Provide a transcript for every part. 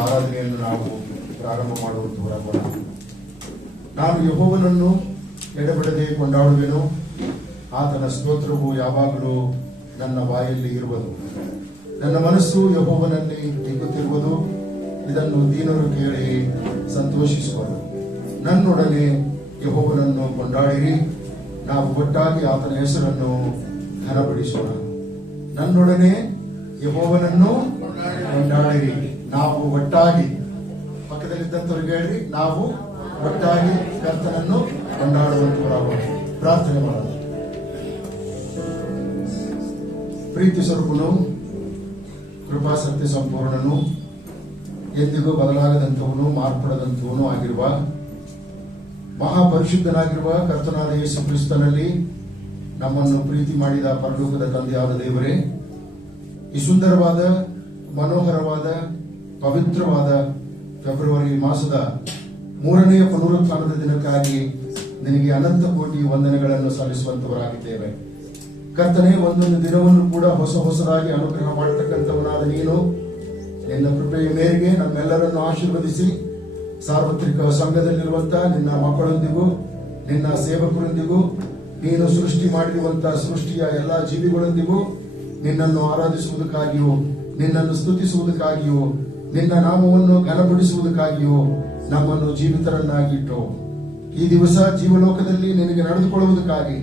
ಆರಾಧನೆಯನ್ನು ನಾವು ಪ್ರಾರಂಭ ಮಾಡುವಂತವರಾಗೋಣ. ನಾನು ಯೆಹೋವನನ್ನು ಎಡೆಬಿಡದೆ ಕೊಂಡಾಡುವೆನು, ಆತನ ಸ್ತೋತ್ರವು ಯಾವಾಗಲೂ ನನ್ನ ಬಾಯಲ್ಲಿ ಇರುವುದು. ನನ್ನ ಮನಸ್ಸು ಯೆಹೋವನಲ್ಲಿ ಹಿಗ್ಗುತ್ತಿರುವುದು, ಇದನ್ನು ದೀನರು ಕೇಳಿ ಸಂತೋಷಿಸುವರು. ನನ್ನೊಡನೆ ಯೆಹೋವನನ್ನು ಕೊಂಡಾಡಿರಿ, ನಾವು ಒಟ್ಟಾಗಿ ಆತನ ಹೆಸರನ್ನು ಘನಪಡಿಸೋಣ. ನನ್ನೊಡನೆ ಯೆಹೋವನನ್ನು ಕೊಂಡಾಡಿರಿ, ನಾವು ಒಟ್ಟಾಗಿ. ಪಕ್ಕದಲ್ಲಿದ್ದಂಥವ್ರಿಗೆ ಹೇಳ್ರಿ, ನಾವು ಒಟ್ಟಾಗಿ ಕರ್ತನನ್ನು ಕೊಂಡಾಡುವಂತವರಾಗೋಣ. ಪ್ರಾರ್ಥನೆ ಮಾಡೋಣ. ಪ್ರೀತಿ ಸ್ವರೂಪನು, ಕೃಪಾ ಸತ್ಯ ಸಂಪೂರ್ಣನು, ಎಂದಿಗೂ ಬದಲಾಗದಂಥವನು, ಮಾರ್ಪಡದಂಥವನು ಆಗಿರುವ ಮಹಾಪರಿಶುದ್ಧನಾಗಿರುವ ಕರ್ತನಾದ ಯೇಸು ಕ್ರಿಸ್ತನಲ್ಲಿ ನಮ್ಮನ್ನು ಪ್ರೀತಿ ಮಾಡಿದ ಪರಲೋಕದ ತಂದೆಯಾದ ದೇವರೇ, ಈ ಸುಂದರವಾದ, ಮನೋಹರವಾದ, ಪವಿತ್ರವಾದ ಫೆಬ್ರವರಿ ಮಾಸದ 3ನೇ ಪುನರುತ್ಥಾನದ ದಿನಕ್ಕಾಗಿ ನಿನಗೆ ಅನಂತ ಕೋಟಿ ವಂದನೆಗಳನ್ನು ಸಲ್ಲಿಸುವಂತವರಾಗಿದ್ದೇವೆ. ಕರ್ತನೆ, ಒಂದೊಂದು ದಿನವನ್ನು ಕೂಡ ಹೊಸದಾಗಿ ಅನುಗ್ರಹ ಮಾಡತಕ್ಕಂಥವನಾದ ನೀನು ನಿನ್ನ ಕೃಪೆಯ ಮೇರೆಗೆ ನಮ್ಮೆಲ್ಲರನ್ನು ಆಶೀರ್ವದಿಸಿ ಸಾರ್ವತ್ರಿಕ ಸಂಘದಲ್ಲಿರುವಂತಹ ನಿನ್ನ ಮಕ್ಕಳೊಂದಿಗೂ ನಿನ್ನ ಸೇವಕರೊಂದಿಗೂ ನೀನು ಸೃಷ್ಟಿ ಮಾಡಿರುವಂತಹ ಸೃಷ್ಟಿಯ ಎಲ್ಲಾ ಜೀವಿಗಳೊಂದಿಗೂ ನಿನ್ನನ್ನು ಆರಾಧಿಸುವುದಕ್ಕಾಗಿಯೂ ನಿನ್ನನ್ನು ಸ್ತುತಿಸುವುದಕ್ಕಾಗಿಯೂ ನಿನ್ನ ನಾಮವನ್ನು ಘನಪಡಿಸುವುದಕ್ಕಾಗಿಯೂ ನಮ್ಮನ್ನು ಜೀವಿತರನ್ನಾಗಿಟ್ಟು ಈ ದಿವಸ ಜೀವಲೋಕದಲ್ಲಿ ನಿನಗೆ ನಡೆದುಕೊಳ್ಳುವುದಕ್ಕಾಗಿ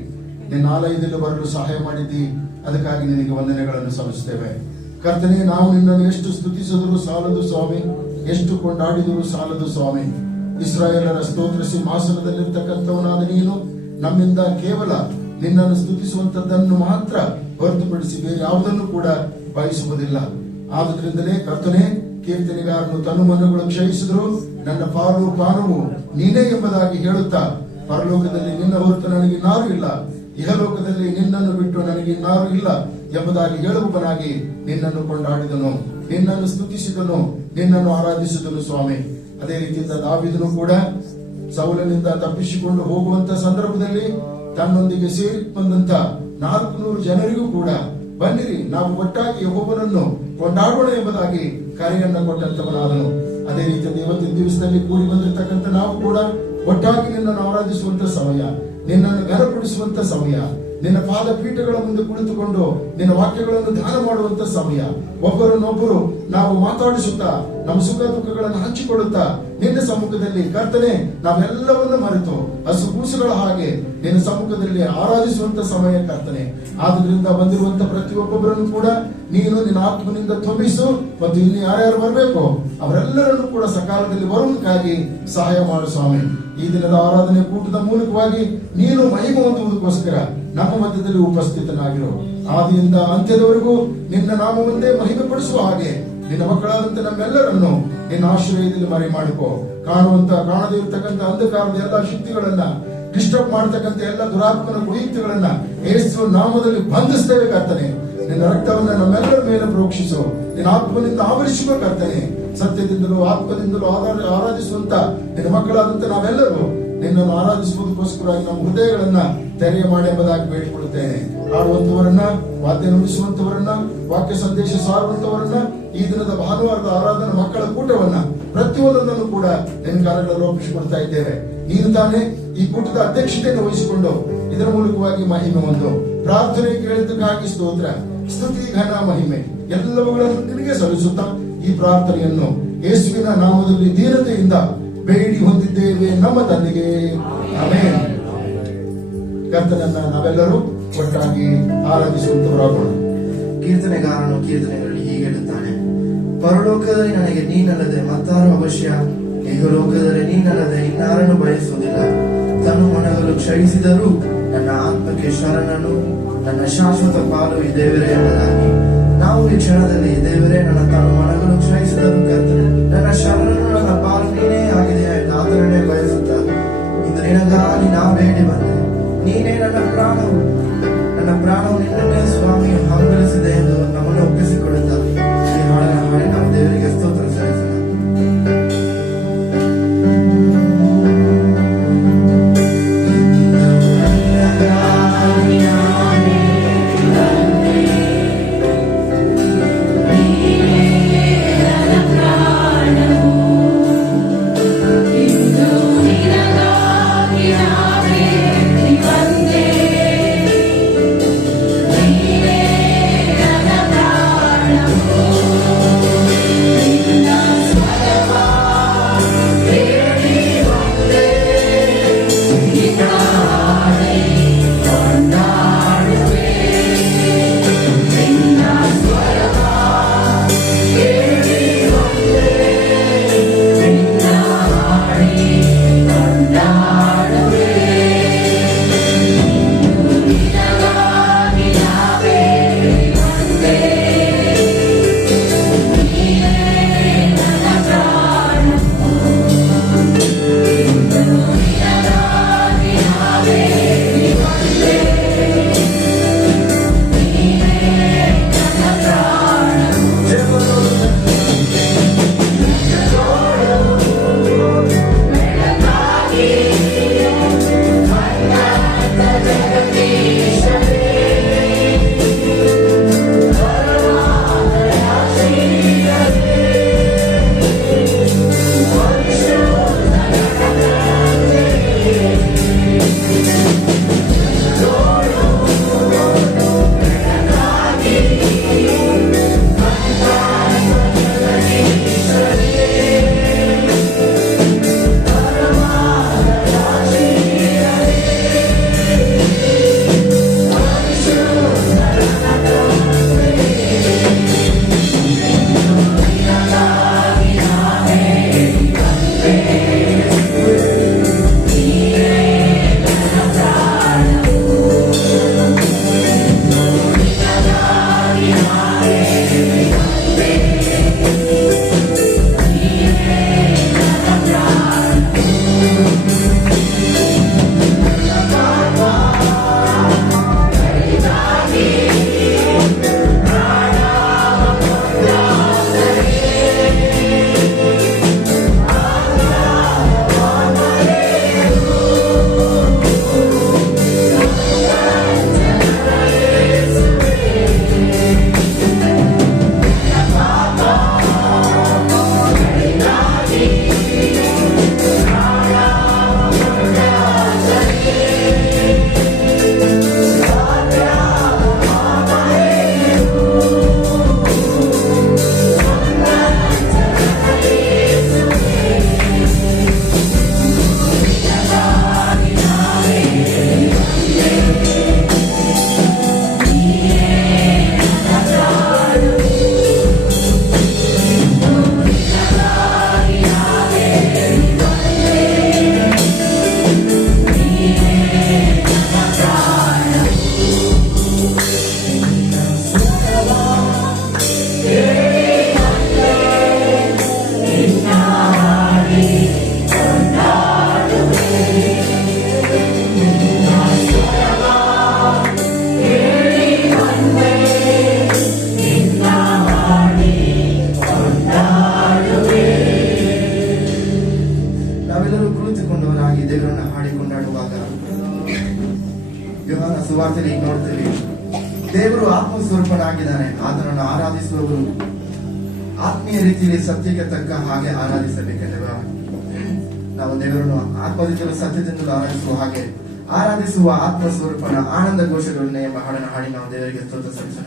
ನಿನ್ನ ಆಲಯದಲ್ಲಿ ಬರಲು ಸಹಾಯ ಮಾಡಿದ್ದಿ. ಅದಕ್ಕಾಗಿ ನಿನಗೆ ವಂದನೆಗಳನ್ನು ಸಲ್ಲಿಸುತ್ತೇವೆ. ಕರ್ತನೆ, ನಾವು ನಿನ್ನನ್ನು ಎಷ್ಟು ಸ್ತುತಿಸಿದರೂ ಸಾಲದು ಸ್ವಾಮಿ, ಎಷ್ಟು ಕೊಂಡಾಡಿದರೂ ಸಾಲದು ಸ್ವಾಮಿ. ಇಸ್ರಾಯೇಲರ ಸ್ತೋತ್ರ ಸಿಂಹಾಸನದಲ್ಲಿರ್ತಕ್ಕಂಥವನಾದ ನೀನು ನಮ್ಮಿಂದ ಕೇವಲ ನಿನ್ನನ್ನು ಸ್ತುತಿಸುವಂತದ್ದನ್ನು ಮಾತ್ರ ಹೊರತುಪಡಿಸಿ ಬೇರೆ ಯಾವುದನ್ನು ಕೂಡ ಬಯಸುವುದಿಲ್ಲ. ಆದುದರಿಂದಲೇ ಕರ್ತನೆ, ಕೀರ್ತನೆಗಾರನು ತನ್ನ ಮನಗಳು ಕ್ಷಯಿಸಿದ್ರು, ನನ್ನ ಪಾಲು ಪಾನವು ನೀನೇ ಎಂಬುದಾಗಿ ಹೇಳುತ್ತಾ, ಪರಲೋಕದಲ್ಲಿ ನಿನ್ನ ಹೊರತು ನನಗೆ ಇನ್ನಾರು ಇಲ್ಲ, ಇಹಲೋಕದಲ್ಲಿ ನಿನ್ನನ್ನು ಬಿಟ್ಟು ನನಗೆ ಇನ್ನಾರು ಇಲ್ಲ ಎಂಬುದಾಗಿ ಹೇಳುವವನಾಗಿ ನಿನ್ನನ್ನು ಕೊಂಡಾಡಿದನು, ನಿನ್ನನ್ನು ಸ್ತುತಿಸಿದನು, ನಿನ್ನನ್ನು ಆರಾಧಿಸಿದನು ಸ್ವಾಮಿ. ಅದೇ ರೀತಿಯಿಂದ ದಾವೀದನು ಕೂಡ ಸೌಲನಿಂದ ತಪ್ಪಿಸಿಕೊಂಡು ಹೋಗುವಂತ ಸಂದರ್ಭದಲ್ಲಿ ತನ್ನೊಂದಿಗೆ ಸೇರಿ ಬಂದಂತ 400 ಜನರಿಗೂ ಕೂಡ ಬನ್ನಿರಿ, ನಾವು ಒಟ್ಟಾಗಿ ಯೆಹೋವನನ್ನು ಕೊಂಡಾಡೋಣ ಎಂಬುದಾಗಿ ಕರೆಯನ್ನ ಕೊಟ್ಟಂತವನಾದನು. ಅದೇ ರೀತಿಯಿಂದ ಇವತ್ತಿನ ದಿವಸದಲ್ಲಿ ಕೂಡಿ ಬಂದಿರತಕ್ಕಂಥ ನಾವು ಕೂಡ ಒಟ್ಟಾಗಿ ನಿನ್ನನ್ನು ಆರಾಧಿಸುವಂತ ಸಮಯ, ನಿನ್ನನ್ನು ಘನಪಡಿಸುವಂತ ಸಮಯ, ನಿನ್ನ ಪಾದ ಪೀಠಗಳ ಮುಂದೆ ಕುಳಿತುಕೊಂಡು ನಿನ್ನ ವಾಕ್ಯಗಳನ್ನು ಧ್ಯಾನ ಮಾಡುವಂತ ಸಮಯ, ಒಬ್ಬರನ್ನೊಬ್ಬರು ನಾವು ಮಾತಾಡಿಸುತ್ತಾ ನಮ್ಮ ಸುಖ ದುಃಖಗಳನ್ನು ಹಂಚಿಕೊಳ್ಳುತ್ತಾ ನಿನ್ನ ಸಮ್ಮುಖದಲ್ಲಿ ಕರ್ತನೆ ನಾವೆಲ್ಲವನ್ನು ಮರೆತು ಹಸುಗೂಸುಗಳ ಹಾಗೆ ನಿನ್ನ ಸಮ್ಮುಖದಲ್ಲಿ ಆರಾಧಿಸುವಂತ ಸಮಯ ಕರ್ತನೆ. ಆದ್ರಿಂದ ಬಂದಿರುವಂತ ಪ್ರತಿಯೊಬ್ಬೊಬ್ಬರನ್ನು ಕೂಡ ನೀನು ನಿನ್ನ ಆತ್ಮನಿಂದ ತುಂಬಿಸು, ಮತ್ತು ಇನ್ನು ಯಾರ್ಯಾರು ಬರಬೇಕು ಅವರೆಲ್ಲರನ್ನು ಕೂಡ ಸಕಾಲದಲ್ಲಿ ಬರುವುದಕ್ಕಾಗಿ ಸಹಾಯ ಮಾಡು ಸ್ವಾಮಿ. ಈ ದಿನದ ಆರಾಧನೆ ಕೂಟದ ಮೂಲಕವಾಗಿ ನೀನು ಮಹಿಮೆ ಹೊಂದುವುದಕ್ಕೋಸ್ಕರ ನಮ್ಮ ಮಧ್ಯದಲ್ಲಿ ಉಪಸ್ಥಿತನಾಗಿರು. ಆದಿಯಿಂದ ಅಂತ್ಯದವರೆಗೂ ನಿನ್ನ ನಾಮವನ್ನೇ ಮಹಿಮೆ ಪಡಿಸುವ ಹಾಗೆ ನಿನ್ನ ಮಕ್ಕಳಾದಂತೆ ನಮ್ಮೆಲ್ಲರನ್ನು ನಿನ್ನ ಆಶ್ರಯದಲ್ಲಿ ಮರೆ ಮಾಡಿಕೋ. ಕಾಣದೇ ಇರತಕ್ಕಂಥ ಅಂಧಕಾರದ ಎಲ್ಲ ಶಕ್ತಿಗಳನ್ನ, ಡಿಸ್ಟರ್ಬ್ ಮಾಡತಕ್ಕಂಥ ಎಲ್ಲ ದುರಾತ್ಮನ ಕುಯುಕ್ತಿಗಳನ್ನ ಯೇಸುವಿನ ನಾಮದಲ್ಲಿ ಬಂಧಿಸ್ತೇವೆ ಕರ್ತನೆ. ನಿನ್ನ ರಕ್ತವನ್ನ ನಮ್ಮೆಲ್ಲರ ಮೇಲೆ ಪ್ರೋಕ್ಷಿಸು, ನಿನ್ನ ಆತ್ಮನಿಂದ ಆವರಿಸುವ ಕರ್ತನೆ. ಸತ್ಯದಿಂದಲೂ ಆತ್ಮದಿಂದಲೂ ಆರಾಧಿಸುವಂತ ನಿನ್ನ ಮಕ್ಕಳಾದಂತ ನಾವೆಲ್ಲರೂ ನಿನ್ನನ್ನು ಆರಾಧಿಸುವುದಕ್ಕೋಸ್ಕರವಾಗಿ ನಮ್ಮ ಹೃದಯಗಳನ್ನ ತೆರೆಯ ಮಾಡಿ ಎಂಬುದಾಗಿ ಬೇಡಿಕೊಳ್ಳುತ್ತೇನೆ. ಆಡುವಂತವರನ್ನ, ವಾದ್ಯ ನುಡಿಸುವಂತವರನ್ನ, ವಾಕ್ಯ ಸಂದೇಶ ಸಾರುವಂತವರನ್ನ, ಈ ದಿನದ ಭಾನುವಾರದ ಆರಾಧನಾ ಮಕ್ಕಳ ಕೂಟವನ್ನ ಪ್ರತಿಯೊಂದನ್ನು ಕೂಡ ನಿನ್ನ ಕಾರ್ಯಗಳಲ್ಲಿ ಒಪ್ಪಿಸಿಕೊಡ್ತಾ ಇದ್ದೇವೆ. ನೀನು ತಾನೇ ಈ ಕೂಟದ ಅಧ್ಯಕ್ಷತೆಯನ್ನು ವಹಿಸಿಕೊಂಡು ಇದರ ಮೂಲಕವಾಗಿ ಮಹಿಮೆ ಹೊಂದು ಪ್ರಾರ್ಥನೆ ಕೇಳಿದ್ದಕ್ಕಾಗಿ ಸ್ತೋತ್ರ, ಸ್ತುತಿ, ಘನ, ಮಹಿಮೆ ಎಲ್ಲವುಗಳನ್ನು ನಿನಗೆ ಸಲ್ಲಿಸುತ್ತಾ ಈ ಪ್ರಾರ್ಥನೆಯನ್ನು ಯೇಸುವಿನ ನಾಮದಲ್ಲಿ ದೀನತೆಯಿಂದ ಬೇಡಿ ಹೊಂದಿದ್ದೇವೆ ನಮ್ಮ ತಂದೆಗೆ, ಆಮೆನ್. ಕರ್ತನನ್ನ ನಾವೆಲ್ಲರೂ ಒಟ್ಟಾಗಿ ಆರಾಧಿಸುವಂತವರಾಗೋಣ. ಕೀರ್ತನೆಗಾರನು ಕೀರ್ತನೆಗಳಲ್ಲಿ ಹೀಗೆ ಹೇಳುತ್ತಾನೆ: ಪರಲೋಕದಲ್ಲಿ ನನಗೆ ನೀನಲ್ಲದೆ ಮತ್ತಾರು ಅವಶ್ಯ, ಇಹಲೋಕದಲ್ಲಿ ನೀನಲ್ಲದೆ ಇನ್ನಾರನ್ನು ಬಯಸುವುದಿಲ್ಲ. ತನ್ನ ಮನಗಳು ಕ್ಷಯಿಸಿದರೂ ನನ್ನ ಆತ್ಮಕ್ಕೆ ಶರಣನು, ನನ್ನ ಶಾಶ್ವತ ಪಾಲು ಈ ದೇವರೇ ಎಂಬುದಾಗಿ ನಾವು ಈ ಕ್ಷಣದಲ್ಲಿ ದೇವರೇ ನನ್ನ ತನ್ನ ಮನಗಳು ಕ್ಷಯಿಸಿದರು ಕರ್ತನೆ, ನನ್ನ ಶರಣನು, ನನ್ನ ಪಾಲು ನೀನೇ ಆಗಿದೆ ಎಂದು ಆತನನ್ನೇ ಬಯಸುತ್ತಾರೆ. ಇಂದು ನಿನಗಾಗಿ ನಾ ಬೇಡಿ ಬಂದೆ, ನೀನೇ ನನ್ನ ಪ್ರಾಣವು ನಿನ್ನನ್ನೇ ಸ್ವಾಮಿ ಹಂಬಲಿಸಿದೆ ಎಂದು ನಮ್ಮನ್ನು ಒಪ್ಪಿಸಿಕೊಡುತ್ತಾರೆ. ಈ ಹಾಡನ್ನು ಹಾಡಿ ನಾವು ದೇವರಿಗೆ ಸ್ತೋತ್ರ ಸಲ್ಲಿಸೋಣ. Yeah. ಸುವಾರ್ತೆಯಲ್ಲಿ ನೋಡ್ತೇವೆ, ದೇವರು ಆತ್ಮಸ್ವರೂಪನಾಗಿದ್ದಾನೆ. ಆತನನ್ನು ಆರಾಧಿಸುವವರು ಆತ್ಮೀಯ ರೀತಿಯಲ್ಲಿ ಸತ್ಯಕ್ಕೆ ತಕ್ಕ ಹಾಗೆ ಆರಾಧಿಸಬೇಕೆಂದರೆ ನಾವು ದೇವರನ್ನು ಆತ್ಮದಿಂದಲೂ ಸತ್ಯದಿಂದಲೂ ಆರಾಧಿಸುವ ಹಾಗೆ ಆರಾಧಿಸುವ ಆತ್ಮಸ್ವರೂಪನ ಆನಂದ ಘೋಷಗಳನ್ನೇ ಎಂಬ ಹಾಡನ್ನು ಹಾಡಿ ನಾವು ದೇವರಿಗೆ ಸ್ತೋತ್ರ ಸಲ್ಲಿಸೋಣ.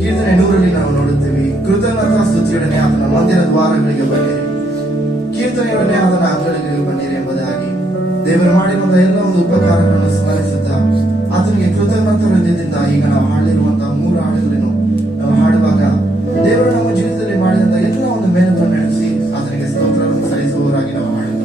ಕೀರ್ತನೆ 100ರಲ್ಲಿ ನಾವು ನೋಡುತ್ತೇವೆ, ಕೃತಜ್ಞತಾ ಸ್ತುತಿಯೊಡನೆ ಆತನ ಮಂದಿರ ದ್ವಾರಗಳಿಗೆ ಬನ್ನಿರಿ, ಕೀರ್ತನೆಯೊಡನೆ ಆತನ ಅಂಗಳಗಳಿಗೆ ಬನ್ನಿರಿ ಎಂಬುದಾಗಿ ದೇವರು ಮಾಡಿರುವಂತಹ ಎಲ್ಲ ಒಂದು ಉಪಕಾರಗಳನ್ನು ಸ್ಮರಿಸುತ್ತಾ ಆತನಿಗೆ ಕೃತಜ್ಞತಾ ಹೃದಯದಿಂದ ಈಗ ನಾವು ಹಾಡಿರುವಂತಹ 3 ಹಾಡುಗಳನ್ನು ನಾವು ಹಾಡುವಾಗ ದೇವರು ನಮ್ಮ ಜೀವಿತದಲ್ಲಿ ಮಾಡಿದಂತಹ ಎಲ್ಲ ಒಂದು ಮೇಲುಗಳನ್ನು ನೆನೆಸಿ ಆತನಿಗೆ ಸ್ತೋತ್ರವನ್ನು ಸಲ್ಲಿಸುವವರಾಗಿ ನಾವು ಹಾಡೋಣ.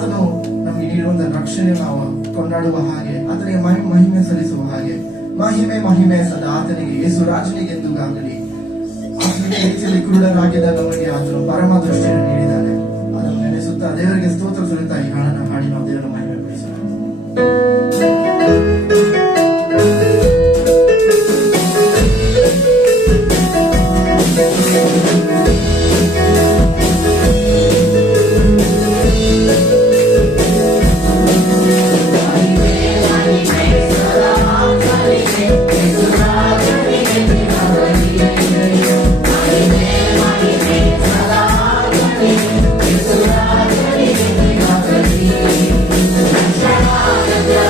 ಆತನು ನಮಗೆ ನೀಡುವಂತ ರಕ್ಷಣೆ ನಾವು ಕೊಂಡಾಡುವ ಹಾಗೆ, ಆತನಿಗೆ ಮಹಿಮೆ ಸಲ್ಲಿಸುವ ಹಾಗೆ, ಮಹಿಮೆ ಸದ ಆತನಿಗೆ, ಯೇಸು ರಾಜನಿಗೆ ಎಂದುಗಾಗಲಿ. ಆತನಿಗೆ ರೀತಿಯಲ್ಲಿ ಕುರುಡರಾಗಿದ್ದ ನಮಗೆ ಆತನು ಪರಮ ದೃಷ್ಟಿಯನ್ನು ನೀಡಿದ್ದಾನೆ. ಅದನ್ನು ನೆನೆಸುತ್ತಾ ದೇವರಿಗೆ ಸ್ತೋತ್ರ ಸಲ್ಲಿಸುತ್ತಾ ಈ ಹಾಡನ್ನು ಹಾಡಿ ನಾವು ದೇವರ ಮಹಿಮೆ ಪಡಿಸೋಣ. Yeah.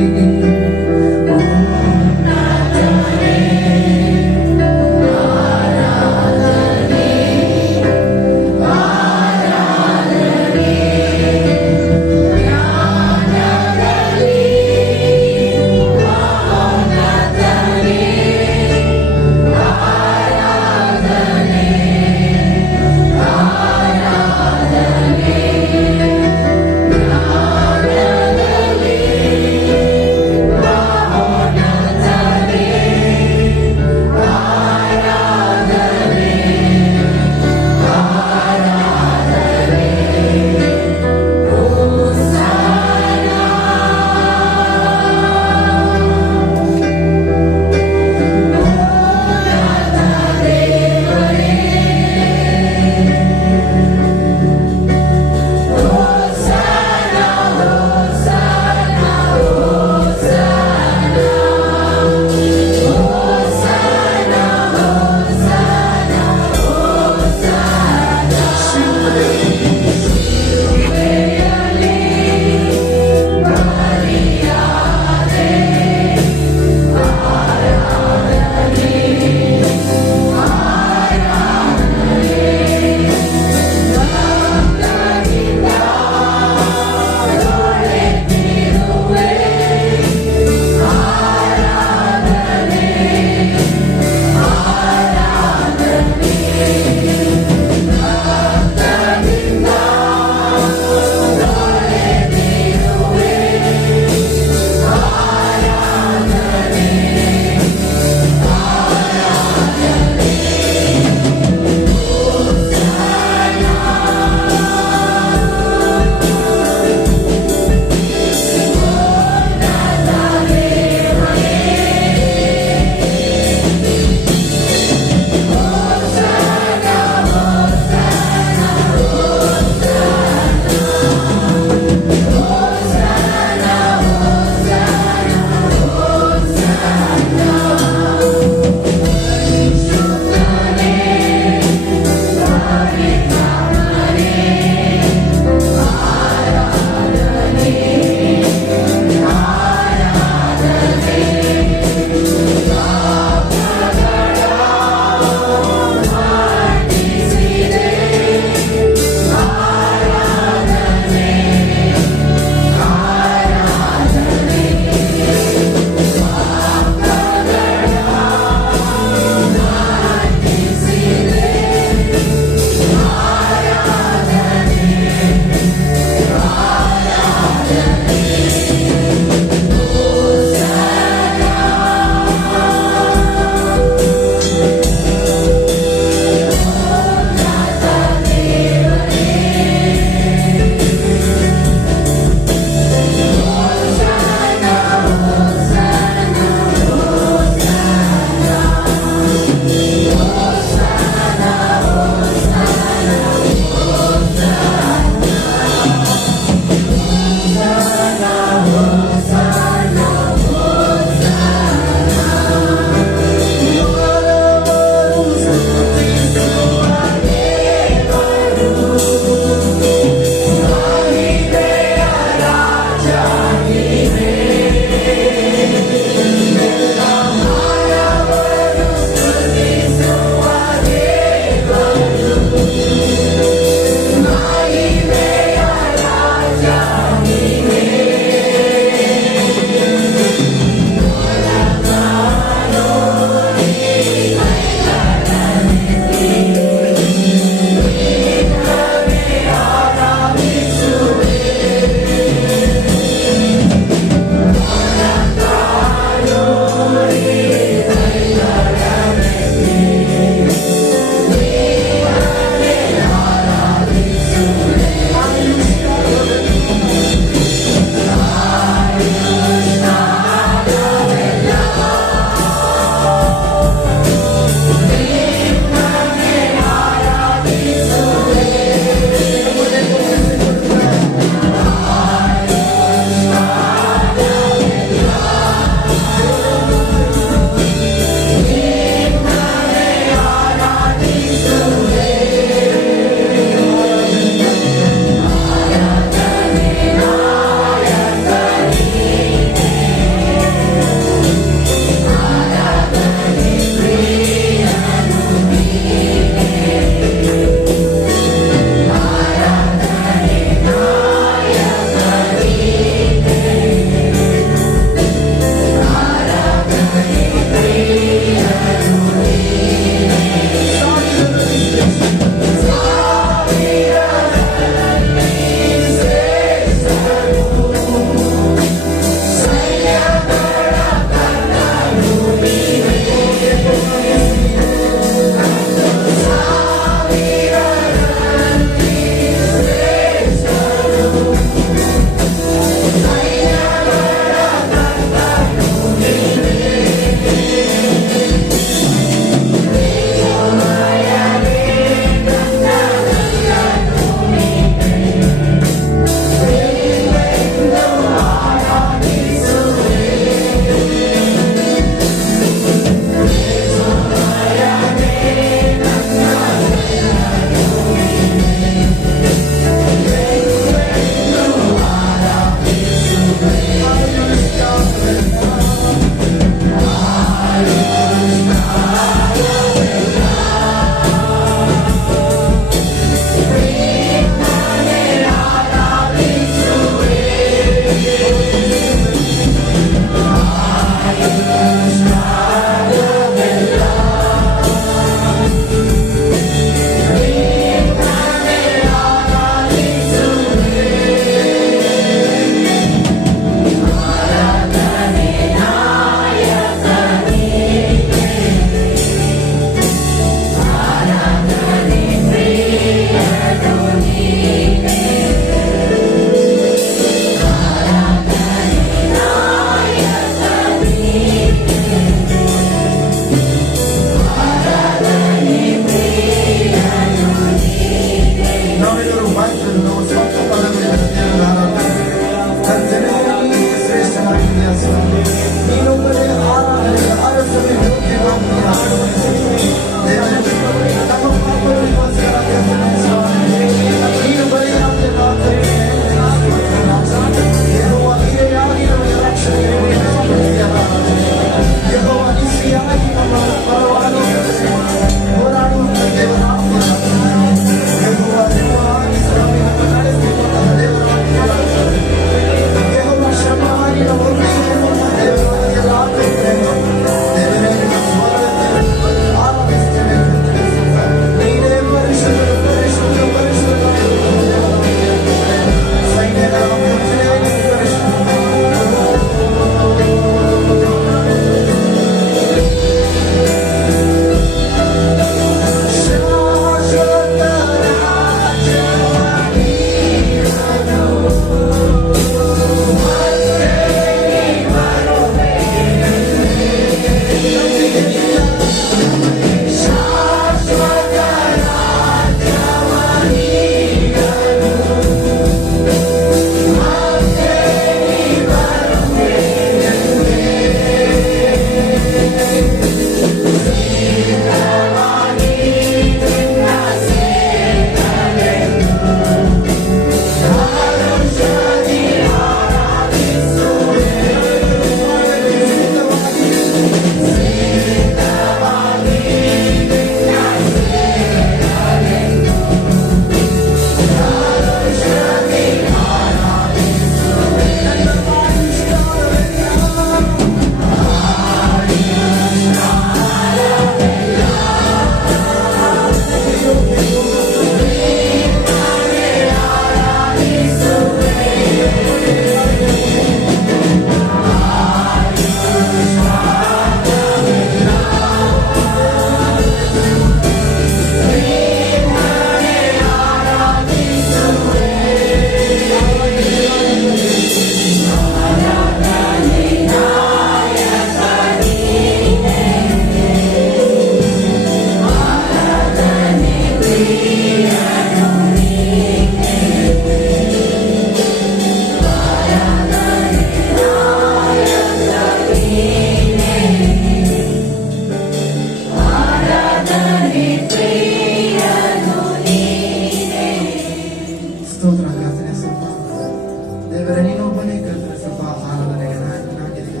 ದೇವರೇ ನೀನೊಬ್ಬನೇ ಕರ್ತನೆ ಸ್ವಲ್ಪ ಆರಾಧನೆಗೆ ನಾಯಕನಾಗಿದೆಯಾ,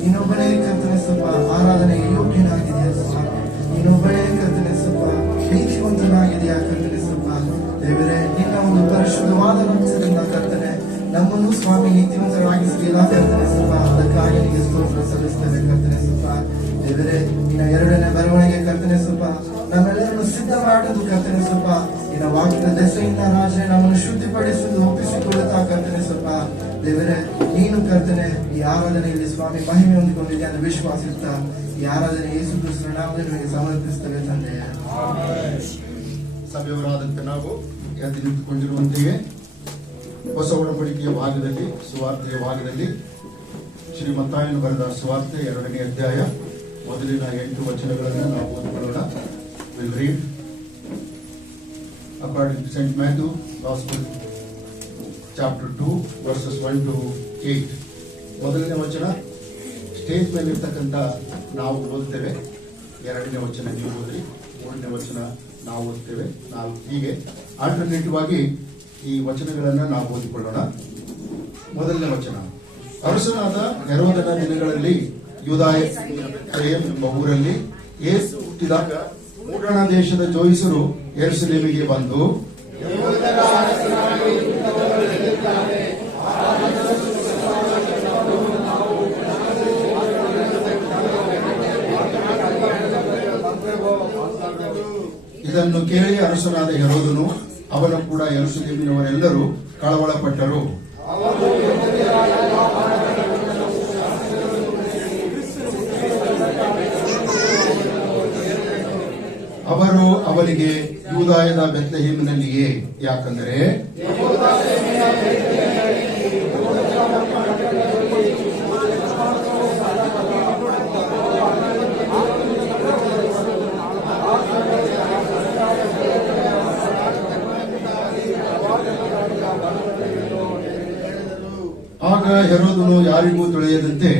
ನೀನೊಬ್ಬನೇ ಕರ್ತನೆ ಸ್ವಲ್ಪ ಆರಾಧನೆಗೆ ಯೋಗ್ಯನಾಗಿದೆಯಾ ಸ್ವಾಮಿ, ನೀನೊಬ್ಬನೇ ಕರ್ತನೆ ಸ್ವಲ್ಪ ನೀತಿವಂತನಾಗಿದೆಯಾ ಕರ್ತನೆ ಸ್ವಲ್ಪ ದೇವರೇ ನಿನ್ನ ಒಂದು ಪರಿಶುದ್ಧವಾದ ರಕ್ತದಿಂದ ಕರ್ತನೆ ನಮ್ಮನ್ನು ಸ್ವಾಮಿ ನೀತಿವಂತರಾಗಿಸಲಿಲ್ಲ ಕರ್ತನೆ ಸ್ವಲ್ಪ ಅದಕ್ಕಾಗಿ ನಿಮಗೆ ಸ್ತೋತ್ರ ಸಲ್ಲಿಸ್ತೇವೆ ಕರ್ತನೆ ಸ್ವಲ್ಪ ದೇವರೇ ನಿನ್ನ ಎರಡನೇ ಬರವಣಿಗೆ ಕರ್ತನೆ ಸ್ವಲ್ಪ ನಮ್ಮೆಲ್ಲರನ್ನು ಸಿದ್ಧ ಮಾಡುವುದು ಕರ್ತನೆ ಸ್ವಲ್ಪ ನಿನ್ನ ವಾಕ್ಯದ ದೆಸೆಯಿಂದ ರಾಜ ನಮ್ಮನ್ನು ಶುದ್ಧಿಪಡಿಸುವುದು ಒಪ್ಪಿಸಿಕೊಳ್ಳುತ್ತಾ ಕರ್ತನೆ ಸ್ವಲ್ಪ ದೇವರೇ ನೀನು ಕರ್ತನೆ ಈ ಆರಾಧನೆಯಲ್ಲಿ ಸ್ವಾಮಿ ಮಹಿಮೆ ಹೊಂದಿಕೊಂಡಿದೆ ಅಂತ ವಿಶ್ವಾಸಿಸುತ್ತಾ ಈ ಆರಾಧನೆ ಯೇಸು ಕ್ರಿಸ್ತನ ನಾಮದಲ್ಲಿ ನಿಮಗೆ ಸಮರ್ಪಿಸುತ್ತೇವೆ ತಂದೆಯ. ಸಭೆಯವರಾದಂತೆ ನಾವು ಎದ್ದು ನಿಂತುಕೊಂಡಿರುವಂತೆಯೇ ಹೊಸ ಒಡಂಬಡಿಕೆಯ ಭಾಗದಲ್ಲಿ ಸುವಾರ್ತೆಯ ಭಾಗದಲ್ಲಿ ಶ್ರೀ ಮತ್ತಾಯನು ಬರೆದ ಸುವಾರ್ತೆ 2ನೇ ಅಧ್ಯಾಯ ಮೊದಲಿನ 8 ವಚನಗಳನ್ನು ನಾವು ಓದಿಕೊಳ್ಳೋಣ. Will read according to saint Matthew gospel chapter 2 verses 1 to 8. ಮೊದಲನೇ ವಚನ ಸ್ಟೇಜ್ ಮೇಲೆ ಇರ್ತಕ್ಕಂಥ ನಾವು ಓದ್ತೇವೆ, 2ನೇ ವಚನ ನೀವು ಓದ್ರಿ, 3ನೇ ವಚನ ನಾವು ಓದ್ತೇವೆ. ನಾವು ಹೀಗೆ ಆಲ್ಟರ್ನೇಟಿವ್ ಆಗಿ ಈ ವಚನಗಳನ್ನ ನಾವು ಓದಿಕೊಳ್ಳೋಣ. ಮೊದಲನೇ ವಚನ. ಅರಸನಾದ ಹೆರೋದನ ದಿನಗಳಲ್ಲಿ ಯೂದಾಯ ಎಂಬ ಊರಲ್ಲಿ ಯೇಸು ಹುಟ್ಟಿದಾಗ ಮೂಡಣ ದೇಶದ ಜೋಯಿಸರು ಯೆರೂಸಲೇಮಿಗೆ ಬಂದು ಇದನ್ನು ಕೇಳಿ ಅರಸನಾದ ಹೆರೋದನು ಅವನ ಕೂಡ ಯೆರೂಸಲೇಮಿನವರೆಲ್ಲರೂ ಕಳವಳಪಟ್ಟರು. ಅವರು ಅವನಿಗೆ ಯೂದಾಯದ ಬೆತ್ಲೆಹೇಮಿನಲ್ಲಿಯೇ, ಯಾಕಂದರೆ ಆಗ ಹೆರೋದನು ಯಾರಿಗೂ ತಿಳಿಯದಂತೆ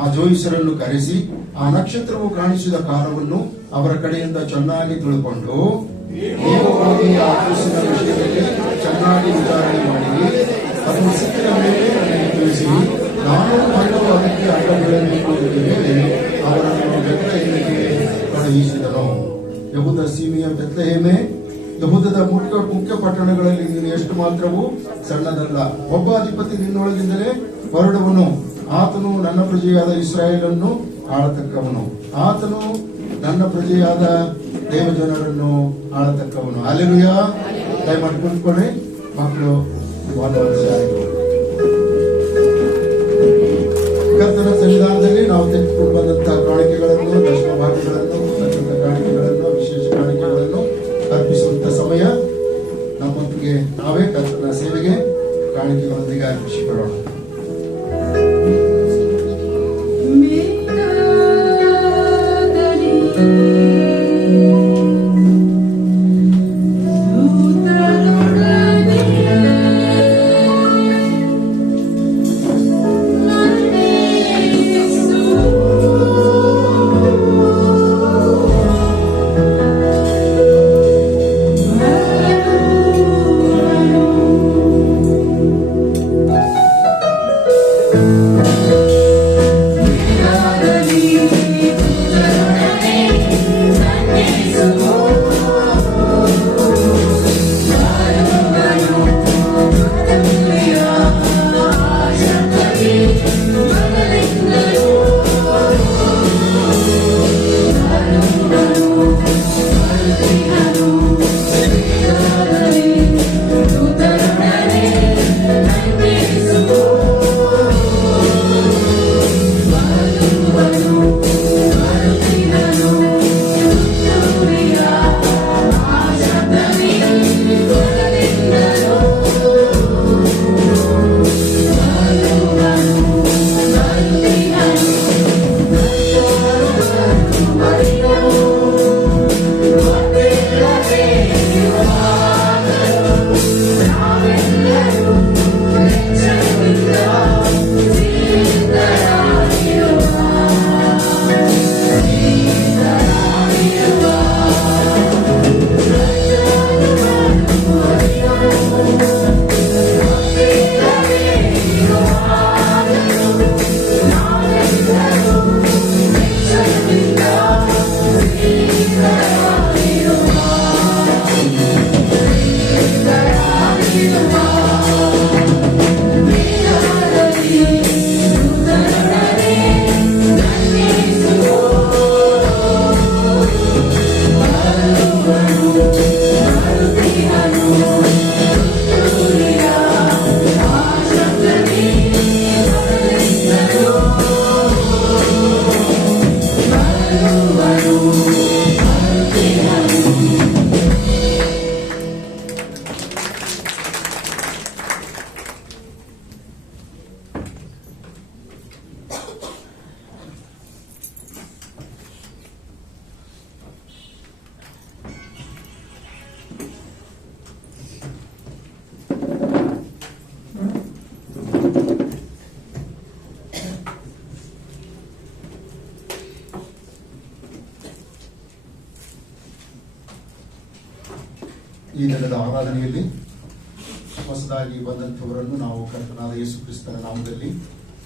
ಆ ಜೋಯಿಸರನ್ನು ಕರೆಸಿ ಆ ನಕ್ಷತ್ರವು ಕಾಣಿಸಿದ ಕಾಲವನ್ನು ಅವರ ಕಡೆಯಿಂದ ಚೆನ್ನಾಗಿ ತಿಳ್ಕೊಂಡು, ನೀವು ಹೋಗಿ ಆ ಕೂಸಿನ ವಿಷಯದಲ್ಲಿ ಚೆನ್ನಾಗಿ ವಿಚಾರಣೆ ಮಾಡಿ ಅದನ್ನು ಸಿಕ್ಕಿದ ಮೇಲೆ ನನಗೆ ತಿಳಿಸಿ, ನಾನು ಮರಳು ಅದಕ್ಕೆ ಅಡ್ಡ ಬೀಳಬೇಕು ಎಂದ ಮೇಲೆ ಅವರನ್ನು ಬೆತ್ಲೆಹೇಮಿಗೆ ಕಳುಹಿಸಿದನು. ಯೆಹೂದ ಸೀಮೆಯ ಬೆತ್ಲೆಹೇಮೆ, ಯೆಹೂದದ ಮುಖ್ಯ ಪಟ್ಟಣಗಳಲ್ಲಿ ನೀನು ಎಷ್ಟು ಮಾತ್ರವೂ ಸಣ್ಣದಲ್ಲ. ಒಬ್ಬ ಅಧಿಪತಿ ನಿನ್ನೊಳಗಿಂದಲೇ ಹೊರಡುವನು, ಆತನು ನನ್ನ ಪ್ರಜೆಯಾದ ಇಸ್ರಾಯೇಲನ್ನು ಆಳತಕ್ಕವನು, ಆತನು ನನ್ನ ಪ್ರಜೆಯಾದ ದೇವಜನರನ್ನು ಆಳತಕ್ಕವನು. ಹಲ್ಲೆಲೂಯಾ. ದಯಮಾಡಿ ಕುಳಿತುಕೊಳ್ಳಿ ಮಕ್ಕಳು. ಕರ್ತನ ಸನ್ನಿಧಾನದಲ್ಲಿ ನಾವು ತೆಗೆದುಕೊಂಡು ಬಂದಂತಹ ಕಾಣಿಕೆಗಳನ್ನು, ದಶಮ ಭಾಗಗಳನ್ನು, ಕಾಣಿಕೆಗಳನ್ನು, ವಿಶೇಷ ಕಾಣಿಕೆಗಳನ್ನು ಅರ್ಪಿಸುವಂತ ಸಮಯ. ನಮ್ಮೊಂದಿಗೆ ನಾವೇ ಕರ್ತನ ಸೇವೆಗೆ ಕಾಣಿಕೆಗಳೊಂದಿಗೆ ಅರ್ಪಿಸಿಕೊಳ್ಳೋಣ. ಈ ದಿನದ ಆರಾಧನೆಯಲ್ಲಿ ಹೊಸದಾಗಿ ಬಂದಂಥವರನ್ನು ನಾವು ಕರ್ತನಾದ ಯೇಸು ಕ್ರಿಸ್ತನ ನಾಮದಲ್ಲಿ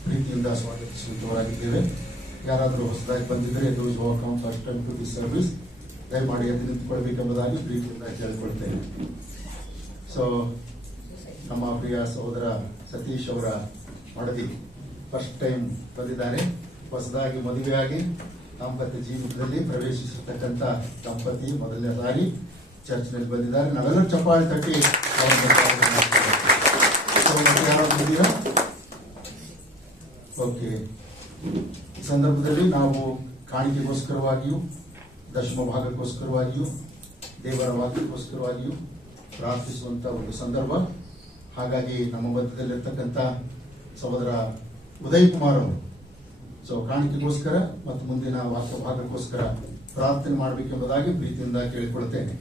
ಪ್ರೀತಿಯಿಂದ ಸ್ವಾಗತಿಸುವಂತವರಾಗಿದ್ದೇವೆ. ಯಾರಾದರೂ ಹೊಸದಾಗಿ ಬಂದಿದ್ದರೆ those who come first time to the service ದಯಮಾಡಿ ಎದ್ದು ನಿಂತುಕೊಳ್ಬೇಕೆಂಬುದಾಗಿ ಪ್ರೀತಿಯಿಂದ ಕೇಳಿಕೊಳ್ತೇನೆ. ಸೊ ನಮ್ಮ ಪ್ರಿಯ ಸಹೋದರ ಸತೀಶ್ ಅವರ ಮಡದಿ ಫಸ್ಟ್ ಟೈಮ್ ಬಂದಿದ್ದಾರೆ. ಹೊಸದಾಗಿ ಮದುವೆಯಾಗಿ ದಾಂಪತ್ಯ ಜೀವಿತದಲ್ಲಿ ಪ್ರವೇಶಿಸಿರ್ತಕ್ಕಂಥ ದಂಪತಿ ಮೊದಲನೇ ಸಾರಿ ಚರ್ಚ್ನಲ್ಲಿ ಬಂದಿದ್ದಾರೆ. ನಾವೆಲ್ಲರೂ ಚಪ್ಪಾಳೆ ತಟ್ಟಿ ಓಕೆ. ಈ ಸಂದರ್ಭದಲ್ಲಿ ನಾವು ಕಾಣಿಕೆಗೋಸ್ಕರವಾಗಿಯೂ ದಶಮ ಭಾಗಕ್ಕೋಸ್ಕರವಾಗಿಯೂ ದೇವರ ವಾಕ್ಯಕ್ಕೋಸ್ಕರವಾಗಿಯೂ ಪ್ರಾರ್ಥಿಸುವಂತ ಒಂದು ಸಂದರ್ಭ. ಹಾಗಾಗಿ ನಮ್ಮ ಮಧ್ಯದಲ್ಲಿರ್ತಕ್ಕಂಥ ಸಹೋದರ ಉದಯ್ ಕುಮಾರ್ ಅವರು ಕಾಣಿಕೆಗೋಸ್ಕರ ಮತ್ತು ಮುಂದಿನ ವಾಕ್ಯ ಭಾಗಕ್ಕೋಸ್ಕರ ಪ್ರಾರ್ಥನೆ ಮಾಡಬೇಕೆಂಬುದಾಗಿ ಪ್ರೀತಿಯಿಂದ ಕೇಳಿಕೊಳ್ಳುತ್ತೇನೆ.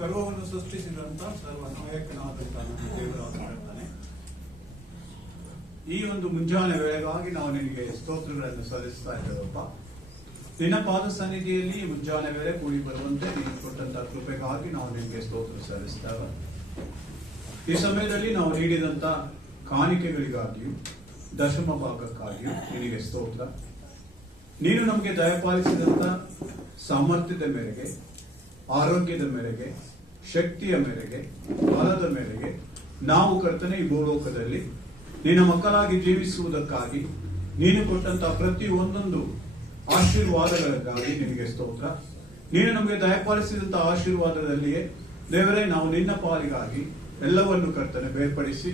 ಸರ್ವವನ್ನು ಸೃಷ್ಟಿಸಿದಂತ ಸರ್ವನಾಯಕನಾದ ದೇವರಾಗಿರ್ತಾನೆ. ಈ ಒಂದು ಮುಂಜಾನೆ ವೇಳೆಗಾಗಿ ನಾವು ನಿನಗೆ ಸ್ತೋತ್ರಗಳನ್ನು ಸಲ್ಲಿಸ್ತಾ ಇದ್ದೇವಪ್ಪ. ನಿನ್ನ ಪಾದ ಸನ್ನಿಧಿಯಲ್ಲಿ ಮುಂಜಾನೆ ವೇಳೆ ಕೂಡಿ ಬರುವಂತೆ ನೀನು ಕೊಟ್ಟಂತ ಕೃಪೆಗಾಗಿ ನಾವು ನಿನಗೆ ಸ್ತೋತ್ರ ಸಲ್ಲಿಸ್ತೇವೆ. ಈ ಸಮಯದಲ್ಲಿ ನಾವು ನೀಡಿದಂತ ಕಾಣಿಕೆಗಳಿಗಾಗಿಯೂ ದಶಮ ಭಾಗಕ್ಕಾಗಿಯೂ ನಿನಗೆ ಸ್ತೋತ್ರ. ನೀನು ನಮಗೆ ದಯಪಾಲಿಸಿದಂತ ಸಾಮರ್ಥ್ಯದ ಮೇರೆಗೆ, ಆರೋಗ್ಯದ ಮೇರೆಗೆ, ಶಕ್ತಿಯ ಮೇರೆಗೆ, ಬಲದ ಮೇರೆಗೆ ನಾವು ಕರ್ತನೆ ಈ ಭೂಲೋಕದಲ್ಲಿ ನಿನ್ನ ಮಕ್ಕಳಾಗಿ ಜೀವಿಸುವುದಕ್ಕಾಗಿ ನೀನು ಕೊಟ್ಟಂತ ಪ್ರತಿ ಒಂದೊಂದು ಆಶೀರ್ವಾದಗಳಿಗಾಗಿ ನಿನಗೆ ಸ್ತೋತ್ರ. ನೀನು ನಮಗೆ ದಯಪಾಲಿಸಿದಂತ ಆಶೀರ್ವಾದದಲ್ಲಿಯೇ ದೇವರೇ ನಾವು ನಿನ್ನ ಪಾಲಿಗಾಗಿ ಎಲ್ಲವನ್ನು ಕರ್ತನೆ ಬೇರ್ಪಡಿಸಿ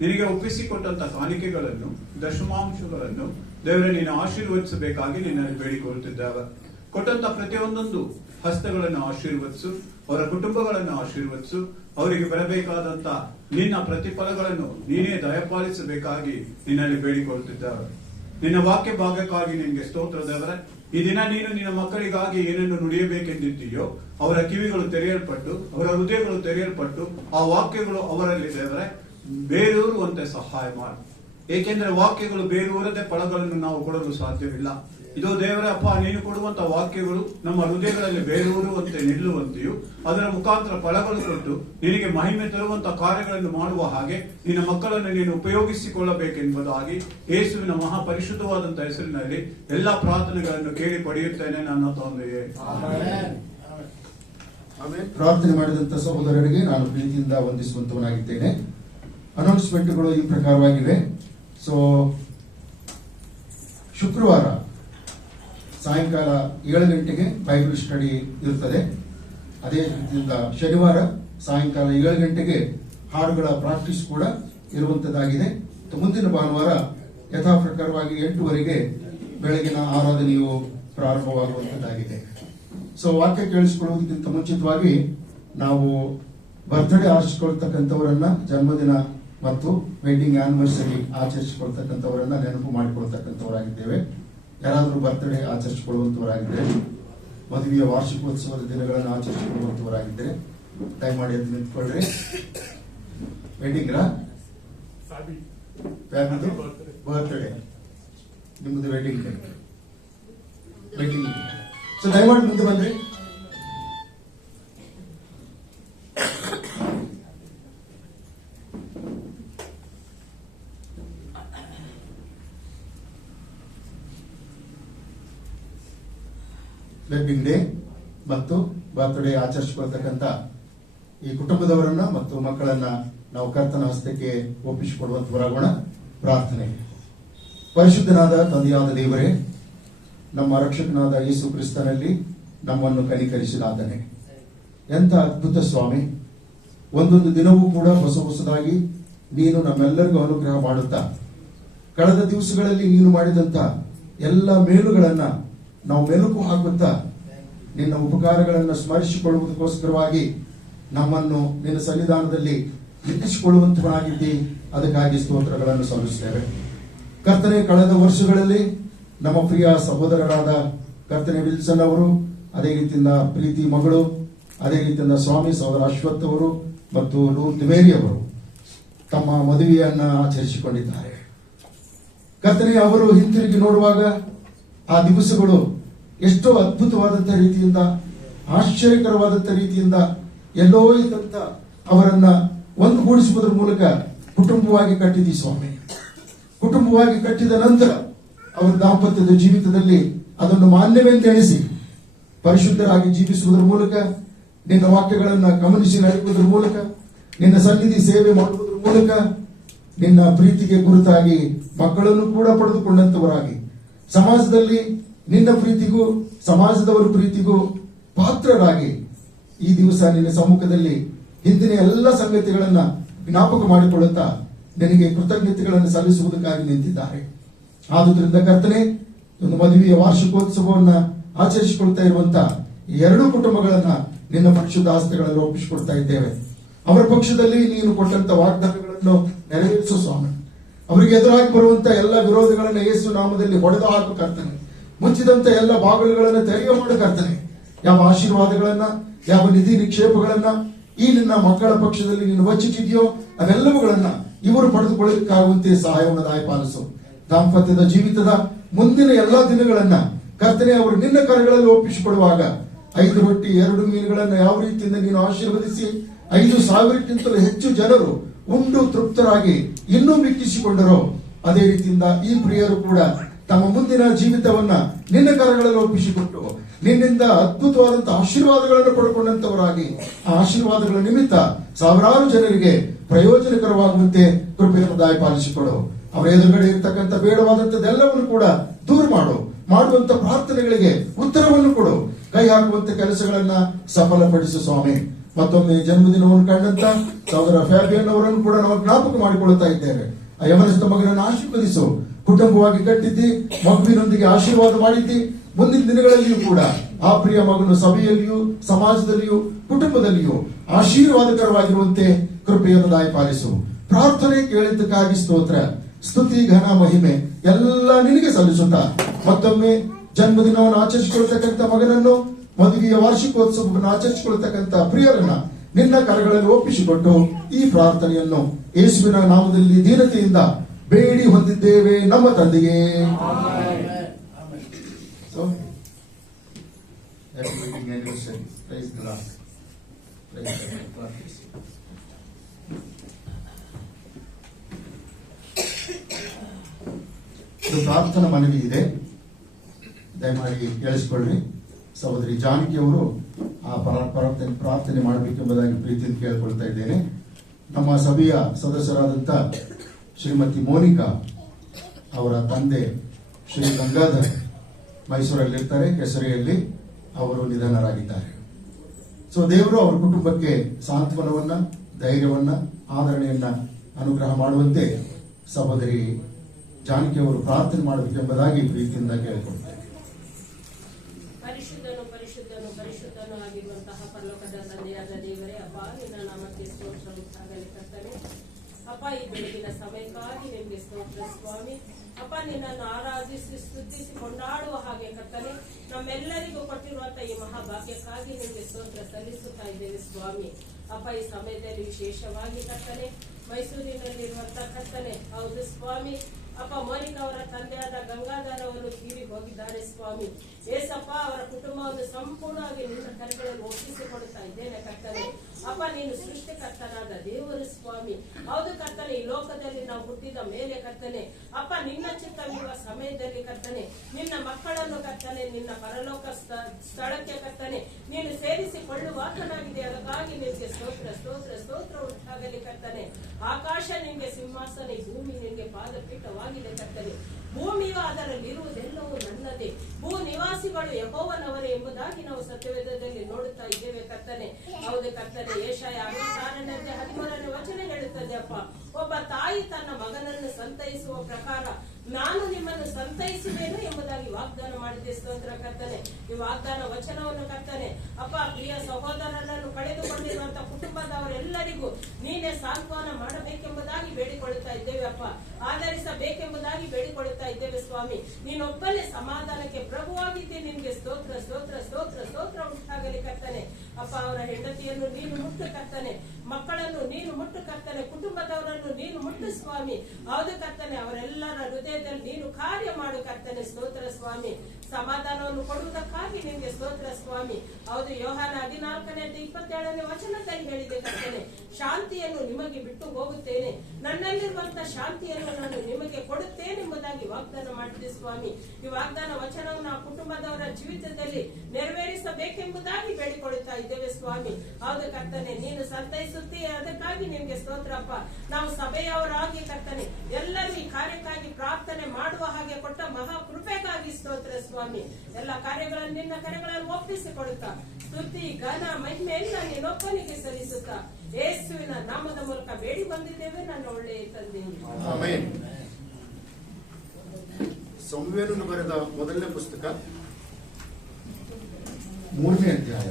ನಿನಗೆ ಒಪ್ಪಿಸಿಕೊಟ್ಟಂತ ಕಾಣಿಕೆಗಳನ್ನು, ದಶಮಾಂಶಗಳನ್ನು ದೇವರೇ ನೀನು ಆಶೀರ್ವದಿಸಬೇಕಾಗಿ ನಿನ್ನಲ್ಲಿ ಬೇಡಿಕೊಳ್ಳುತ್ತಿದ್ದೇವೆ. ಕೊಟ್ಟಂತ ಪ್ರತಿಯೊಂದೊಂದು ಹಸ್ತಗಳನ್ನು ಆಶೀರ್ವದಿಸು, ಅವರ ಕುಟುಂಬಗಳನ್ನು ಆಶೀರ್ವದಿಸು, ಅವರಿಗೆ ಬರಬೇಕಾದಂತ ನಿನ್ನ ಪ್ರತಿಫಲಗಳನ್ನು ನೀನೇ ದಯಪಾಲಿಸಬೇಕಾಗಿ ನಿನ್ನಲ್ಲಿ ಬೇಡಿಕೊಳ್ಳುತ್ತಿದ್ದೇವೆ. ನಿನ್ನ ವಾಕ್ಯ ಭಾಗಕ್ಕಾಗಿ ನಿನಗೆ ಸ್ತೋತ್ರ ದೇವರೇ. ಈ ದಿನ ನೀನು ನಿನ್ನ ಮಕ್ಕಳಿಗಾಗಿ ಏನನ್ನು ನುಡಿಯಬೇಕೆಂದಿದ್ದೀಯೋ ಅವರ ಕಿವಿಗಳು ತೆರೆಯಲ್ಪಟ್ಟು, ಅವರ ಹೃದಯಗಳು ತೆರೆಯಲ್ಪಟ್ಟು ಆ ವಾಕ್ಯಗಳು ಅವರಲ್ಲಿ ದೇವರೇ ಬೇರೂರುವಂತೆ ಸಹಾಯ ಮಾಡಿ. ಏಕೆಂದ್ರೆ ವಾಕ್ಯಗಳು ಬೇರೂರದೆ ಫಲಗಳನ್ನು ನಾವು ಕೊಡಲು ಸಾಧ್ಯವಿಲ್ಲ. ಇದು ದೇವರೇ ಅಪ್ಪ, ನೀನು ಕೊಡುವಂತ ವಾಕ್ಯಗಳು ನಮ್ಮ ಹೃದಯಗಳಲ್ಲಿ ಬೇರೂರುವಂತೆ ನಿಲ್ಲುವಂತೆಯೂ ಅದರ ಮುಖಾಂತರ ಫಲಗಳು ಕೊಟ್ಟು ನಿನಗೆ ಮಹಿಮೆ ತರುವಂತ ಕಾರ್ಯಗಳನ್ನು ಮಾಡುವ ಹಾಗೆ ನಿನ್ನ ಮಕ್ಕಳನ್ನು ನೀನು ಉಪಯೋಗಿಸಿಕೊಳ್ಳಬೇಕೆಂಬುದಾಗಿ ಯೇಸುವಿನ ಮಹಾಪರಿಶುದ್ಧವಾದಂತ ಹೆಸರಿನಲ್ಲಿ ಎಲ್ಲಾ ಪ್ರಾರ್ಥನೆಗಳನ್ನು ಕೇಳಿ ಪಡೆಯುತ್ತೇನೆ ನನ್ನ ತಂದೆಯೇ. ಪ್ರಾರ್ಥನೆ ಮಾಡಿದಂತ ಸಹೋದರರಿಗೆ ನಾನು ಪ್ರೀತಿಯಿಂದ ವಂದಿಸುವಂತವನಾಗಿದ್ದೇನೆ. ಅನೌನ್ಸ್ಮೆಂಟ್ಗಳು ಈ ಪ್ರಕಾರವಾಗಿವೆ. ಸೊ ಶುಕ್ರವಾರ ಸಾಯಂಕಾಲ 7 ಗಂಟೆಗೆ ಬೈಬಲ್ ಸ್ಟಡಿ ಇರುತ್ತದೆ. ಅದೇ ರೀತಿಯಿಂದ ಶನಿವಾರ ಸಾಯಂಕಾಲ 7 ಗಂಟೆಗೆ ಹಾಡುಗಳ ಪ್ರಾಕ್ಟೀಸ್ ಕೂಡ ಇರುವಂತದ್ದಾಗಿದೆ. ಮುಂದಿನ ಭಾನುವಾರ ಯಥಾ ಪ್ರಕಾರವಾಗಿ 8 ಬೆಳಗಿನ ಆರಾಧನೆಯು ಪ್ರಾರಂಭವಾಗುವಂತದ್ದಾಗಿದೆ. ಸೊ ವಾಕ್ಯ ಕೇಳಿಸಿಕೊಳ್ಳುವುದಕ್ಕಿಂತ ಮುಂಚಿತವಾಗಿ ನಾವು ಬರ್ತ್ಡೇ ಆಚರಿಸಿಕೊಳ್ತಕ್ಕಂಥವರನ್ನ, ಜನ್ಮದಿನ ಮತ್ತು ವೆಡ್ಡಿಂಗ್ ಆನಿವರ್ಸರಿ ಆಚರಿಸಿಕೊಳ್ತಕ್ಕಂಥವರನ್ನ ನೆನಪು ಮಾಡಿಕೊಳ್ತಕ್ಕಂಥವರಾಗಿದ್ದೇವೆ. ಯಾರಾದರೂ ಬರ್ತ್ಡೇ ಆಚರಿಸಿಕೊಳ್ಳುವಂತವರಾಗಿದ್ದರೆ, ಮದುವೆಯ ವಾರ್ಷಿಕೋತ್ಸವದ ದಿನಗಳನ್ನು ಆಚರಿಸಿಕೊಳ್ಳುವಂತವರಾಗಿದ್ದರೆ ದಯಮಾಡಿ ಎದ್ದು ನಿಂತ್ಕೊಳ್ರಿ. ವೆಡ್ಡಿಂಗ್ ಬರ್ತ್ಡೇ ನಿಮ್ಮದು ವೆಡ್ಡಿಂಗ್ ಸೊ ದಯಮಾಡಿ ಮುಂದೆ ಬಂದ್ರಿ. ವೆಡ್ಡಿಂಗ್ ಡೇ ಮತ್ತು ಬರ್ತ್ಡೇ ಆಚರಿಸಿಕೊಳ್ತಕ್ಕಂಥ ಈ ಕುಟುಂಬದವರನ್ನ ಮತ್ತು ಮಕ್ಕಳನ್ನ ನಾವು ಕರ್ತನ ಹಸ್ತಕ್ಕೆ ಒಪ್ಪಿಸಿಕೊಡುವಂತವರಾಗೋಣ. ಪ್ರಾರ್ಥನೆ. ಪರಿಶುದ್ಧನಾದ ತಂದೆಯಾದ ದೇವರೇ, ನಮ್ಮ ರಕ್ಷಕನಾದ ಯೇಸು ಕ್ರಿಸ್ತನಲ್ಲಿ ನಮ್ಮನ್ನು ಕನಿಕರಿಸಿದಾತನೆ. ಎಂಥ ಅದ್ಭುತ ಸ್ವಾಮಿ. ಒಂದೊಂದು ದಿನವೂ ಕೂಡ ಹೊಸದಾಗಿ ನೀನು ನಮ್ಮೆಲ್ಲರಿಗೂ ಅನುಗ್ರಹ ಮಾಡುತ್ತಾ, ಕಳೆದ ದಿವಸಗಳಲ್ಲಿ ನೀನು ಮಾಡಿದಂತ ಎಲ್ಲ ಮೇಲುಗಳನ್ನ ನಾವು ಮೆಲುಕು ಹಾಕುತ್ತಾ ನಿನ್ನ ಉಪಕಾರಗಳನ್ನು ಸ್ಮರಿಸಿಕೊಳ್ಳುವುದಕ್ಕೋಸ್ಕರವಾಗಿ ನಮ್ಮನ್ನು ನಿನ್ನ ಸನ್ನಿಧಾನದಲ್ಲಿ ನಿಲ್ಲಿಸಿಕೊಳ್ಳುವಂತವನಾಗಿದ್ದಿ. ಅದಕ್ಕಾಗಿ ಸ್ತೋತ್ರಗಳನ್ನು ಸಲ್ಲಿಸುತ್ತೇವೆ. ಕರ್ತನೆ, ಕಳೆದ ವರ್ಷಗಳಲ್ಲಿ ನಮ್ಮ ಪ್ರಿಯ ಸಹೋದರರಾದ ಕರ್ತನೆ ವಿಲ್ಸನ್ ಅವರು, ಅದೇ ರೀತಿಯಿಂದ ಪ್ರೀತಿ ಮಗಳು, ಅದೇ ರೀತಿಯಿಂದ ಸ್ವಾಮಿ ಸಹೋದರ ಅಶ್ವಥ್ ಅವರು ಮತ್ತು ಲೂರ್ ದ್ವಿವೇದಿ ಅವರು ತಮ್ಮ ಮದುವೆಯನ್ನ ಆಚರಿಸಿಕೊಂಡಿದ್ದಾರೆ. ಕರ್ತನೆ, ಅವರು ಹಿಂತಿರುಗಿ ನೋಡುವಾಗ ಆ ದಿವಸಗಳು ಎಷ್ಟೋ ಅದ್ಭುತವಾದಂತಹ ರೀತಿಯಿಂದ, ಆಶ್ಚರ್ಯಕರವಾದಂತಹ ರೀತಿಯಿಂದ ಎಲ್ಲೋ ಇದ್ದಂತ ಅವರನ್ನ ಒಂದುಗೂಡಿಸುವುದರ ಮೂಲಕ ಕುಟುಂಬವಾಗಿ ಕಟ್ಟಿದಿ ಸ್ವಾಮಿ. ಕುಟುಂಬವಾಗಿ ಕಟ್ಟಿದ ನಂತರ ಅವರ ದಾಂಪತ್ಯದ ಜೀವಿತದಲ್ಲಿ ಅದನ್ನು ಮಾನ್ಯವೆಂದೆಣಿಸಿ ಪರಿಶುದ್ಧರಾಗಿ ಜೀವಿಸುವುದರ ಮೂಲಕ, ನಿನ್ನ ವಾಕ್ಯಗಳನ್ನ ಗಮನಿಸಿ ನಡೆಯುವುದರ ಮೂಲಕ, ನಿನ್ನ ಸನ್ನಿಧಿ ಸೇವೆ ಮಾಡುವುದರ ಮೂಲಕ ನಿನ್ನ ಪ್ರೀತಿಗೆ ಗುರುತಾಗಿ ಮಕ್ಕಳನ್ನು ಕೂಡ ಪಡೆದುಕೊಂಡಂತವರಾಗಿ ಸಮಾಜದಲ್ಲಿ ನಿನ್ನ ಪ್ರೀತಿಗೂ ಸಮಾಜದವರ ಪ್ರೀತಿಗೂ ಪಾತ್ರರಾಗಿ ಈ ದಿವಸ ನಿನ್ನ ಸಮ್ಮುಖದಲ್ಲಿ ಹಿಂದಿನ ಎಲ್ಲ ಸಂಗತಿಗಳನ್ನ ಜ್ಞಾಪಕ ಮಾಡಿಕೊಳ್ಳುತ್ತಾ ನಿನಗೆ ಕೃತಜ್ಞತೆಗಳನ್ನು ಸಲ್ಲಿಸುವುದಕ್ಕಾಗಿ ನಿಂತಿದ್ದಾರೆ. ಆದುದರಿಂದ ಕರ್ತನೆ, ಒಂದು ಮದುವೆಯ ವಾರ್ಷಿಕೋತ್ಸವವನ್ನ ಆಚರಿಸಿಕೊಳ್ತಾ ಇರುವಂತ ಎರಡೂ ಕುಟುಂಬಗಳನ್ನ ನಿನ್ನ ಪರಿಶುದ್ಧ ಹಸ್ತಗಳಲ್ಲಿ ಒಪ್ಪಿಸಿಕೊಡ್ತಾ ಇದ್ದೇವೆ. ಅವರ ಪಕ್ಷದಲ್ಲಿ ನೀನು ಕೊಟ್ಟಂತ ವಾಗ್ದಾನಗಳನ್ನು ನೆರವೇರಿಸು ಸ್ವಾಮಿ. ಅವರಿಗೆ ಎದುರಾಗಿ ಬರುವಂತ ಎಲ್ಲ ವಿರೋಧಗಳನ್ನ ಯೇಸು ನಾಮದಲ್ಲಿ ಹೊಡೆದು ಹಾಕು ಕರ್ತನೆ. ಮುಚ್ಚಿದಂತ ಎಲ್ಲ ಬಾಗಿಲುಗಳನ್ನು ತೆರೆಯ ಮಾಡು ಕರ್ತನೆ. ಯಾವ ಆಶೀರ್ವಾದಗಳನ್ನ, ಯಾವ ನಿಧಿ ನಿಕ್ಷೇಪಗಳನ್ನ ಈ ನಿನ್ನ ಮಕ್ಕಳ ಪಕ್ಷದಲ್ಲಿ ನೀನು ಬಚ್ಚಿಟ್ಟಿದೆಯೋ ಅವೆಲ್ಲವುಗಳನ್ನ ಇವರು ಪಡೆದುಕೊಳ್ಳಲಿಕ್ಕಾಗುವಂತೆ ಸಹಾಯವನ್ನು ದಯಪಾಲಿಸು. ದಾಂಪತ್ಯದ ಜೀವಿತದ ಮುಂದಿನ ಎಲ್ಲಾ ದಿನಗಳನ್ನ ಕರ್ತನೆ ಅವರು ನಿನ್ನ ಕರಗಳಲ್ಲಿ ಒಪ್ಪಿಸಿಕೊಡುವಾಗ 5 ರೊಟ್ಟಿ 2 ಮೀನುಗಳನ್ನ ಯಾವ ರೀತಿಯಿಂದ ನೀನು ಆಶೀರ್ವದಿಸಿ 5,000ಕ್ಕಿಂತಲೂ ಹೆಚ್ಚು ಜನರು ಉಂಡು ತೃಪ್ತರಾಗಿ ಇನ್ನೂ ಮಿಕ್ಕಿಸಿಕೊಂಡರೋ ಅದೇ ರೀತಿಯಿಂದ ಈ ಪ್ರಿಯರು ಕೂಡ ತಮ್ಮ ಮುಂದಿನ ಜೀವಿತವನ್ನ ನಿನ್ನ ಕರಗಳಲ್ಲಿ ಒಪ್ಪಿಸಿಕೊಟ್ಟು ನಿನ್ನಿಂದ ಅದ್ಭುತವಾದಂತಹ ಆಶೀರ್ವಾದಗಳನ್ನು ಪಡ್ಕೊಂಡಂತವರಾಗಿ ಆ ಆಶೀರ್ವಾದಗಳ ನಿಮಿತ್ತ ಸಾವಿರಾರು ಜನರಿಗೆ ಪ್ರಯೋಜನಕರವಾಗುವಂತೆ ಕೃಪೆಯನ್ನು ದಯಪಾಲಿಸಿಕೊಡು. ಅವರ ಎದುರುಗಡೆ ಇರತಕ್ಕಂಥ ಬೇಡವಾದಂತದ್ದೆಲ್ಲವನ್ನು ಕೂಡ ದೂರ ಮಾಡುವಂತ ಪ್ರಾರ್ಥನೆಗಳಿಗೆ ಉತ್ತರವನ್ನು ಕೊಡು. ಕೈ ಹಾಕುವಂತ ಕೆಲಸಗಳನ್ನ ಸಫಲಪಡಿಸು ಸ್ವಾಮಿ. ಮತ್ತೊಮ್ಮೆ ಜನ್ಮದಿನವನ್ನು ಕಂಡಂತ ಸಹೋದರ ಫ್ಯಾಬಿಯನ್ ಅವರನ್ನು ಕೂಡ ನಾವು ಜ್ಞಾಪಕ ಮಾಡಿಕೊಳ್ಳುತ್ತಾ ಇದ್ದೇವೆ. ಆ ಯವನಸ್ಥ ಮಗನನ್ನು ಆಶೀರ್ವದಿಸು. ಕುಟುಂಬವಾಗಿ ಕಟ್ಟಿದ್ದಿ, ಮಗುವಿನೊಂದಿಗೆ ಆಶೀರ್ವಾದ ಮಾಡಿದ್ದಿ. ಮುಂದಿನ ದಿನಗಳಲ್ಲಿಯೂ ಕೂಡ ಆ ಪ್ರಿಯ ಮಗನು ಸಭೆಯಲ್ಲಿಯೂ ಸಮಾಜದಲ್ಲಿಯೂ ಕುಟುಂಬದಲ್ಲಿಯೂ ಆಶೀರ್ವಾದಕರವಾಗಿರುವಂತೆ ಕೃಪೆಯನ್ನು ದಯಪಾಲಿಸು. ಪ್ರಾರ್ಥನೆ ಕೇಳಿದ್ದಕ್ಕಾಗಿ ಸ್ತೋತ್ರ, ಸ್ತುತಿ, ಘನ, ಮಹಿಮೆ ಎಲ್ಲ ನಿನಗೆ ಸಲ್ಲಿಸುತ್ತಾ ಮತ್ತೊಮ್ಮೆ ಜನ್ಮದಿನವನ್ನು ಆಚರಿಸಿಕೊಳ್ತಕ್ಕಂಥ ಮಗನನ್ನು, ಮದುವೆಯ ವಾರ್ಷಿಕೋತ್ಸವವನ್ನು ಆಚರಿಸಿಕೊಳ್ತಕ್ಕಂಥ ಪ್ರಿಯರನ್ನ ನಿನ್ನ ಕರಗಳಲ್ಲಿ ಒಪ್ಪಿಸಿಕೊಟ್ಟು ಈ ಪ್ರಾರ್ಥನೆಯನ್ನು ಯೇಸುವಿನ ನಾಮದಲ್ಲಿ ದೀನತೆಯಿಂದ ಬೇಡಿ ಹೊಂದಿದ್ದೇವೆ ನಮ್ಮ ತಂದೆಗೆ. ಪ್ರಾರ್ಥನಾ ಮನವಿ ಇದೆ, ದಯಮಾಡಿ ಕೇಳಿಸಿಕೊಳ್ಳ್ರಿ. ಸಹೋದರಿ ಜಾನಕಿ ಅವರು ಆ ಪ್ರಾರ್ಥನೆ ಮಾಡಬೇಕೆಂಬುದಾಗಿ ಪ್ರೀತಿಯಿಂದ ಕೇಳಿಕೊಳ್ತಾ ಇದ್ದೇನೆ. ನಮ್ಮ ಸಭೆಯ ಸದಸ್ಯರಾದಂಥ ಶ್ರೀಮತಿ ಮೋನಿಕಾ ಅವರ ತಂದೆ ಶ್ರೀ ಗಂಗಾಧರ್ ಮೈಸೂರಲ್ಲಿರ್ತಾರೆ, ಕೆಸರಿಯಲ್ಲಿ ಅವರು ನಿಧನರಾಗಿದ್ದಾರೆ. ಸೊ ದೇವರು ಅವರ ಕುಟುಂಬಕ್ಕೆ ಸಾಂತ್ವನವನ್ನ, ಧೈರ್ಯವನ್ನ, ಆದರಣೆಯನ್ನ ಅನುಗ್ರಹ ಮಾಡುವಂತೆ ಸಹೋದರಿ ಜಾನಕಿ ಅವರು ಪ್ರಾರ್ಥನೆ ಮಾಡಬೇಕೆಂಬುದಾಗಿ ಪ್ರೀತಿಯಿಂದ ಕೇಳಿಕೊಳ್ತಾರೆ. ಪರಿಶುದ್ಧನು ಆಗಿರುವಂತಹ ಪರಲೋಕದ ತಂದೆಯಾದ ದೇವರೇ, ಅಪ್ಪ ನಿನ್ನ ನಾಮಕ್ಕೆ ಸ್ತೋತ್ರ ಉಂಟಾಗಲಿ ಕರ್ತನೆ. ಅಪ್ಪ ಈ ಬೆಳಗಿನ ಸಮಯಕ್ಕಾಗಿ ನಿಮಗೆ ಸ್ತೋತ್ರ ಸ್ವಾಮಿ. ಅಪ್ಪ ನಿನ್ನನ್ನು ಆರಾಧಿಸಿ ಸ್ತುತಿಸಿ ಕೊಂಡಾಡುವ ಹಾಗೆ ಕರ್ತನೆ ನಮ್ಮೆಲ್ಲರಿಗೂ ಕೊಟ್ಟಿರುವಂತಹ ಈ ಮಹಾಭಾಗ್ಯಕ್ಕಾಗಿ ನಿಮಗೆ ಸ್ತೋತ್ರ ಸಲ್ಲಿಸುತ್ತಾ ಇದ್ದೇವೆ ಸ್ವಾಮಿ. ಅಪ್ಪ ಈ ಸಮಯದಲ್ಲಿ ವಿಶೇಷವಾಗಿ ಕರ್ತನೆ ಮೈಸೂರಿನಲ್ಲಿರುವಂತಹ ಕರ್ತನೆ, ಹೌದು ಸ್ವಾಮಿ, ಅಪ್ಪ ಮೋನಿಕಾ ಅವರ ತಂದೆಯಾದ ಗಂಗಾಧರ್ ಅವರು ತೀರಿ ಹೋಗಿದ್ದಾರೆ ಸ್ವಾಮಿ. ಏಸಪ್ಪ ಅವರ ಕುಟುಂಬವನ್ನು ಸಂಪೂರ್ಣವಾಗಿ ನಿನ್ನ ಕರೆಗಳಲ್ಲಿ ಒಪ್ಪಿಸಿಕೊಡುತ್ತಾ ಇದ್ದೇನೆ ಕರ್ತನೆ. ಅಪ್ಪ ನೀನು ಸೃಷ್ಟಿಕರ್ತನಾದ ದೇವರು ಸ್ವಾಮಿ. ಹೌದು ಕರ್ತನೆ, ಈ ಲೋಕದಲ್ಲಿ ನಾವು ಹುಟ್ಟಿದ ಮೇಲೆ ಕರ್ತನೆ ಅಪ್ಪ ನಿನ್ನ ಚಿತ್ತವಿರುವ ಸಮಯದಲ್ಲಿ ಕರ್ತನೆ ನಿನ್ನ ಮಕ್ಕಳನ್ನು ಕರ್ತನೆ ನಿನ್ನ ಪರಲೋಕ ಸ್ಥಳಕ್ಕೆ ಕರ್ತನೆ ನೀನು ಸೇರಿಸಿಕೊಳ್ಳುವಾತನಾಗಿದೆ. ಅದಕ್ಕಾಗಿ ನಿನಗೆ ಸ್ತೋತ್ರ ಸ್ತೋತ್ರ ಸ್ತೋತ್ರ ಉಂಟಾಗಲಿ ಕರ್ತನೆ. ಆಕಾಶ ನಿನ್ಗೆ ಸಿಂಹಾಸನ, ಭೂಮಿ ನಿನ್ಗೆ ಪಾದಪೀಠವಾಗಿದೆ ಕರ್ತನೆ. ಭೂಮಿಯು ಅದರಲ್ಲಿರುವುದೆಲ್ಲವೂ ನನ್ನದೇ, ಭೂ ನಿವಾಸಿಗಳು ಯೆಹೋವನವರೇ ಎಂಬುದಾಗಿ ನಾವು ಸತ್ಯವೇದದಲ್ಲಿ ನೋಡುತ್ತಾ ಇದ್ದೇವೆ ಕರ್ತನೆ. ಹೌದು ಕರ್ತನೆ, ಯೆಶಾಯ 66ನೇ 13ನೇ ವಚನ ಹೇಳುತ್ತದೆ, ಅಪ್ಪ ಒಬ್ಬ ತಾಯಿ ತನ್ನ ಮಗನನ್ನು ಸಂತೈಸುವ ಪ್ರಕಾರ ನಾನು ನಿಮ್ಮನ್ನು ಸಂತೈಸುವೇನು ಎಂಬುದಾಗಿ ವಾಗ್ದಾನ ಮಾಡಿದೆ. ಸ್ತೋತ್ರ ಕರ್ತನೆ. ಈ ವಾಗ್ದಾನ ವಚನವನ್ನು ಕರ್ತನೆ ಅಪ್ಪ ಪ್ರಿಯ ಸಹೋದರರನ್ನು ಕಳೆದುಕೊಂಡಿರುವಂತಹ ಕುಟುಂಬದವರೆಲ್ಲರಿಗೂ ನೀನೇ ಸಾಂತ್ವನ ಮಾಡಬೇಕೆಂಬುದಾಗಿ ಬೇಡಿಕೊಳ್ಳುತ್ತಾ ಇದ್ದೇವೆ ಅಪ್ಪ. ಆಧರಿಸಬೇಕೆಂಬುದಾಗಿ ಬೇಡಿಕೊಳ್ಳುತ್ತಾ ಇದ್ದೇವೆ ಸ್ವಾಮಿ. ನೀನೊಬ್ಬನೇ ಸಮಾಧಾನಕ್ಕೆ ಪ್ರಭುವಾಗಿದ್ದೆ. ನಿನ್ಗೆ ಸ್ತೋತ್ರ ಸ್ತೋತ್ರ ಸ್ತೋತ್ರ ಸ್ತೋತ್ರ ಉಂಟಾಗಲಿ ಕರ್ತನೆ. ಅಪ್ಪ ಅವರ ಹೆಂಡತಿಯನ್ನು ನೀನು ಮುಟ್ಟು ಕರ್ತನೆ ಮಕ್ಕಳನ್ನು ನೀನು ಮುಟ್ಟು ಕರ್ತನೆ, ಕುಟುಂಬದವರನ್ನು ನೀನು ಮುಟ್ಟು ಸ್ವಾಮಿ. ಹೌದು ಕರ್ತನೆ, ಅವರೆಲ್ಲರ ಹೃದಯದಲ್ಲಿ ನೀನು ಕಾರ್ಯ ಮಾಡು ಕರ್ತನೆ. ಸ್ತೋತ್ರ ಸ್ವಾಮಿ. ಸಮಾಧಾನವನ್ನು ಕೊಡುವುದಕ್ಕಾಗಿ ನಿಮಗೆ ಸ್ತೋತ್ರ ಸ್ವಾಮಿ. ಹೌದು, ಯೋಹಾನ 14:27 ವಚನದಲ್ಲಿ ಹೇಳಿದೆ ಕರ್ತನೆ, ಶಾಂತಿಯನ್ನು ನಿಮಗೆ ಬಿಟ್ಟು ಹೋಗುತ್ತೇನೆ, ನನ್ನಲ್ಲಿರುವಂತಹ ಶಾಂತಿಯನ್ನು ನಾನು ನಿಮಗೆ ಕೊಡುತ್ತೇನೆ ಎಂಬುದಾಗಿ ವಾಗ್ದಾನ ಮಾಡಿದೆ ಸ್ವಾಮಿ. ಈ ವಾಗ್ದಾನ ವಚನವನ್ನು ಆ ಕುಟುಂಬದವರ ಜೀವಿತದಲ್ಲಿ ನೆರವೇರಿಸಬೇಕೆಂಬುದಾಗಿ ಬೇಡಿಕೊಳ್ಳುತ್ತಾ ಇದ್ದೇವೆ ಸ್ವಾಮಿ. ಹೌದು ಕರ್ತನೆ, ನೀನು ಸಂತೈಸುತ್ತೀಯ, ಅದಕ್ಕಾಗಿ ನಿಮ್ಗೆ ಸ್ತೋತ್ರಪ್ಪ. ನಾವು ಸಭೆಯವರಾಗಿ ಕರ್ತನೆ ಎಲ್ಲರೂ ಈ ಕಾರ್ಯಕ್ಕಾಗಿ ಪ್ರಾರ್ಥನೆ ಮಾಡುವ ಹಾಗೆ ಕೊಟ್ಟ ಮಹಾ ಕೃಪೆಗಾಗಿ ಸ್ತೋತ್ರ ಸ್ವಾಮಿ. ಎಲ್ಲ ಕಾರ್ಯಗಳನ್ನು ನಿನ್ನ ಕರೆಗಳನ್ನು ಒಪ್ಪಿಸಿಕೊಡುತ್ತಾ ಸ್ತುತಿ ಘನ ಮಹಿಮೆ ಎಲ್ಲ ನೀನೊಬ್ಬನಿಗೆ ಸಲ್ಲಿಸುತ್ತಾ ಯೇಸುವಿನ ನಾಮದ ಮೂಲಕ ಬೇಡಿ ಬಂದಿದ್ದೇವೆ ನನ್ನ ಒಳ್ಳೆಯ ತಂದೆ. ಆಮೆನ್. ಸಮುವೇಲನು ಬರೆದ ಮೊದಲನೇ ಪುಸ್ತಕ 3ನೇ ಅಧ್ಯಾಯ.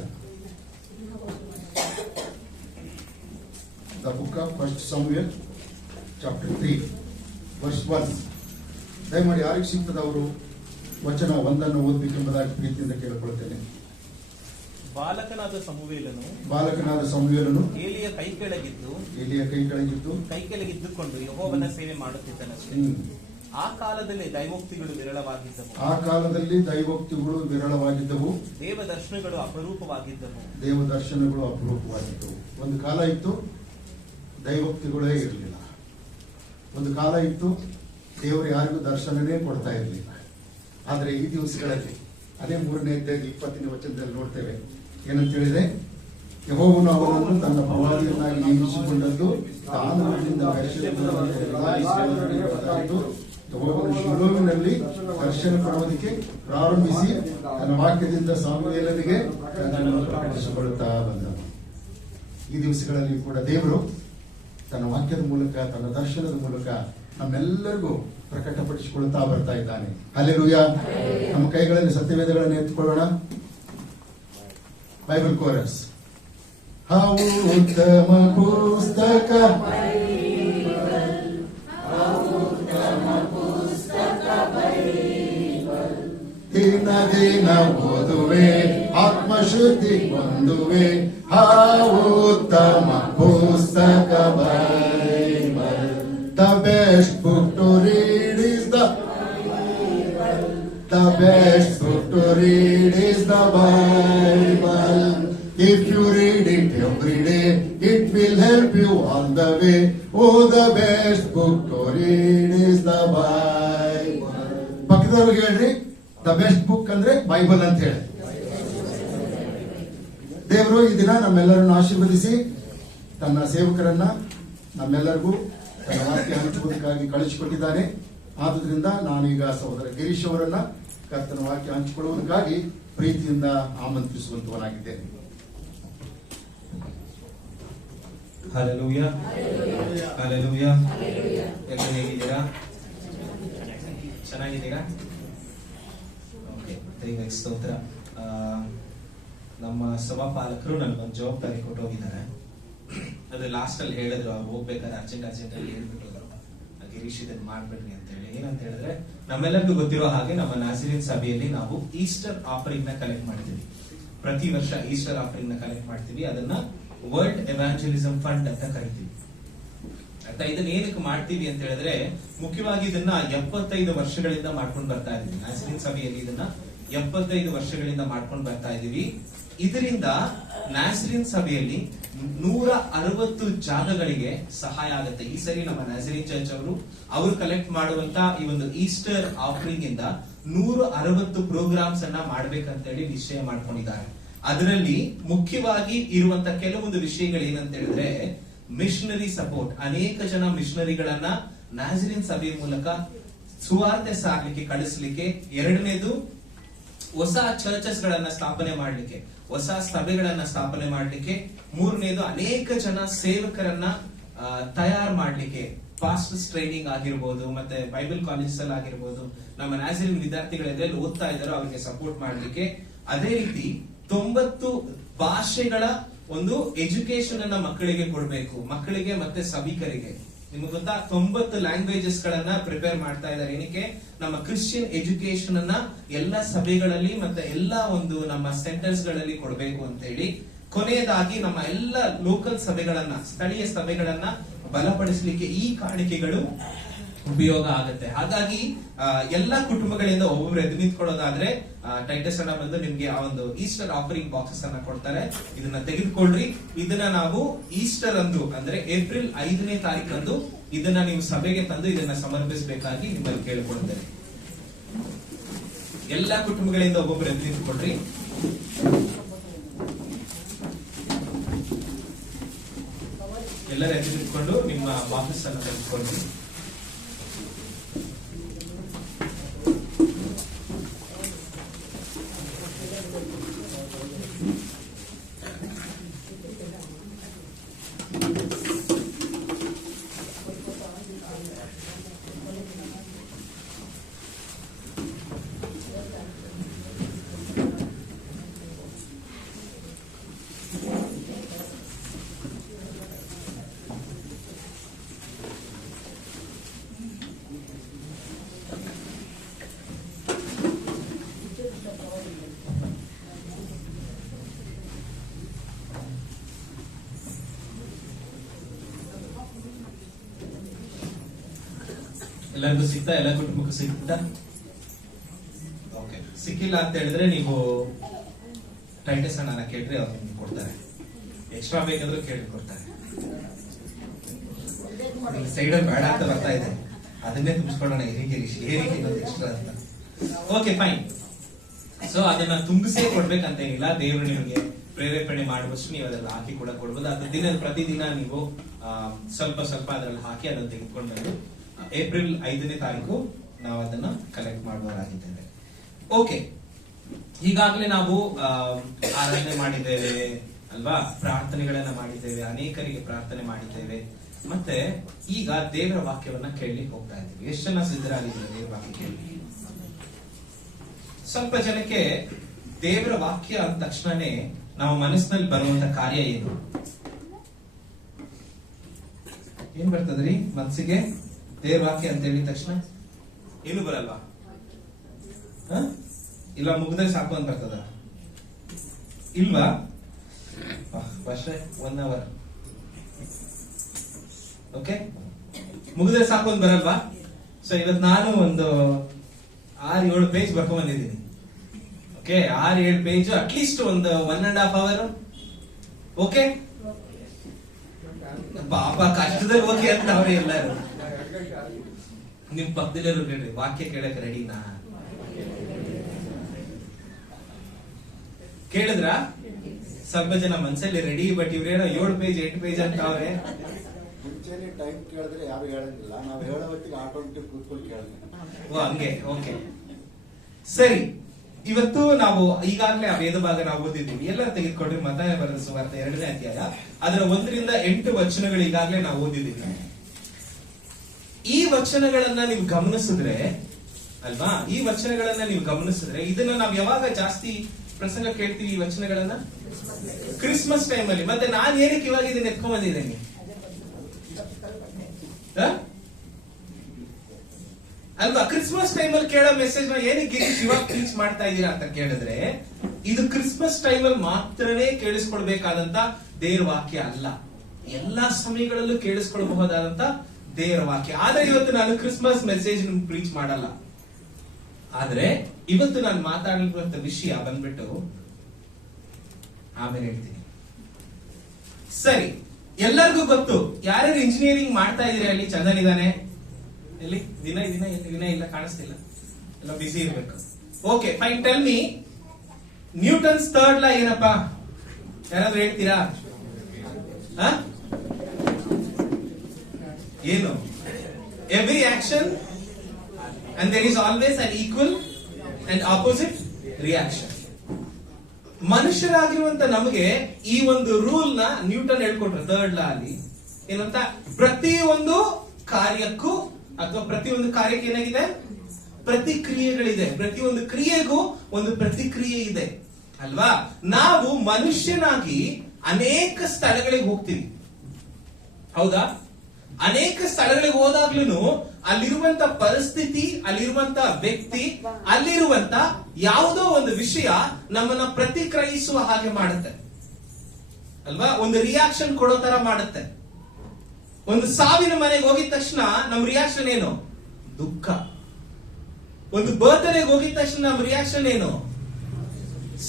The book of 1 Samuel chapter 3 verse 1. ದಯಮಾಡಿ ಯಾರಿಗೆ ಸಿಗ್ತದವರು ವಚನ 1 ಓದಬೇಕೆಂಬುದಾಗಿ ಪ್ರೀತಿಯಿಂದ ಕೇಳಿಕೊಳ್ಳುತ್ತೇನೆ. ಬಾಲಕನಾದ ಸಮುವೇಲನು ಏಲಿಯ ಕೈ ಕೆಳಗಿದ್ದು ಕೈ ಕೆಳಗಿದ್ದುಕೊಂಡು ಯೆಹೋವನ ಸೇವೆ ಮಾಡುತ್ತಿದ್ದನಷ್ಟೇ. ಆ ಕಾಲದಲ್ಲಿ ದೈವೋಕ್ತಿಗಳು ವಿರಳವಾಗಿದ್ದವು. ದೇವದರ್ಶನಗಳು ಅಪರೂಪವಾಗಿದ್ದವು. ಒಂದು ಕಾಲ ಇತ್ತು ದೈವೋಕ್ತಿಗಳೇ ಇರಲಿಲ್ಲ. ಒಂದು ಕಾಲ ಇತ್ತು ದೇವರು ಯಾರಿಗೂ ದರ್ಶನನೇ ಕೊಡ್ತಾ ಇರಲಿಲ್ಲ. ಆದ್ರೆ ಈ ದಿವಸಗಳಲ್ಲಿ ಅದೇ 3ನೇ ಅಧ್ಯಾಯ 20ನೇ ವಚನದಲ್ಲಿ ನೋಡ್ತೇವೆ. ಏನಂತ ಹೇಳಿದ್ರೆ, ಯೆಹೋವನು ಅವನನ್ನು ತನ್ನ ಪ್ರವಾದಿಯನ್ನಾಗಿ ನೇಮಿಸಿಕೊಂಡದ್ದು ತಾನು ಅವನಿಂದ ಯೆಹೋವನು ಶಿಲೋವಿನಲ್ಲಿ ದರ್ಶನ ಕೊಡುವುದಕ್ಕೆ ಪ್ರಾರಂಭಿಸಿ ತನ್ನ ವಾಕ್ಯದಿಂದ ಸಮುವೇಲನಿಗೆ ಪ್ರಕಟಿಸಿಕೊಳ್ಳುತ್ತಾ ಬಂದನು. ಈ ದಿವಸಗಳಲ್ಲಿ ಕೂಡ ದೇವರು ತನ್ನ ವಾಕ್ಯದ ಮೂಲಕ, ತನ್ನ ದರ್ಶನದ ಮೂಲಕ ನಮ್ಮೆಲ್ಲರಿಗೂ ಪ್ರಕಟಪಡಿಸಿಕೊಳ್ಳುತ್ತಾ ಬರ್ತಾ ಇದ್ದಾನೆ. ಹಲ್ಲೆಲೂಯಾ. ನಮ್ಮ ಕೈಗಳಲ್ಲಿ ಸತ್ಯವೇದಗಳನ್ನು ಎತ್ತುಕೊಳ್ಳೋಣ. Bible chorus. ಉತ್ತಮ ಪುಸ್ತಕ ದಿನ ಓದುವೆ, ಆತ್ಮಶುದ್ಧಿ ಹೊಂದುವೆ. ಉತ್ತಮ ಪುಸ್ತಕ Bible. The best book to read is the Bible. If you read it every day, it will help you on the way. Oh, the best book to read is the Bible. ಪಕ್ಕದವ್ರಿಗೆ ಹೇಳ್ರಿ, the best book ಅಂದ್ರೆ Bible ಅಂತ ಹೇಳಿ. ದೇವರು ಈ ದಿನ ನಮ್ಮೆಲ್ಲರನ್ನು ಆಶೀರ್ವದಿಸಿ ತನ್ನ ಸೇವಕರನ್ನ ನಮ್ಮೆಲ್ಲರಿಗೂ ತನ್ನ ವಾಕ್ಯ ಹಂಚುವುದಕ್ಕಾಗಿ ಕಳಿಸಿಕೊಟ್ಟಿದ್ದಾನೆ. ಆದುದರಿಂದ ನಾನೀಗ ಸಹೋದರ ಗಿರೀಶ್ ಅವರನ್ನ ಕರ್ತನ ವಾಕ್ಯ ಹಂಚಿಕೊಳ್ಳುವುದಕ್ಕಾಗಿ ಪ್ರೀತಿಯಿಂದ ಆಮಂತ್ರಿಸುವಂತವನಾಗಿದ್ದೇನೆ. Hallelujah, hallelujah. ಎಲ್ಲ ಹೇಗಿದ್ದೀರಾ? ಚೆನ್ನಾಗಿದ್ದೀರಾ? ಓಕೆ, ದೈವಕ್ಕೆ ಸ್ತೋತ್ರ. ನಮ್ಮ ಸಭಾಪಾಲಕರು ನನಗೊಂದು ಜವಾಬ್ದಾರಿ ಕೊಟ್ಟೋಗಿದ್ದಾರೆ. ಅದು ಲಾಸ್ಟ್ ಅಲ್ಲಿ ಹೇಳಿದ್ರು, ಅವ್ರು ಹೋಗ್ಬೇಕಾದ್ರೆ ಅರ್ಜೆಂಟ್ ಅಲ್ಲಿ ಹೇಳ್ಬಿಟ್ಟು ಗಿರೀಶ್ ಇದನ್ನ ಮಾಡ್ಬಿಡ್ರಿ ಅಂತ ಹೇಳಿ. ಏನಂತ ಹೇಳಿದ್ರೆ, ನಮ್ಮೆಲ್ಲರಿಗೂ ಗೊತ್ತಿರೋ ಹಾಗೆ ನಮ್ಮ ನಾಸಿರಿನ್ ಸಭೆಯಲ್ಲಿ ನಾವು ಈಸ್ಟರ್ ಆಫರಿಂಗ್ ನ ಕಲೆಕ್ಟ್ ಮಾಡ್ತೀವಿ. ಪ್ರತಿ ವರ್ಷ ಈಸ್ಟರ್ ಆಫರಿಂಗ್ ನ ಕಲೆಕ್ಟ್ ಮಾಡ್ತೀವಿ. ಅದನ್ನ ವರ್ಲ್ಡ್ ಎವಾಂಜಲಿಸಂ ಫಂಡ್ ಅಂತ ಕರಿತೀವಿ. ಆಯ್ತಾ? ಇದನ್ನ ಏನಕ್ಕೆ ಮಾಡ್ತೀವಿ ಅಂತ ಹೇಳಿದ್ರೆ, ಮುಖ್ಯವಾಗಿ ಇದನ್ನ 75 ವರ್ಷಗಳಿಂದ ಮಾಡ್ಕೊಂಡು ಬರ್ತಾ ಇದೀವಿ. ನಾಸಿರಿನ್ ಸಭೆಯಲ್ಲಿ ಇದನ್ನ 75 ವರ್ಷಗಳಿಂದ ಮಾಡ್ಕೊಂಡು ಬರ್ತಾ ಇದೀವಿ. ಇದರಿಂದ ನಾಸಿರಿನ್ ಸಭೆಯಲ್ಲಿ 160 ಜಾಗಗಳಿಗೆ ಸಹಾಯ ಆಗುತ್ತೆ. ಈ ಸರಿ ನಮ್ಮ ನಾಸಿರಿನ್ ಚರ್ಚ್ ಅವರು ಕಲೆಕ್ಟ್ ಮಾಡುವಂತ ಈ ಒಂದು ಈಸ್ಟರ್ ಆಫರಿಂಗ್ ಇಂದ 160 ಪ್ರೋಗ್ರಾಮ್ಸ್ ಅನ್ನ ಮಾಡ್ಬೇಕಂತ ಹೇಳಿ ನಿಶ್ಚಯ ಮಾಡ್ಕೊಂಡಿದ್ದಾರೆ. ಅದರಲ್ಲಿ ಮುಖ್ಯವಾಗಿ ಇರುವಂತ ಕೆಲವೊಂದು ವಿಷಯಗಳು ಏನಂತ ಹೇಳಿದ್ರೆ, ಮಿಷನರಿ ಸಪೋರ್ಟ್. ಅನೇಕ ಜನ ಮಿಷನರಿಗಳನ್ನ ನಾಸಿರಿನ್ ಸಭೆಯ ಮೂಲಕ ಸುವಾರ್ತೆ ಸಾರಲಿಕ್ಕೆ ಕಳಿಸ್ಲಿಕ್ಕೆ. ಎರಡನೇದು, ಹೊಸ ಚರ್ಚಸ್ ಗಳನ್ನ ಸ್ಥಾಪನೆ ಮಾಡ್ಲಿಕ್ಕೆ, ಹೊಸ ಸಭೆಗಳನ್ನ ಸ್ಥಾಪನೆ ಮಾಡ್ಲಿಕ್ಕೆ. ಮೂರನೇದು, ಅನೇಕ ಜನ ಸೇವಕರನ್ನ ತಯಾರು ಮಾಡ್ಲಿಕ್ಕೆ, ಪಾಸ್ಟರ್ಸ್ ಟ್ರೈನಿಂಗ್ ಆಗಿರ್ಬೋದು, ಮತ್ತೆ ಬೈಬಲ್ ಕಾಲೇಜಸ್ ಅಲ್ಲಿ ಆಗಿರ್ಬೋದು, ನಮ್ಮ ನಾಸಿರಿನ್ ವಿದ್ಯಾರ್ಥಿಗಳೆಲ್ಲ ಓದ್ತಾ ಇದ್ದಾರೋ ಅವರಿಗೆ ಸಪೋರ್ಟ್ ಮಾಡ್ಲಿಕ್ಕೆ. ಅದೇ ರೀತಿ 90 ಭಾಷೆಗಳ ಒಂದು ಎಜುಕೇಶನ್ ಅನ್ನ ಮಕ್ಕಳಿಗೆ ಕೊಡ್ಬೇಕು, ಮಕ್ಕಳಿಗೆ ಮತ್ತೆ ಸಭಿಕರಿಗೆ. ನಿಮ್ಗೆ ಗೊತ್ತಾ, 90 ಲ್ಯಾಂಗ್ವೇಜಸ್ ಗಳನ್ನ ಪ್ರಿಪೇರ್ ಮಾಡ್ತಾ ಇದ್ದಾರೆ. ಏನಕ್ಕೆ? ನಮ್ಮ ಕ್ರಿಶ್ಚಿಯನ್ ಎಜುಕೇಶನ್ ಅನ್ನ ಎಲ್ಲ ಸಭೆಗಳಲ್ಲಿ ಮತ್ತೆ ಎಲ್ಲ ಒಂದು ನಮ್ಮ ಸೆಂಟರ್ಸ್ ಗಳಲ್ಲಿ ಕೊಡಬೇಕು ಅಂತ ಹೇಳಿ. ಕೊನೆಯದಾಗಿ ನಮ್ಮ ಎಲ್ಲ ಲೋಕಲ್ ಸಭೆಗಳನ್ನ, ಸ್ಥಳೀಯ ಸಭೆಗಳನ್ನ ಬಲಪಡಿಸಲಿಕ್ಕೆ ಈ ಕಾಣಿಕೆಗಳು ಉಪಯೋಗ ಆಗುತ್ತೆ. ಹಾಗಾಗಿ ಎಲ್ಲಾ ಕುಟುಂಬಗಳಿಂದ ಒಬ್ಬೊಬ್ರು ಎದ್ದು ನಿಂತ್ಕೊಳ್ಳೋದಾದ್ರೆ ಟೈಟಸ್ ಅಣ್ಣ ಬಂದು ನಿಮ್ಗೆ ಆ ಒಂದು ಈಸ್ಟರ್ ಆಫರಿಂಗ್ ಬಾಕ್ಸಸ್ ಅನ್ನ ಕೊಡ್ತಾರೆ. ಇದನ್ನ ತೆಗೆದುಕೊಳ್ಳ್ರಿ. ಇದನ್ನ ನಾವು ಈಸ್ಟರ್ ಅಂದು ಅಂದ್ರೆ ಏಪ್ರಿಲ್ 5ನೇ ತಾರೀಕಂದು ಇದನ್ನ ನೀವು ಸಭೆಗೆ ತಂದು ಇದನ್ನ ಸಮರ್ಪಿಸಬೇಕಾಗಿ ನಿಮ್ಮಲ್ಲಿ ಕೇಳಿಕೊಳ್ತೇನೆ. ಎಲ್ಲಾ ಕುಟುಂಬಗಳಿಂದ ಒಬ್ಬೊಬ್ರು ಎದ್ದು ನಿಂತ್ಕೊಳ್ರಿ. ಎಲ್ಲರೂ ಎದ್ದು ನಿಂತ್ಕೊಂಡು ನಿಮ್ಮ ಬಾಕ್ಸಸ್ ಅನ್ನ ತೆಗೆದುಕೊಳ್ಳ್ರಿ. ಎಲ್ಲರಿಗೂ ಸಿಗ್ತಾ? ಎಲ್ಲ ಕುಟುಂಬಕ್ಕೂ ಸಿಗ್ತಾ? ಓಕೆ. ಸಿಕ್ಕಿಲ್ಲ ಅಂತ ಹೇಳಿದ್ರೆ ನೀವು ಟೈಟಸ್ ಅನ್ನ ಕೇಳ್ರಿ, ಅವ್ರು ನಿಮ್ಗೆ ಕೊಡ್ತಾರೆ. ಎಕ್ಸ್ಟ್ರಾ ಬೇಕಾದ್ರೂ ಕೇಳಿ ಕೊಡ್ತಾರೆ. ಸೈಡ್ ಬೇಡ ಅಂತ ಬರ್ತಾ ಇದೆ, ಅದನ್ನೇ ತುಂಬಿಸ್ಕೊಳ್ಳೋಣ. ಏನಿಗೆ ಎಕ್ಸ್ಟ್ರಾ ಅಂತ. Okay, fine. ಸೊ ಅದನ್ನ ತುಂಬಿಸೇ ಕೊಡ್ಬೇಕಂತ ಏನಿಲ್ಲ. ದೇವರು ನಿಮಗೆ ಪ್ರೇರೇಪಣೆ ಮಾಡುವಷ್ಟು ನೀವು ಅದೆಲ್ಲ ಹಾಕಿ ಕೂಡ ಕೊಡ್ಬೋದು. ಅದ್ರ ಪ್ರತಿದಿನ ನೀವು ಸ್ವಲ್ಪ ಸ್ವಲ್ಪ ಅದರಲ್ಲಿ ಹಾಕಿ ಅದನ್ನು ತೆಗೆದುಕೊಂಡು ಏಪ್ರಿಲ್ 5ನೇ ತಾರೀಕು ನಾವು ಅದನ್ನ ಕಲೆಕ್ಟ್ ಮಾಡುವವರಾಗಿದ್ದೇವೆ. ಓಕೆ, ಈಗಾಗಲೇ ನಾವು ಆರಾಧನೆ ಮಾಡಿದ್ದೇವೆ ಅಲ್ವಾ, ಪ್ರಾರ್ಥನೆಗಳನ್ನ ಮಾಡಿದ್ದೇವೆ, ಅನೇಕರಿಗೆ ಪ್ರಾರ್ಥನೆ ಮಾಡಿದ್ದೇವೆ. ಮತ್ತೆ ಈಗ ದೇವರ ವಾಕ್ಯವನ್ನ ಕೇಳಲಿಕ್ಕೆ ಹೋಗ್ತಾ ಇದ್ದೀವಿ. ಎಷ್ಟು ಜನ ಸಿದ್ಧರಾಗಿದ್ದೀರಾ ದೇವರ ವಾಕ್ಯ ಕೇಳಿ? ಸ್ವಲ್ಪ ಜನಕ್ಕೆ ದೇವರ ವಾಕ್ಯ ಅಂದ ತಕ್ಷಣನೇ ನಾವು ಮನಸ್ಸಿನಲ್ಲಿ ಬರುವಂತ ಕಾರ್ಯ ಏನ್ ಬರ್ತದ್ರಿ ಮನಸ್ಸಿಗೆ? ದೇವ್ರ ವಾಕ್ಯ ಅಂತ ಹೇಳಿದ ತಕ್ಷಣ ಏನು ಬರಲ್ವಾ? ಇಲ್ಲ ಮುಗ್ದ್ರೆ ಸಾಕು ಅಂತ ಬರ್ತದ? ಇಲ್ವಾ? ಫಸ್ಟ್ 1 hour ಓಕೆ, ಮುಗಿದ್ರೆ ಸಾಕು ಅಂತ ಬರಲ್ವಾ? ಸೊ ಇವತ್ತು ನಾನು ಒಂದು 6-7 ಪೇಜ್ ಬರ್ಕೊಂಡ್ ಬಂದಿದ್ದೀನಿ. ಓಕೆ, 6-7 ಪೇಜ್, ಅಟ್ಲೀಸ್ಟ್ ಒಂದು 1.5 hour. ಓಕೆ, ಪಾಪ ಕಷ್ಟದಲ್ಲಿ ಓಕೆ ಅಂತ ಅವ್ರೆ ಎಲ್ಲರೂ. ನಿಮ್ ಪಕ್ಕದಲ್ಲಿರೋ ಹೇಳ್ರಿ, ವಾಕ್ಯ ಕೇಳಕ್ ರೆಡಿನಾ? ಕೇಳಿದ್ರ? ಸ್ವಲ್ಪ ಜನ ಮನ್ಸಲ್ಲಿ ರೆಡಿ, ಬಟ್ ಇವ್ರೇನೋ 7 ಪೇಜ್ 8 ಪೇಜ್ ಅಂತ ಅವ್ರೆ. ಮುಂಚೆನೆ ಟೈಮ್ ಕೇಳಿದ್ರೆ ಯಾರು ಹೇಳಂಗಿಲ್ಲ, ನಾವು ಹೇಳೋ ಹೊತ್ತಿಗೆ ಆಟೋಮೆಟಿಕ್ ಕೂತ್ಕೊಂಡು ಕೇಳ್ತೀವಿ. ಓ ಹಂಗೆ. ಓಕೆ, ಸರಿ. ಇವತ್ತು ನಾವು ಈಗಾಗಲೇ ಆ ವೇದ ಭಾಗ ನಾವು ಓದಿದ್ದೀವಿ. ಎಲ್ಲರೂ ತೆಗೆದುಕೊಂಡ್ರೆ ಮತ್ತಾಯ ಬರೆದ ಸುವಾರ್ತೆ 2ನೇ ಅಧ್ಯಾಯ, ಅದರ 1ರಿಂದ 8 ವಚನಗಳು ಈಗಾಗಲೇ ನಾವು ಓದಿದ್ದೀವಿ. ಈ ವಚನಗಳನ್ನ ನೀವು ಗಮನಿಸಿದ್ರೆ ಅಲ್ವಾ, ಈ ವಚನಗಳನ್ನ ನೀವು ಗಮನಿಸಿದ್ರೆ, ಇದನ್ನ ನಾವು ಯಾವಾಗ ಜಾಸ್ತಿ ಪ್ರಸಂಗ ಕೇಳ್ತೀವಿ? ಈ ವಚನಗಳನ್ನ ಕ್ರಿಸ್ಮಸ್ ಟೈಮ್ ಅಲ್ಲಿ. ಮತ್ತೆ ನಾನು ಏನಕ್ಕೆ ಇವಾಗ ಇದನ್ನ ಎತ್ಕೊಂಡ್ ಬಂದಿದ್ದೇನೆ ಅಲ್ವಾ? ಕ್ರಿಸ್ಮಸ್ ಟೈಮ್ ಅಲ್ಲಿ ಕೇಳೋ ಮೆಸೇಜ್ ನ ಏನಕ್ಕೆ ಗಿರೀಶ್ ಇವಾಗ ಟೀಚ್ ಮಾಡ್ತಾ ಇದ್ದೀರಾ ಅಂತ ಕೇಳಿದ್ರೆ, ಇದು ಕ್ರಿಸ್ಮಸ್ ಟೈಮ್ ಅಲ್ಲಿ ಮಾತ್ರನೇ ಕೇಳಿಸ್ಕೊಳ್ಬೇಕಾದಂತ ದೇವ್ರ ವಾಕ್ಯ ಅಲ್ಲ, ಎಲ್ಲಾ ಸಮಯಗಳಲ್ಲೂ ಕೇಳಿಸ್ಕೊಳ್ಬಹುದಾದಂತ ದೇವರ ವಾಕ್ಯ. ಆದ್ರೆ ಇವತ್ತು ನಾನು ಕ್ರಿಸ್ಮಸ್ ಮೆಸೇಜ್ ಪ್ರೀಚ್ ಮಾಡಲ್ಲ. ಆದ್ರೆ ಇವತ್ತು ನಾನು ಮಾತಾಡಲಿರುವಂತ ವಿಷಯ ಬಂದ್ಬಿಟ್ಟು ಆಮೇಲೆ ಹೇಳ್ತೀನಿ. ಸರಿ, ಎಲ್ಲರಿಗೂ ಗೊತ್ತು. ಯಾರ್ಯಾರು ಇಂಜಿನಿಯರಿಂಗ್ ಮಾಡ್ತಾ ಇದೀರಿ ಅಲ್ಲಿ? ಚಂದನ್ ಇದ್ದಾನೆ ಎಲ್ಲಿ? ದಿನ ಇಲ್ಲ, ಕಾಣಿಸ್ತಿಲ್ಲ, ಎಲ್ಲ ಬಿಸಿ ಇರ್ಬೇಕು. Okay, fine. Tell me, Newton's third ಲಾ ಏನಪ್ಪಾ? ಯಾರಾದ್ರೂ ಹೇಳ್ತೀರಾ? ಏನು? Every action and there is always an equal and opposite reaction. ಮನುಷ್ಯರಾಗಿರುವಂತ ನಮಗೆ ಈ ಒಂದು ರೂಲ್ ನ ನ್ಯೂಟನ್ ಹೇಳ್ಕೊಟ್ರು ಥರ್ಡ್ ಲಾ ಅಲ್ಲಿ. ಏನಂತ? ಪ್ರತಿಯೊಂದು ಕಾರ್ಯಕ್ಕೂ ಅಥವಾ ಪ್ರತಿಯೊಂದು ಕಾರ್ಯಕ್ಕೆ ಏನಾಗಿದೆ? ಪ್ರತಿಕ್ರಿಯೆಗಳಿದೆ. ಪ್ರತಿಯೊಂದು ಕ್ರಿಯೆಗೂ ಒಂದು ಪ್ರತಿಕ್ರಿಯೆ ಇದೆ ಅಲ್ವಾ? ನಾವು ಮನುಷ್ಯನಾಗಿ ಅನೇಕ ಸ್ಥಳಗಳಿಗೆ ಹೋಗ್ತೀವಿ, ಹೌದಾ? ಅನೇಕ ಸ್ಥಳಗಳಿಗೆ ಹೋದಾಗ್ಲೂ ಅಲ್ಲಿರುವಂತ ಪರಿಸ್ಥಿತಿ, ಅಲ್ಲಿರುವಂತ ವ್ಯಕ್ತಿ, ಅಲ್ಲಿರುವಂತ ಯಾವುದೋ ಒಂದು ವಿಷಯ ನಮ್ಮನ್ನ ಪ್ರತಿಕ್ರಿಯಿಸುವ ಹಾಗೆ ಮಾಡುತ್ತೆ. ಅಲ್ವಾ? ಒಂದು ರಿಯಾಕ್ಷನ್ ಕೊಡೋ ತರ ಮಾಡುತ್ತೆ. ಒಂದು ಸಾವಿನ ಮನೆಗೆ ಹೋಗಿದ ತಕ್ಷಣ ನಮ್ ರಿಯಾಕ್ಷನ್ ಏನು? ದುಃಖ. ಒಂದು ಬರ್ತ್ಡೇಗೆ ಹೋಗಿದ ತಕ್ಷಣ ನಮ್ ರಿಯಾಕ್ಷನ್ ಏನು?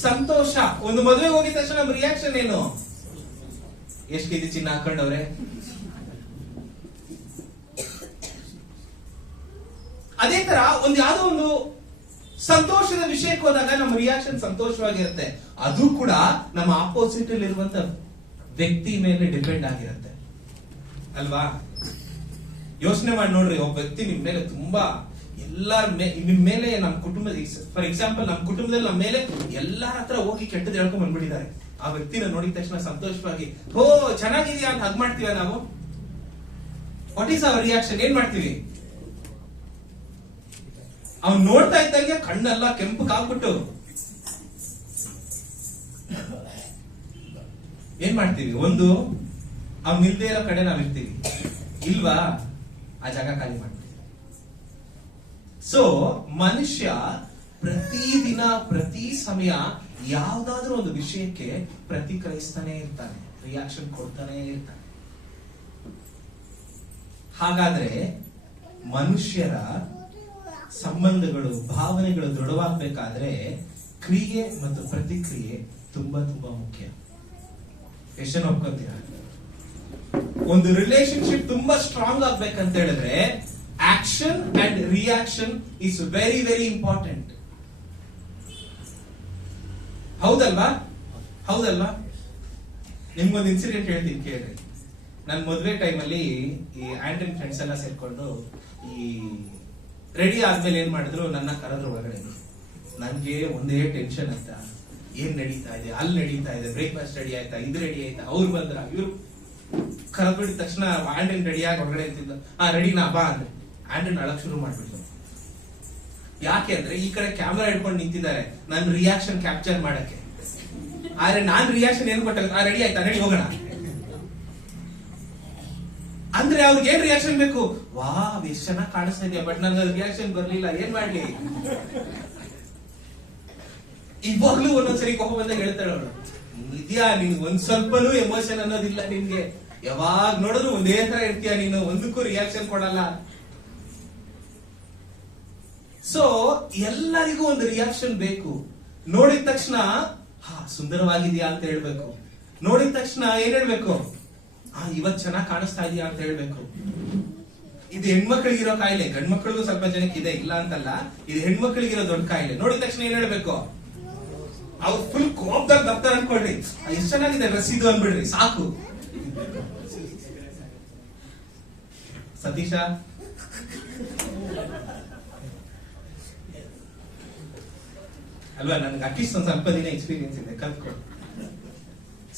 ಸಂತೋಷ. ಒಂದು ಮದುವೆಗೆ ಹೋಗಿದ ತಕ್ಷಣ ನಮ್ ರಿಯಾಕ್ಷನ್ ಏನು? ಎಷ್ಟು ಕೆಜಿ ಚಿನ್ನ ಹಾಕೊಂಡವ್ರೆ? ಅದೇ ತರ ಒಂದು ಯಾವ್ದೋ ಒಂದು ಸಂತೋಷದ ವಿಷಯಕ್ಕೆ ಹೋದಾಗ ನಮ್ಮ ರಿಯಾಕ್ಷನ್ ಸಂತೋಷವಾಗಿರುತ್ತೆ. ಅದು ಕೂಡ ನಮ್ಮ ಆಪೋಸಿಟ್ ಅಲ್ಲಿ ಇರುವಂತ ವ್ಯಕ್ತಿ ಮೇಲೆ ಡಿಪೆಂಡ್ ಆಗಿರುತ್ತೆ ಅಲ್ವಾ? ಯೋಚನೆ ಮಾಡಿ ನೋಡ್ರಿ, ಒಬ್ಬ ವ್ಯಕ್ತಿ ನಿಮ್ ಮೇಲೆ ತುಂಬಾ ನಿಮ್ ಮೇಲೆ ನಮ್ಮ ಕುಟುಂಬದ, ಫಾರ್ ಎಕ್ಸಾಂಪಲ್ ನಮ್ಮ ಕುಟುಂಬದಲ್ಲಿ ನಮ್ಮ ಮೇಲೆ ಎಲ್ಲಾರ ಹತ್ರ ಹೋಗಿ ಕೆಟ್ಟದ್ದು ಹೇಳ್ಕೊಂಡ್ ಬಂದ್ಬಿಟ್ಟಿದ್ದಾರೆ. ಆ ವ್ಯಕ್ತಿನ ನೋಡಿದ ತಕ್ಷಣ ಸಂತೋಷವಾಗಿ ಹೋ ಚೆನ್ನಾಗಿದ್ಯಾ ಅಂತ ಹಗ್ ಮಾಡ್ತೀವ ನಾವು. What is our reaction? ಏನ್ ಮಾಡ್ತೀವಿ? ಅವ್ನು ನೋಡ್ತಾ ಇದ್ದಂಗೆ ಕಣ್ಣೆಲ್ಲ ಕೆಂಪಗಾಗ್ಬಿಟ್ಟು ಏನ್ ಮಾಡ್ತೀವಿ? ಒಂದು ಅವ್ನು ನಿಲ್ದೇ ಇರೋ ಕಡೆ ನಾವ್ ಇರ್ತೀವಿ ಇಲ್ವಾ? ಆ ಜಾಗ ಖಾಲಿ ಮಾಡ್ತೀವಿ. ಸೊ ಮನುಷ್ಯ ಪ್ರತಿದಿನ ಪ್ರತಿ ಸಮಯ ಯಾವ್ದಾದ್ರೂ ಒಂದು ವಿಷಯಕ್ಕೆ ಪ್ರತಿಕ್ರಿಯಿಸ್ತಾನೆ ಇರ್ತಾನೆ, ರಿಯಾಕ್ಷನ್ ಕೊಡ್ತಾನೆ ಇರ್ತಾನೆ. ಹಾಗಾದ್ರೆ ಮನುಷ್ಯರ ಸಂಬಂಧಗಳು, ಭಾವನೆಗಳು ದೃಢವಾಗಬೇಕಾದ್ರೆ ಕ್ರಿಯೆ ಮತ್ತು ಪ್ರತಿಕ್ರಿಯೆ ತುಂಬಾ ತುಂಬಾ ಮುಖ್ಯ. ಎಷ್ಟು ಒಪ್ಕೊಂತೀರಾ? ಒಂದು ರಿಲೇಶನ್ಶಿಪ್ ತುಂಬಾ ಸ್ಟ್ರಾಂಗ್ ಆಗ್ಬೇಕಂತ ಹೇಳಿದ್ರೆ action and reaction is very very important. ಹೌದಲ್ವಾ? ಹೌದಲ್ವಾ? ನಿಮ್ಗೊಂದು ಇನ್ಸಿಡೆಂಟ್ ಹೇಳ್ತೀನಿ ಕೇಳ್ರಿ. ನನ್ ಮದ್ವೆ ಟೈಮಲ್ಲಿ ಈ ಆಂಡ್ರಿನ್ ಫ್ರೆಂಡ್ಸ್ ಎಲ್ಲ ಸೇರ್ಕೊಂಡು ಈ ರೆಡಿ ಆದ್ಮೇಲೆ ಏನ್ ಮಾಡಿದ್ರು, ನನ್ನ ಕರೆದ್ರು ಒಳಗಡೆ. ನನ್ಗೆ ಒಂದೇ ಟೆನ್ಷನ್ ಆಯ್ತಾ, ಏನ್ ನಡೀತಾ ಇದೆ, ಅಲ್ಲಿ ನಡೀತಾ ಇದೆ, ಬ್ರೇಕ್ಫಾಸ್ಟ್ ರೆಡಿ ಆಯ್ತಾ, ಇದು ರೆಡಿ ಆಯ್ತಾ, ಅವ್ರು ಬಂದ್ರ, ಇವ್ರು ಕರೆದ್ಬಿಟ್ಟಿದ ತಕ್ಷಣ ಆಂಡ್ರಿನ್ ರೆಡಿ ಆಗಿ ಹೊರಗಡೆ ಅಂತಿದ್ದ. ರೆಡಿನಾ ಬಾ ಅಂದ್ರೆ ಆಂಡ್ರಿನ್ ಅಳಕ್ ಶುರು ಮಾಡ್ಬಿಟ್ಟು. ಯಾಕೆ ಅಂದ್ರೆ ಈ ಕಡೆ ಕ್ಯಾಮ್ರಾ ಹಿಡ್ಕೊಂಡು ನಿಂತಿದ್ದಾರೆ ನನ್ನ ರಿಯಾಕ್ಷನ್ ಕ್ಯಾಪ್ಚರ್ ಮಾಡಕ್ಕೆ. ಆದ್ರೆ ನಾನ್ ರಿಯಾಕ್ಷನ್ ಏನ್ ಕೊಟ್ಟ, ರೆಡಿ ಆಯ್ತಾ, ರೆಡಿ ಹೋಗೋಣ ಅಂದ್ರೆ ಅವ್ರಿಗೆ ಏನ್ ರಿಯಾಕ್ಷನ್ ಬೇಕು? ವಾ ಎಷ್ಟು ಚೆನ್ನಾಗಿ ಕಾಣಿಸ್ತಾ ಇದೆಯಾ, ಬಟ್ ನನ್ಗೆ ರಿಯಾಕ್ಷನ್ ಬರ್ಲಿಲ್ಲ, ಏನ್ ಮಾಡ್ಲಿ? ಇವಾಗ್ಲೂ ಒಂದೊಂದ್ಸರಿ ಕೋಪ ಬಂದಾಗ ಹೇಳ್ತಾಳೆ ಅವಳು, ಇದ್ಯಾ ನಿನ್ಗೆ ಒಂದ್ ಸ್ವಲ್ಪನೂ ಎಮೋಷನ್ ಅನ್ನೋದಿಲ್ಲ ನಿನ್ಗೆ, ಯಾವಾಗ ನೋಡಿದ್ರು ಒಂದೇ ತರ ಇರ್ತೀಯ ನೀನು, ಒಂದಕ್ಕೂ ರಿಯಾಕ್ಷನ್ ಕೊಡಲ್ಲ. ಸೊ ಎಲ್ಲರಿಗೂ ಒಂದು ರಿಯಾಕ್ಷನ್ ಬೇಕು. ನೋಡಿದ ತಕ್ಷಣ ಸುಂದರವಾಗಿದ್ಯಾ ಅಂತ ಹೇಳ್ಬೇಕು, ನೋಡಿದ ತಕ್ಷಣ ಏನ್ ಹೇಳ್ಬೇಕು? ಇವತ್ ಚೆನ್ನಾಗಿ ಕಾಣಿಸ್ತಾ ಇದೆಯಾ ಅಂತ ಹೇಳ್ಬೇಕು. ಇದು ಹೆಣ್ಮಕ್ಳಿಗಿರೋ ಕಾಯಿಲೆ, ಗಂಡ್ಮಕ್ಳಿಗೂ ಸ್ವಲ್ಪ ಜನಕ್ಕೆ ಇದೆ, ಇಲ್ಲ ಅಂತಲ್ಲ. ಇದು ಹೆಣ್ಮಕ್ಳಿಗಿರೋ ದೊಡ್ಡ ಕಾಯಿಲೆ. ನೋಡಿದ ತಕ್ಷಣ ಏನ್ ಹೇಳ್ಬೇಕು? ಅವ್ರು ಫುಲ್ ಕೋಪದಾಗ ಬರ್ತಾರೆ ಅನ್ಕೊಳ್ರಿ, ಎಷ್ಟು ಚೆನ್ನಾಗಿದೆ ಡ್ರೆಸ್ ಇದು ಅಂದ್ಬಿಡ್ರಿ ಸಾಕು. ಸತೀಶ ಅಲ್ವಾ? ನನ್ಗೆ ಅಟ್ಲೀಸ್ಟ್ ಒಂದ್ ಸ್ವಲ್ಪ ದಿನ ಎಕ್ಸ್ಪೀರಿಯನ್ಸ್ ಇದೆ, ಕಲ್ತ್ಕೊಂಡು.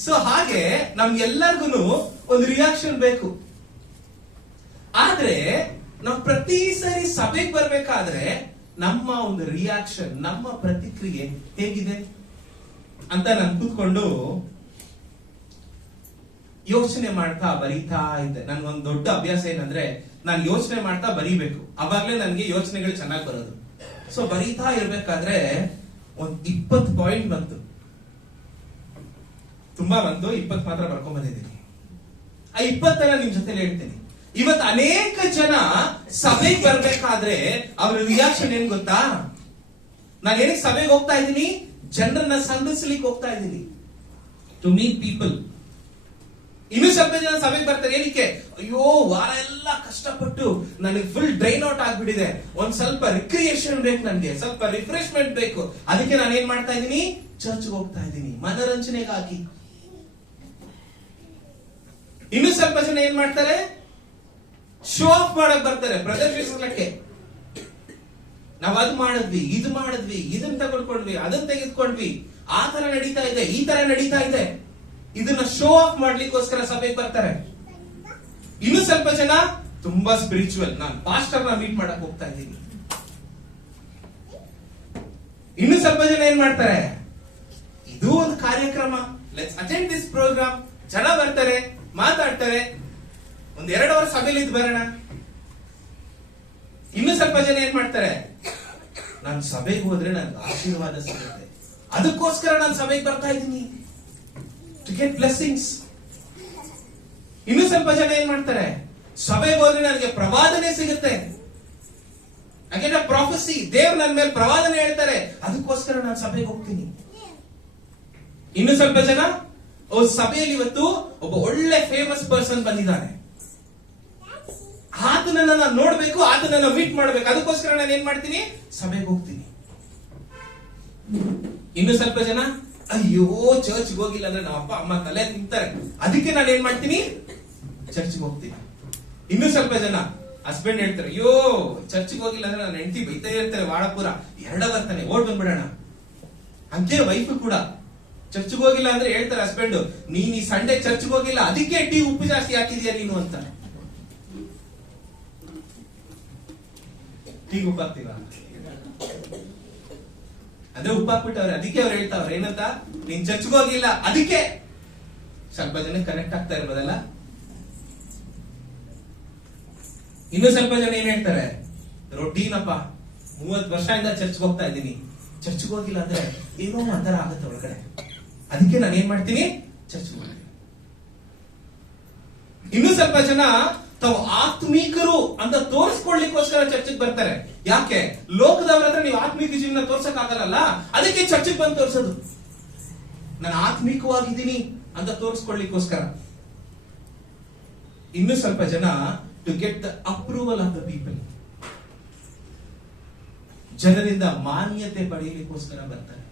ಸೊ ಹಾಗೆ ನಮ್ಗೆಲ್ಲರಿಗೂ ಒಂದು ರಿಯಾಕ್ಷನ್ ಬೇಕು. ಆದ್ರೆ ನಾವು ಪ್ರತಿ ಸರಿ ಸಭೆಗೆ ಬರ್ಬೇಕಾದ್ರೆ ನಮ್ಮ ಒಂದು ರಿಯಾಕ್ಷನ್, ನಮ್ಮ ಪ್ರತಿಕ್ರಿಯೆ ಹೇಗಿದೆ ಅಂತ ನಾನು ಕೂತ್ಕೊಂಡು ಯೋಚನೆ ಮಾಡ್ತಾ ಬರೀತಾ ಇದ್ದೆ. ನನ್ ಒಂದ್ ದೊಡ್ಡ ಅಭ್ಯಾಸ ಏನಂದ್ರೆ, ನಾನು ಯೋಚನೆ ಮಾಡ್ತಾ ಬರೀಬೇಕು, ಅವಾಗ್ಲೇ ನನ್ಗೆ ಯೋಚನೆಗಳು ಚೆನ್ನಾಗಿ ಬರೋದು. ಸೊ ಬರೀತಾ ಇರ್ಬೇಕಾದ್ರೆ ಒಂದ್ 20 ಪಾಯಿಂಟ್ ಬಂತು, ತುಂಬಾ ಬಂತು, 20 ಮಾತ್ರ ಬರ್ಕೊಂಡ್ ಬಂದಿದ್ದೀನಿ. ಆ 20 ನಿಮ್ ಜೊತೆ ಹೇಳ್ತೀನಿ. ಇವತ್ತು ಅನೇಕ ಜನ ಸಭೆಗೆ ಬರ್ಬೇಕಾದ್ರೆ ಅವ್ರ ರಿಯಾಕ್ಷನ್ ಏನ್ ಗೊತ್ತಾ? ನಾನು ಏನಕ್ಕೆ ಸಭೆಗೆ ಹೋಗ್ತಾ ಇದ್ದೀನಿ? ಜನರನ್ನ ಸಂಧಿಸ್ಲಿಕ್ಕೆ ಹೋಗ್ತಾ ಇದ್ದೀನಿ, ಟು ಮೀಟ್ ಪೀಪಲ್. ಇನ್ನು ಸ್ವಲ್ಪ ಜನ ಸಭೆಗೆ ಬರ್ತಾರೆ ಏನಕ್ಕೆ? ಅಯ್ಯೋ ವಾರ ಎಲ್ಲ ಕಷ್ಟಪಟ್ಟು ನನಗೆ ಫುಲ್ ಡ್ರೈನ್ ಔಟ್ ಆಗ್ಬಿಟ್ಟಿದೆ, ಒಂದ್ ಸ್ವಲ್ಪ ರಿಕ್ರಿಯೇಷನ್ ಬೇಕು, ನನ್ಗೆ ಸ್ವಲ್ಪ ರಿಫ್ರೆಶ್ಮೆಂಟ್ ಬೇಕು, ಅದಕ್ಕೆ ನಾನು ಏನ್ ಮಾಡ್ತಾ ಇದ್ದೀನಿ? ಚರ್ಚ್ಗೆ ಹೋಗ್ತಾ ಇದ್ದೀನಿ ಮನರಂಜನೆಗಾಗಿ. ಇನ್ನು ಸ್ವಲ್ಪ ಜನ ಏನ್ ಮಾಡ್ತಾರೆ? ಶೋ ಆಫ್ ಮಾಡಕ್ ಬರ್ತಾರೆ, ಪ್ರದರ್ಶಿಸಲಿಕ್ಕೆ. ನಾವ್ ಅದ್ ಮಾಡಿದ್ವಿ, ಇದು ಮಾಡಿದ್ವಿ, ಇದನ್ನ ತಗೊಂಡ್ಕೊಂಡ್ವಿ, ಅದನ್ನ ತೆಗೆದುಕೊಂಡ್ವಿ, ಆ ತರ ನಡೀತಾ ಇದೆ, ಈ ತರ ನಡೀತಾ ಇದೆ. ಇದನ್ನ ಶೋ ಆಫ್ ಮಾಡ್ಲಿಕ್ಕೋಸ್ಕರ ಸಭೆಗೆ ಬರ್ತಾರೆ. ಇನ್ನು ಸ್ವಲ್ಪ ಜನ ತುಂಬಾ ಸ್ಪಿರಿಚುವಲ್, ನಾನು ಪಾಸ್ಟರ್ನ ಮೀಟ್ ಮಾಡಕ್ ಹೋಗ್ತಾ ಇದ್ದೀನಿ. ಇನ್ನು ಸ್ವಲ್ಪ ಜನ ಏನ್ ಮಾಡ್ತಾರೆ? ಇದು ಒಂದು ಕಾರ್ಯಕ್ರಮ, ಲೆಟ್ಸ್ ಅಟೆಂಡ್ ದಿಸ್ ಪ್ರೋಗ್ರಾಮ್. ಜನ ಬರ್ತಾರೆ, ಮಾತಾಡ್ತಾರೆ, ಒಂದ್ 2 ಅವರ್ ಸಭೆಯಲ್ಲಿ ಇದ್ದು ಬರೋಣ. ಇನ್ನು ಸ್ವಲ್ಪ ಜನ ಏನ್ ಮಾಡ್ತಾರೆ? ನಾನು ಸಭೆಗೆ ಹೋದ್ರೆ ನನ್ಗೆ ಆಶೀರ್ವಾದ ಸಿಗುತ್ತೆ, ಅದಕ್ಕೋಸ್ಕರ ನಾನು ಸಭೆಗೆ ಬರ್ತಾ ಇದ್ದೀನಿ. To get blessings. ಇನ್ನು ಸ್ವಲ್ಪ ಜನ ಏನ್ ಮಾಡ್ತಾರೆ, ಸಭೆಗೆ ಹೋದ್ರೆ ನನಗೆ ಪ್ರವಾದನೆ ಸಿಗುತ್ತೆ, ಹಾಗೆ ಪ್ರಾಫೆಸಿ, ದೇವ್ರು ನನ್ನ ಮೇಲೆ ಪ್ರವಾದನೆ ಹೇಳ್ತಾರೆ, ಅದಕ್ಕೋಸ್ಕರ ನಾನು ಸಭೆಗೆ ಹೋಗ್ತೀನಿ. ಇನ್ನು ಸ್ವಲ್ಪ ಜನ ಸಭೆಯಲ್ಲಿ ಇವತ್ತು ಒಬ್ಬ ಒಳ್ಳೆ ಫೇಮಸ್ ಪರ್ಸನ್ ಬಂದಿದ್ದಾನೆ, ಆತನನ್ನ ನಾನು ನೋಡ್ಬೇಕು, ಆತನನ್ನ ಮೀಟ್ ಮಾಡ್ಬೇಕು, ಅದಕ್ಕೋಸ್ಕರ ನಾನು ಏನ್ ಮಾಡ್ತೀನಿ, ಸಭೆಗೆ ಹೋಗ್ತೀನಿ. ಇನ್ನು ಸ್ವಲ್ಪ ಜನ ಅಯ್ಯೋ ಚರ್ಚ್ಗೆ ಹೋಗಿಲ್ಲ ಅಂದ್ರೆ ನಮ್ಮ ಅಪ್ಪ ಅಮ್ಮ ತಲೆ ತಿಂತಾರೆ, ಅದಕ್ಕೆ ನಾನು ಏನ್ ಮಾಡ್ತೀನಿ, ಚರ್ಚ್ಗೆ ಹೋಗ್ತೀನಿ. ಇನ್ನು ಸ್ವಲ್ಪ ಜನ ಹಸ್ಬೆಂಡ್ ಹೇಳ್ತಾರೆ, ಅಯ್ಯೋ ಚರ್ಚ್ಗೆ ಹೋಗಿಲ್ಲ ಅಂದ್ರೆ ನನ್ನ ಹೆಂಡತಿ ಬೈತಾ ಇರ್ತಾರೆ, ವಾಡಪುರ ಎರಡ ಬರ್ತಾನೆ, ಓಡ್ ಬಂದ್ಬಿಡೋಣ. ಹಂಗೆ ವೈಫ್ ಕೂಡ ಚರ್ಚ್ಗೆ ಹೋಗಿಲ್ಲ ಅಂದ್ರೆ ಹೇಳ್ತಾರೆ ಹಸ್ಬೆಂಡ್, ನೀನ್ ಈ ಸಂಡೇ ಚರ್ಚ್ಗೆ ಹೋಗಿಲ್ಲ, ಅದಕ್ಕೆ ಟೀ ಉಪ್ಪು ಜಾಸ್ತಿ ಹಾಕಿದ್ಯಾ ನೀನು ಅಂತ. ಟೀ ಉಪ್ಪು ಹಾಕ್ತೀವ ಅಂದ್ರೆ ಉಪ್ಪು ಹಾಕ್ಬಿಟ್ಟವ್ರೆ, ಅದಕ್ಕೆ ಅವ್ರು ಹೇಳ್ತಾವ್ರೆ ಏನಂತ, ನೀನ್ ಚರ್ಚ್ಗೆ ಹೋಗಿಲ್ಲ ಅದಕ್ಕೆ. ಸ್ವಲ್ಪ ಜನ ಕನೆಕ್ಟ್ ಆಗ್ತಾ ಇರ್ಬೋದಲ್ಲ. ಇನ್ನು ಸ್ವಲ್ಪ ಜನ ಏನ್ ಹೇಳ್ತಾರೆ, ರೊಟೀನಪ್ಪ 30 ವರ್ಷದಿಂದ ಚರ್ಚ್ಗೆ ಹೋಗ್ತಾ ಇದ್ದೀನಿ, ಚರ್ಚ್ಗೆ ಹೋಗಿಲ್ಲ ಅಂದ್ರೆ ಏನೋ ಒಂಥರ ಆಗುತ್ತೆ ಒಳಗಡೆ, ಅದಕ್ಕೆ ನಾನು ಏನ್ ಮಾಡ್ತೀನಿ, ಚರ್ಚ್ಗೆ ಹೋಗ್ತೀನಿ. ಇನ್ನು ಸ್ವಲ್ಪ ಜನ ತಾವು ಆತ್ಮೀಕರು ಅಂತ ತೋರಿಸ್ಕೊಳ್ಳಿಕ್ಕೋಸ್ಕರ ಚರ್ಚ್ಗೆ ಬರ್ತಾರೆ. ಯಾಕೆ, ಲೋಕದವರ ಹತ್ರ ನೀವು ಆತ್ಮೀಕ ಜೀವನ ತೋರ್ಸಕ್ ಆಗಲ್ಲ, ಅದಕ್ಕೆ ಚರ್ಚ್ಗೆ ಬಂದು ತೋರ್ಸೋದು, ನಾನು ಆತ್ಮೀಕವಾಗಿದ್ದೀನಿ ಅಂತ ತೋರಿಸ್ಕೊಳ್ಳಿಕ್ಕೋಸ್ಕರ. ಇನ್ನು ಸ್ವಲ್ಪ ಜನ to get the approval of the people, ಜನರಿಂದ ಮಾನ್ಯತೆ ಪಡೆಯಲಿಕ್ಕೋಸ್ಕರ ಬರ್ತಾರೆ.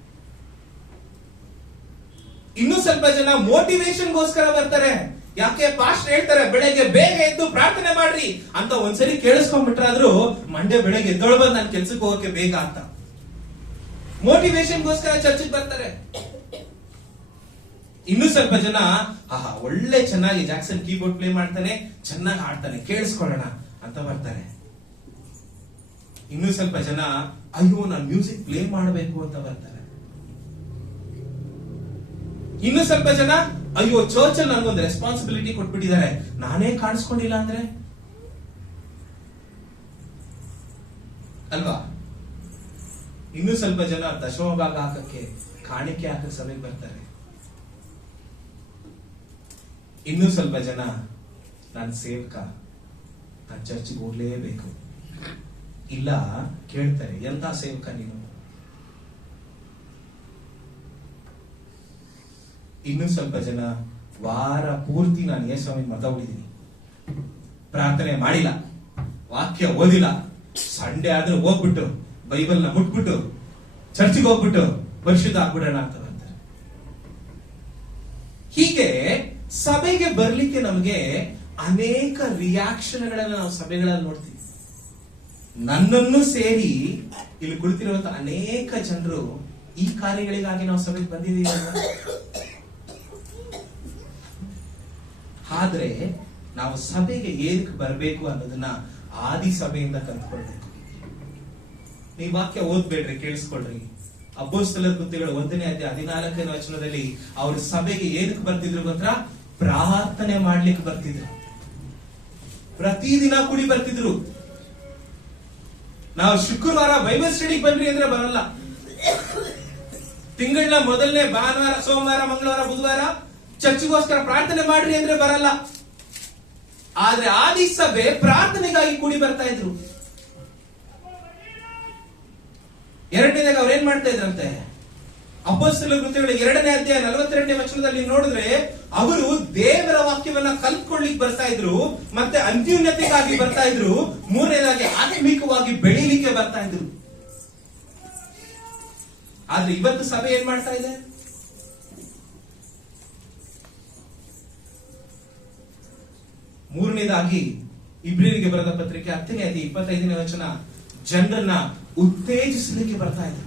ಇನ್ನು ಸ್ವಲ್ಪ ಜನ ಮೋಟಿವೇಶನ್ಗೋಸ್ಕರ ಬರ್ತಾರೆ. ಯಾಕೆ, ಪಾಸ್ಟರ್ ಹೇಳ್ತಾರೆ ಬೆಳಗ್ಗೆ ಬೇಗ ಎದ್ದು ಪ್ರಾರ್ಥನೆ ಮಾಡ್ರಿ ಅಂತ ಒಂದ್ಸರಿ ಕೇಳಿಸ್ಕೊಂಡ್ಬಿಟ್ರಾದ್ರೂ ಮಂಡ್ಯ ಬೆಳಗ್ಗೆ ಎದ್ದೊಳ ಬಂದು ನಾನು ಕೆಲ್ಸಕ್ಕೆ ಹೋಗಕ್ಕೆ ಬೇಗ ಅಂತ ಮೋಟಿವೇಶನ್ಗೋಸ್ಕರ ಚರ್ಚಿಗೆ ಬರ್ತಾರೆ. ಇನ್ನು ಸ್ವಲ್ಪ ಜನ ಒಳ್ಳೆ ಚೆನ್ನಾಗಿ ಜಾಕ್ಸನ್ ಕೀಬೋರ್ಡ್ ಪ್ಲೇ ಮಾಡ್ತಾನೆ, ಚೆನ್ನಾಗಿ ಹಾಡ್ತಾನೆ, ಕೇಳಿಸ್ಕೊಳ್ಳೋಣ ಅಂತ ಬರ್ತಾರೆ. ಇನ್ನು ಸ್ವಲ್ಪ ಜನ ಅಯ್ಯೋ ನಾನು ಮ್ಯೂಸಿಕ್ ಪ್ಲೇ ಮಾಡಬೇಕು ಅಂತ ಬರ್ತಾರೆ. ಇನ್ನು ಸ್ವಲ್ಪ ಜನ ಅಯ್ಯೋ ಚರ್ಚ್ ಅಲ್ಲಿ ನನಗೊಂದು ರೆಸ್ಪಾನ್ಸಿಬಿಲಿಟಿ ಕೊಟ್ಬಿಟ್ಟಿದ್ದಾರೆ, ನಾನೇ ಕಾಣಿಸ್ಕೊಂಡಿಲ್ಲ ಅಂದ್ರೆ ಅಲ್ವಾ. ಇನ್ನು ಸ್ವಲ್ಪ ಜನ ದಶಮ ಭಾಗ ಹಾಕಕ್ಕೆ, ಕಾಣಿಕೆ ಹಾಕಕ್ಕೆ ಸಭೆಗೆ ಬರ್ತಾರೆ. ಇನ್ನು ಸ್ವಲ್ಪ ಜನ ನಾನು ಸೇವಕ, ನಾನು ಚರ್ಚ್ಗೆ ಹೋಗ್ಲೇಬೇಕು. ಇಲ್ಲ ಕೇಳ್ತಾರೆ, ಎಂತ ಸೇವಕ ನೀನು. ಇನ್ನು ಸ್ವಲ್ಪ ಜನ ವಾರ ಪೂರ್ತಿ ನಾನು ಯೇಸುವಿನ ಮತ ಹೊಡಿದ್ದೀನಿ, ಪ್ರಾರ್ಥನೆ ಮಾಡಿಲ್ಲ, ವಾಕ್ಯ ಓದಿಲ್ಲ, ಸಂಡೇ ಆದ್ರೂ ಹೋಗ್ಬಿಟ್ಟು ಬೈಬಲ್ನ ಮುಟ್ಬಿಟ್ಟು ಚರ್ಚ್ಗೆ ಹೋಗ್ಬಿಟ್ಟು ಪರಿಶುದ್ಧ ಆಗ್ಬಿಡೋಣ ಅಂತ ಬರ್ತಾರೆ. ಹೀಗೆ ಸಭೆಗೆ ಬರ್ಲಿಕ್ಕೆ ನಮಗೆ ಅನೇಕ ರಿಯಾಕ್ಷನ್ಗಳನ್ನ ನಾವು ಸಭೆಗಳಲ್ಲಿ ನೋಡ್ತೀವಿ. ನನ್ನನ್ನು ಸೇರಿ ಇಲ್ಲಿ ಕುಳಿತಿರುವಂತ ಅನೇಕ ಜನರು ಈ ಕಾರ್ಯಗಳಿಗಾಗಿ ನಾವು ಸಭೆಗೆ ಬಂದಿದ್ದೀವಿ. ಆದ್ರೆ ನಾವು ಸಭೆಗೆ ಏನಕ್ಕೆ ಬರಬೇಕು ಅನ್ನೋದನ್ನ ಆದಿ ಸಭೆಯಿಂದ ಕಲ್ತ್ಕೊಳ್ಬೇಕು. ನೀವು ವಾಕ್ಯ ಓದ್ಬೇಡ್ರಿ, ಕೇಳಿಸ್ಕೊಳ್ರಿ. ಅಪೊಸ್ತಲರ ಕೃತ್ಯಗಳು 1ನೇ ಅಧ್ಯಾಯ 14ನೇ ವಚನದಲ್ಲಿ ಅವರು ಸಭೆಗೆ ಏನಕ್ಕೆ ಬರ್ತಿದ್ರು ಗೊತ್ತಾ? ಪ್ರಾರ್ಥನೆ ಮಾಡ್ಲಿಕ್ಕೆ ಬರ್ತಿದ್ರು. ಪ್ರತಿದಿನ ಕೂಡಿ ಬರ್ತಿದ್ರು. ನಾವು ಶುಕ್ರವಾರ ಬೈಬಲ್ ಸ್ಟಡಿಗೆ ಬನ್ರಿ ಅಂದ್ರೆ ಬರಲ್ಲ. ತಿಂಗಳ ಮೊದಲನೇ ಭಾನುವಾರ, ಸೋಮವಾರ, ಮಂಗಳವಾರ, ಬುಧವಾರ ಚರ್ಚ್ಗೋಸ್ಕರ ಪ್ರಾರ್ಥನೆ ಮಾಡ್ರಿ ಅಂದ್ರೆ ಬರಲ್ಲ. ಆದ್ರೆ ಆದಿ ಸಭೆ ಪ್ರಾರ್ಥನೆಗಾಗಿ ಕೂಡಿ ಬರ್ತಾ ಇದ್ರು. ಎರಡನೇದಾಗ ಅವ್ರು ಏನ್ ಮಾಡ್ತಾ ಇದ್ರಂತೆ? ಅಪೊಸ್ತಲರ ಕೃತ್ಯಗಳು 2ನೇ ಅಧ್ಯಾಯ 42ನೇ ವಚನದಲ್ಲಿ ನೋಡಿದ್ರೆ ಅವರು ದೇವರ ವಾಕ್ಯವನ್ನ ಕಲ್ತ್ಕೊಳ್ಳಿಕ್ ಬರ್ತಾ ಇದ್ರು, ಮತ್ತೆ ಅನ್ಯೋನ್ಯತೆಗಾಗಿ ಬರ್ತಾ ಇದ್ರು, 3ನೇದಾಗಿ ಆತ್ಮಿಕವಾಗಿ ಬೆಳೀಲಿಕ್ಕೆ ಬರ್ತಾ ಇದ್ರು. ಆದ್ರೆ ಇವತ್ತು ಸಭೆ ಏನ್ ಮಾಡ್ತಾ ಇದೆ? ಮೂರನೇದಾಗಿ ಇಬ್ರಿಯರಿಗೆ ಬರೆದ ಪತ್ರಿಕೆ 10ನೇ ಅಧ್ಯಾಯ 25ನೇ ವಚನ ಜನರನ್ನ ಉತ್ತೇಜಿಸಲಿಕ್ಕೆ ಬರ್ತಾ ಇದ್ರು.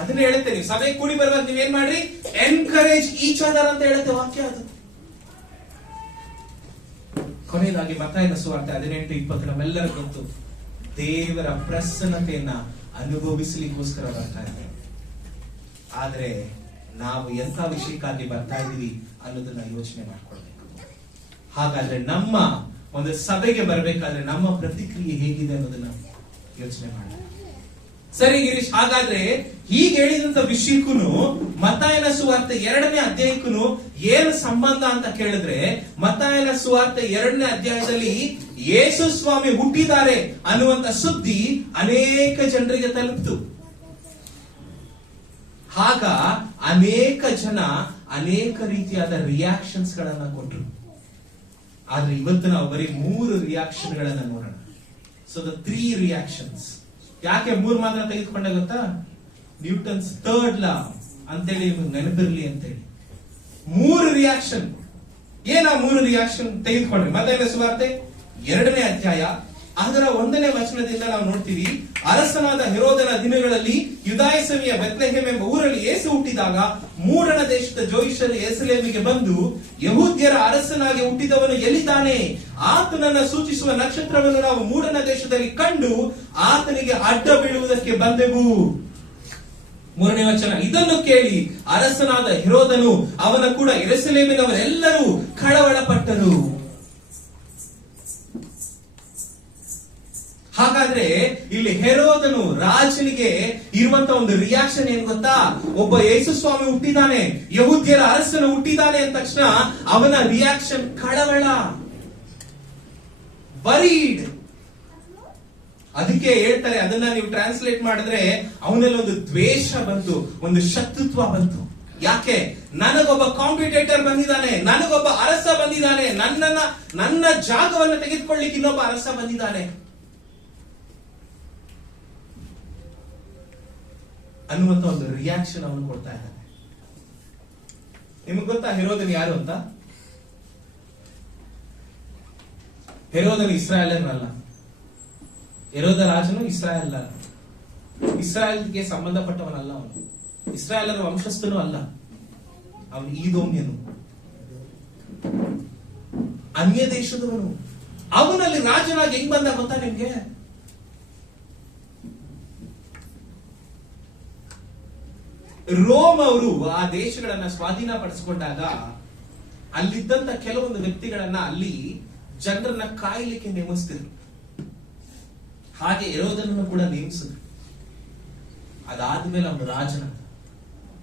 ಅದನ್ನ ಹೇಳುತ್ತೆ, ನೀವು ಸಭೆ ಕೂಡಿ ಬರುವಾಗ ನೀವೇನ್ ಮಾಡ್ರಿ? ಎನ್ಕರೇಜ್ ಈಚ್ ಅದರ್ ಅಂತ ಹೇಳುತ್ತೆ ವಾಕ್ಯ ಅದು. ಕೊನೆಯದಾಗಿ ಮತ್ತಾಯನ ಸುವಾರ್ತೆ 18:20 ನಮ್ಮೆಲ್ಲರಿಗೂ ಗೊತ್ತು. ದೇವರ ಪ್ರಸನ್ನತೆಯನ್ನ ಅನುಭವಿಸಲಿಕ್ಕೋಸ್ಕರ ಬರ್ತಾ ಇದ್ದೇವೆ. ಆದ್ರೆ ನಾವು ಎಂತ ವಿಷಯಕ್ಕಾಗಿ ಬರ್ತಾ ಇದೀವಿ ಅನ್ನೋದನ್ನ ಯೋಚನೆ ಮಾಡ್ಕೊಳ್ಬೇಕು. ಹಾಗಾದ್ರೆ ನಮ್ಮ ಒಂದು ಸಭೆಗೆ ಬರ್ಬೇಕಾದ್ರೆ ನಮ್ಮ ಪ್ರತಿಕ್ರಿಯೆ ಹೇಗಿದೆ ಅನ್ನೋದನ್ನ ಯೋಚನೆ ಮಾಡಿ. ಸರಿ ಗಿರೀಶ್, ಹಾಗಾದ್ರೆ ಹೀಗೆ ಹೇಳಿದಂತ ವಿಷಯಕ್ಕೂ ಮತ್ತಾಯನ ಸುವಾರ್ತೆ 2ನೇ ಅಧ್ಯಾಯಕ್ಕೂ ಏನು ಸಂಬಂಧ ಅಂತ ಕೇಳಿದ್ರೆ, ಮತ್ತಾಯನ ಸುವಾರ್ತೆ 2ನೇ ಅಧ್ಯಾಯದಲ್ಲಿ ಯೇಸು ಸ್ವಾಮಿ ಹುಟ್ಟಿದ್ದಾರೆ ಅನ್ನುವಂತ ಸುದ್ದಿ ಅನೇಕ ಜನರಿಗೆ ತಲುಪಿತು. ಆಗ ಅನೇಕ ಜನ ಅನೇಕ ರೀತಿಯಾದ ರಿಯಾಕ್ಷನ್ಸ್ ಗಳನ್ನ ಕೊಟ್ಟರು. ಆದ್ರೆ ಇವತ್ತು ನಾವು ಬರೀ 3 ರಿಯಾಕ್ಷನ್ ಗಳನ್ನ ನೋಡೋಣ. So the 3 reactions. ಯಾಕೆ 3 ಮಾತ್ರ ತೆಗೆದುಕೊಂಡೆ ಗೊತ್ತಾ? ನ್ಯೂಟನ್ಸ್ 3rd ಲಾ ಅಂತೇಳಿ ನೆನಪಿರ್ಲಿ ಅಂತೇಳಿ 3 ರಿಯಾಕ್ಷನ್. ಏನ 3 ರಿಯಾಕ್ಷನ್ ತೆಗೆದುಕೊಂಡ್ರೆ? ಮತ್ತಾಯನ ಸುವಾರ್ತೆ 2ನೇ ಅಧ್ಯಾಯ ಅದರ 1ನೇ ವಚನದಿಂದ ನಾವು ನೋಡ್ತೀವಿ, ಅರಸನಾದ ಹೆರೋದನ ದಿನಗಳಲ್ಲಿ ಯುದಾಯ ಸೀಮೆಯ ಬೆತ್ಲೆಹೇಮ್ ಎಂಬ ಊರಲ್ಲಿ ಯೇಸು ಹುಟ್ಟಿದಾಗ ಮೂಡಣ ದೇಶದ ಜೋಯಿಷರು ಯೆರೂಸಲೇಮಿಗೆ ಬಂದು, ಯಹೂದ್ಯರ ಅರಸನಾಗಿ ಹುಟ್ಟಿದವನು ಎಲ್ಲಿದ್ದಾನೆ? ಆತನನ್ನ ಸೂಚಿಸುವ ನಕ್ಷತ್ರವನ್ನು ನಾವು ಮೂಡಣ ದೇಶದಲ್ಲಿ ಕಂಡು ಆತನಿಗೆ ಅಡ್ಡ ಬೀಳುವುದಕ್ಕೆ ಬಂದೆವು. 3ನೇ ವಚನ, ಇದನ್ನು ಕೇಳಿ ಅರಸನಾದ ಹೆರೋದನು ಅವನ ಕೂಡ ಯೆರೂಸಲೇಮಿನವರೆಲ್ಲರೂ ಕಳವಳ ಪಟ್ಟರು. ಹಾಗಾದ್ರೆ ಇಲ್ಲಿ ಹೆರೋದನು ರಾಜನಿಗೆ ಇರುವಂತ ಒಂದು ರಿಯಾಕ್ಷನ್ ಏನ್ ಗೊತ್ತಾ? ಒಬ್ಬ ಯೇಸು ಸ್ವಾಮಿ ಹುಟ್ಟಿದಾನೆ, ಯಹೂದ್ಯರ ಅರಸನು ಹುಟ್ಟಿದಾನೆ ಅಂದ ತಕ್ಷಣ ಅವನ ರಿಯಾಕ್ಷನ್ ಕಳವಳ, ವರೀಡ್. ಅದಕ್ಕೆ ಹೇಳ್ತಾರೆ, ಅದನ್ನ ನೀವು ಟ್ರಾನ್ಸ್ಲೇಟ್ ಮಾಡಿದ್ರೆ ಅವನಲ್ಲಿ ಒಂದು ದ್ವೇಷ ಬಂತು, ಒಂದು ಶತ್ರುತ್ವ ಬಂತು. ಯಾಕೆ? ನನಗೊಬ್ಬ ಕಾಂಪಿಟೇಟರ್ ಬಂದಿದ್ದಾನೆ, ನನಗೊಬ್ಬ ಅರಸ ಬಂದಿದ್ದಾನೆ, ನನ್ನ ಜಾಗವನ್ನು ತೆಗೆದುಕೊಳ್ಳಿಕ್ಕೆ ಇನ್ನೊಬ್ಬ ಅರಸ ಬಂದಿದ್ದಾನೆ ಅನ್ನುವಂತ ಒಂದು ರಿಯಾಕ್ಷನ್ ಅವನು ಕೊಡ್ತಾ ಇದ್ದಾನೆ. ನಿಮಗೆ ಗೊತ್ತಾ ಹೆರೋದನ್ ಯಾರು ಅಂತ? ಹೆರೋದನ್ ಇಸ್ರಾಯೇಲನಲ್ಲ. ಹೆರೋದ ರಾಜನು ಇಸ್ರಾಯೇಲ್, ಇಸ್ರಾಯೇಲ್ಗೆ ಸಂಬಂಧಪಟ್ಟವನಲ್ಲ. ಅವನು ಇಸ್ರಾಯೇಲರ ವಂಶಸ್ಥನು ಅಲ್ಲ. ಅವನು ಈದೋಮ್ಯನು, ಅನ್ಯ ದೇಶದವನು. ಅವನಲ್ಲಿ ರಾಜನಾಗಿ ಹೆಂಗ್ ಬಂದ ಗೊತ್ತಾ ನಿಮ್ಗೆ? ರೋಮ್ ಅವರು ಆ ದೇಶಗಳನ್ನ ಸ್ವಾಧೀನ ಪಡಿಸಿಕೊಂಡಾಗ ಅಲ್ಲಿದ್ದಂತ ಕೆಲವೊಂದು ವ್ಯಕ್ತಿಗಳನ್ನ ಅಲ್ಲಿ ಜನರನ್ನ ಕಾಯಲಿಕ್ಕೆ ನೇಮಿಸ್ತಿದ್ರು. ಹಾಗೆ ಹೆರೋದನನ್ನು ಕೂಡ ನೇಮಿಸಿದ್ರು. ಅದಾದ್ಮೇಲೆ ಅವನು ರಾಜನ,